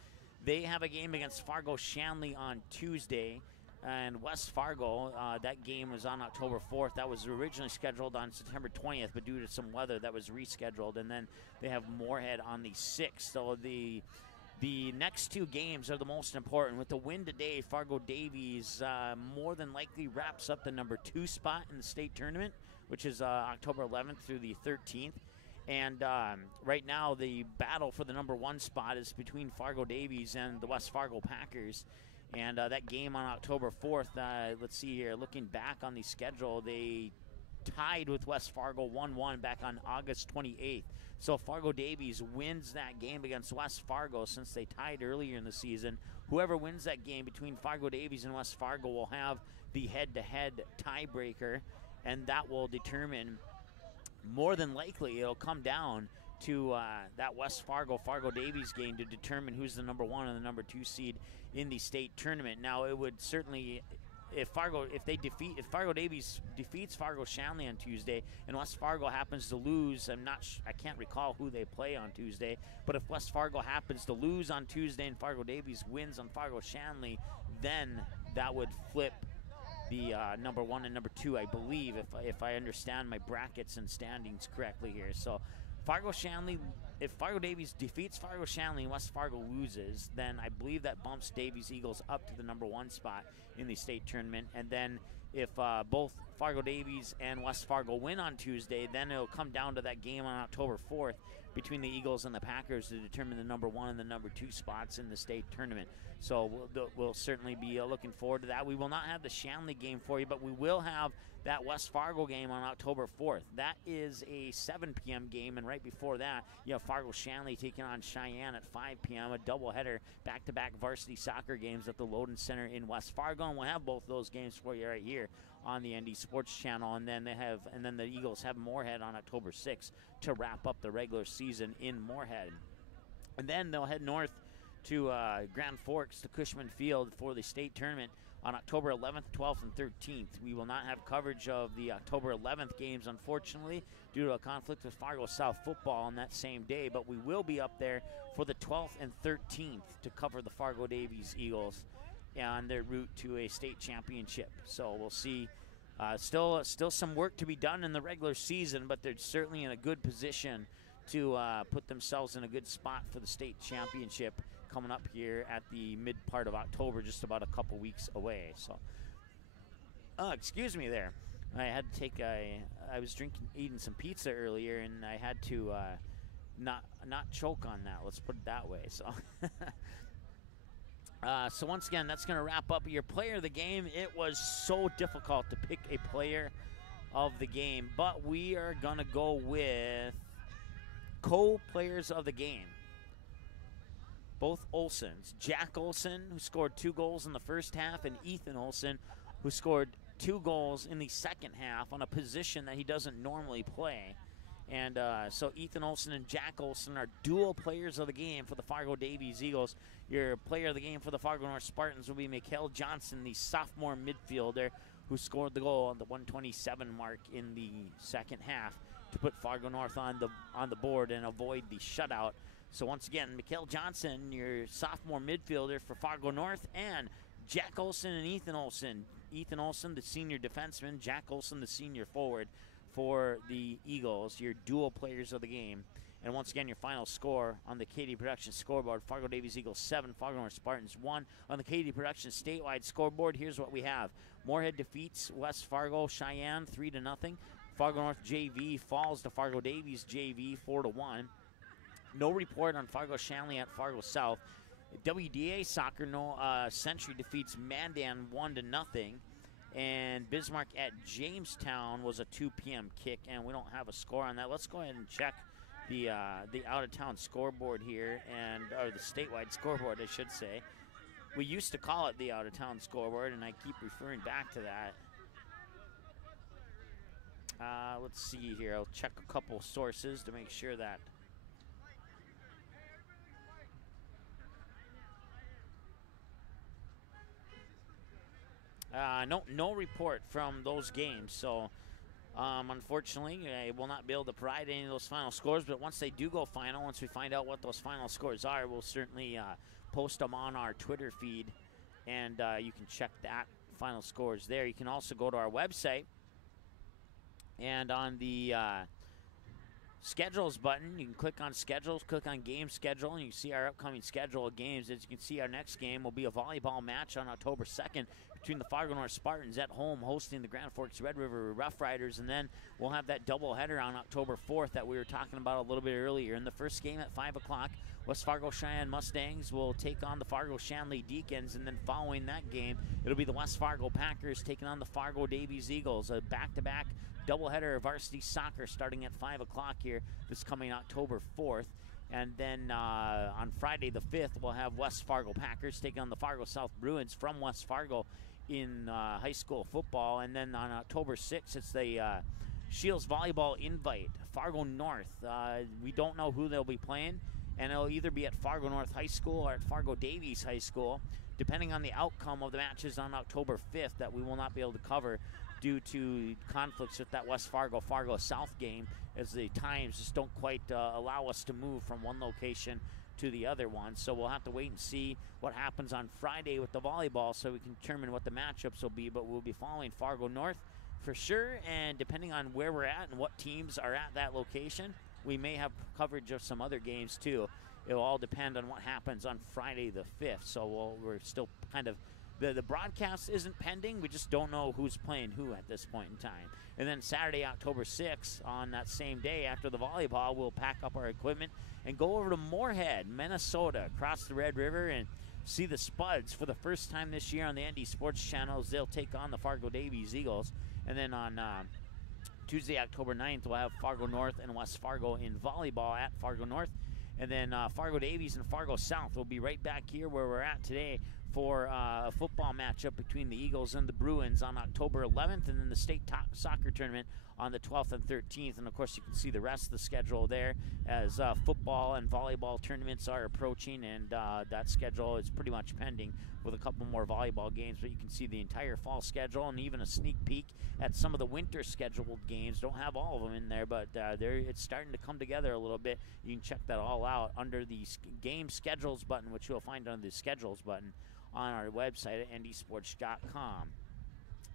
They have a game against Fargo Shanley on Tuesday. And West Fargo, that game was on October 4th. That was originally scheduled on September 20th, but due to some weather, that was rescheduled. And then they have Moorhead on the 6th. So the next 2 games are the most important. With the win today, Fargo Davies more than likely wraps up the number 2 spot in the state tournament, which is October 11th through the 13th. And right now, the battle for the number 1 spot is between Fargo Davies and the West Fargo Packers. And that game on October 4th, let's see here, looking back on the schedule, they tied with West Fargo 1-1 back on August 28th. So if Fargo Davies wins that game against West Fargo, since they tied earlier in the season, whoever wins that game between Fargo Davies and West Fargo will have the head-to-head tiebreaker, and that will determine, more than likely, it'll come down to that West Fargo Davies game to determine who's the number 1 and the number 2 seed in the state tournament. Now, it would certainly if Fargo Davies defeats Fargo Shanley on Tuesday, and West Fargo happens to lose, I can't recall who they play on Tuesday, but if West Fargo happens to lose on Tuesday and Fargo Davies wins on Fargo Shanley, then that would flip the number 1 and number 2, I believe, if I understand my brackets and standings correctly here. So if Fargo Davies defeats Fargo Shanley and West Fargo loses, then I believe that bumps Davies Eagles up to the number 1 spot in the state tournament. And then if both Fargo Davies and West Fargo win on Tuesday, then it'll come down to that game on October 4th between the Eagles and the Packers to determine the number 1 and the number 2 spots in the state tournament. So we'll certainly be looking forward to that. We will not have the Shanley game for you, but we will have that West Fargo game on October 4th. That is a 7 p.m. game, and right before that, you have Fargo Shanley taking on Cheyenne at 5 p.m., a doubleheader, back-to-back varsity soccer games at the Loden Center in West Fargo, and we'll have both those games for you right here on the ND Sports Channel, and then the Eagles have Moorhead on October 6th to wrap up the regular season in Moorhead. And then they'll head north to Grand Forks, to Cushman Field for the state tournament on October 11th, 12th, and 13th. We will not have coverage of the October 11th games, unfortunately, due to a conflict with Fargo South football on that same day, but we will be up there for the 12th and 13th to cover the Fargo Davies Eagles on their route to a state championship. So we'll see. Still some work to be done in the regular season, but they're certainly in a good position to put themselves in a good spot for the state championship coming up here at the mid part of October, just about a couple weeks away. So, excuse me there. I had to take I was eating some pizza earlier, and I had to not choke on that. Let's put it that way. So, so once again, that's going to wrap up your player of the game. It was so difficult to pick a player of the game, but we are going to go with co-players of the game. Both Olsons. Jack Olson, who scored 2 goals in the first half, and Ethan Olson, who scored 2 goals in the second half on a position that he doesn't normally play. And so Ethan Olson and Jack Olson are dual players of the game for the Fargo Davies Eagles. Your player of the game for the Fargo North Spartans will be Mikhail Johnson, the sophomore midfielder, who scored the goal on the 127 mark in the second half to put Fargo North on the board and avoid the shutout. So once again, Mikhail Johnson, your sophomore midfielder for Fargo North, and Jack Olson and Ethan Olson. Ethan Olson, the senior defenseman, Jack Olson, the senior forward for the Eagles, your dual players of the game. And once again, your final score on the KD Production scoreboard, Fargo Davies Eagles 7, Fargo North Spartans 1. On the KD Production statewide scoreboard, here's what we have. Moorhead defeats West Fargo Cheyenne 3-0. Fargo North JV falls to Fargo Davies JV 4-1. No report on Fargo Shanley at Fargo South. WDA Soccer, Century defeats Mandan 1-0. And Bismarck at Jamestown was a 2 p.m. kick, and we don't have a score on that. Let's go ahead and check the out-of-town scoreboard here, or the statewide scoreboard, I should say. We used to call it the out-of-town scoreboard, and I keep referring back to that. Let's see here. I'll check a couple sources to make sure that. No report from those games, so unfortunately I will not be able to provide any of those final scores, but once they do go final, once we find out what those final scores are, we'll certainly post them on our Twitter feed, and you can check that final scores there. You can also go to our website, and on the schedules button, you can click on schedules, click on game schedule, and you can see our upcoming schedule of games. As you can see, our next game will be a volleyball match on October 2nd between the Fargo North Spartans at home hosting the Grand Forks Red River Rough Riders, and then we'll have that doubleheader on October 4th that we were talking about a little bit earlier. In the first game at 5 o'clock, West Fargo Cheyenne Mustangs will take on the Fargo Shanley Deacons, and then following that game, it'll be the West Fargo Packers taking on the Fargo Davies Eagles, a back-to-back doubleheader of varsity soccer starting at 5 o'clock here this coming October 4th. And then on Friday the 5th, we'll have West Fargo Packers taking on the Fargo South Bruins from West Fargo in high school football. And then on October 6th, it's the Shields Volleyball Invite, Fargo North. We don't know who they'll be playing, and it'll either be at Fargo North High School or at Fargo Davies High School, depending on the outcome of the matches on October 5th that we will not be able to cover due to conflicts with that West Fargo South game, as the times just don't quite allow us to move from one location to the other one. So we'll have to wait and see what happens on Friday with the volleyball so we can determine what the matchups will be. But we'll be following Fargo North for sure, and depending on where we're at and what teams are at that location, we may have coverage of some other games too. It'll all depend on what happens on Friday the 5th. So we're still kind of, the broadcast isn't pending. We just don't know who's playing who at this point in time. And then Saturday, October 6th, on that same day after the volleyball, we'll pack up our equipment and go over to Moorhead, Minnesota, across the Red River, and see the Spuds for the first time this year on the ND Sports Channels. They'll take on the Fargo Davies Eagles. And then on Tuesday, October 9th, we'll have Fargo North and West Fargo in volleyball at Fargo North. And then Fargo Davies and Fargo South will be right back here where we're at today for a football matchup between the Eagles and the Bruins on October 11th, and then the state soccer tournament on the 12th and 13th. And, of course, you can see the rest of the schedule there as football and volleyball tournaments are approaching, and that schedule is pretty much pending with a couple more volleyball games. But you can see the entire fall schedule and even a sneak peek at some of the winter scheduled games. Don't have all of them in there, but it's starting to come together a little bit. You can check that all out under the game schedules button, which you'll find under the schedules button on our website at ndsports.com.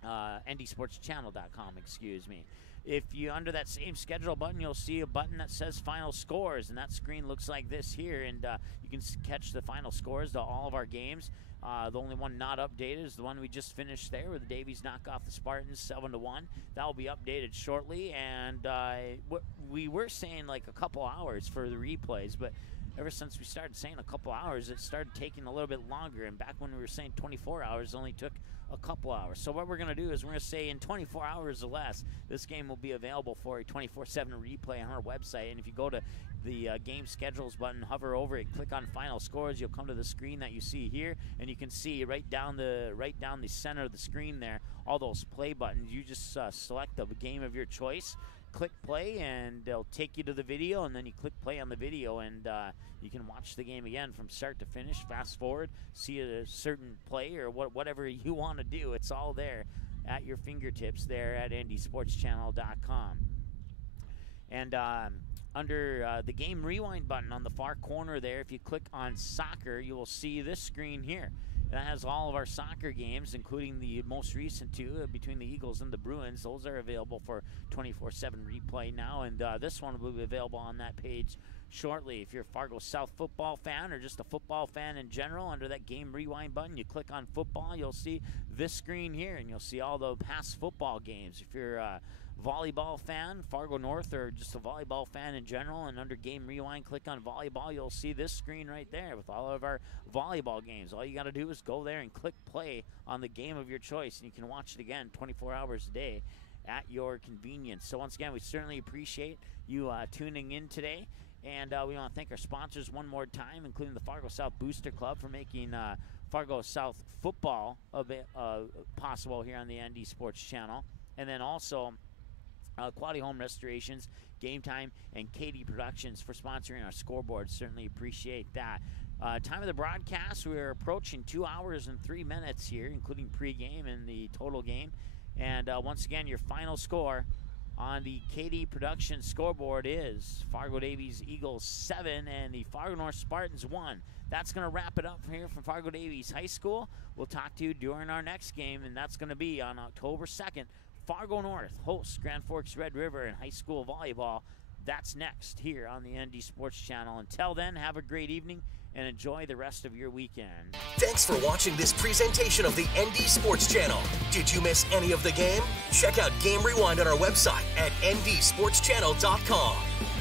ndsportschannel.com, excuse me. If you, under that same schedule button, you'll see a button that says final scores, and that screen looks like this here, and you can catch the final scores to all of our games. The only one not updated is the one we just finished there, where the Davies knock off the Spartans 7-1. That will be updated shortly, and we were saying like a couple hours for the replays, but ever since we started saying a couple hours, it started taking a little bit longer. And back when we were saying 24 hours, it only took a couple hours. So what we're going to do is we're going to say in 24 hours or less, this game will be available for a 24/7 replay on our website. And if you go to the game schedules button, hover over it, click on final scores, you'll come to the screen that you see here, and you can see right down the center of the screen there, all those play buttons. You just select the game of your choice, click play, and they'll take you to the video, and then you click play on the video, and you can watch the game again from start to finish, fast forward, see a certain play or whatever you want to do. It's all there at your fingertips there at ndsportschannel.com. And under the game rewind button on the far corner there, if you click on soccer, you will see this screen here. That has all of our soccer games, including the most recent two between the Eagles and the Bruins. Those are available for 24/7 replay now, and this one will be available on that page shortly. If you're a Fargo South football fan or just a football fan in general, under that game rewind button, you click on football, you'll see this screen here, and you'll see all the past football games. If you're a volleyball fan, Fargo North, or just a volleyball fan in general, and under game rewind, click on volleyball, you'll see this screen right there with all of our volleyball games. All you got to do is go there and click play on the game of your choice, and you can watch it again 24 hours a day at your convenience. So once again, we certainly appreciate you tuning in today, and we want to thank our sponsors one more time, including the Fargo South Booster Club, for making Fargo South football possible here on the ND Sports Channel, and then also Quality Home Restorations, Game Time, and Katie Productions for sponsoring our scoreboard. Certainly appreciate that. Time of the broadcast, we're approaching 2 hours and 3 minutes here, including pregame and the total game. And once again, your final score on the Katie Productions scoreboard is Fargo Davies Eagles 7 and the Fargo North Spartans 1. That's going to wrap it up from here from Fargo Davies High School. We'll talk to you during our next game, and that's going to be on October 2nd. Fargo North hosts Grand Forks Red River in high school volleyball. That's next here on the ND Sports Channel. Until then, have a great evening and enjoy the rest of your weekend. Thanks for watching this presentation of the ND Sports Channel. Did you miss any of the game? Check out Game Rewind on our website at ndsportschannel.com.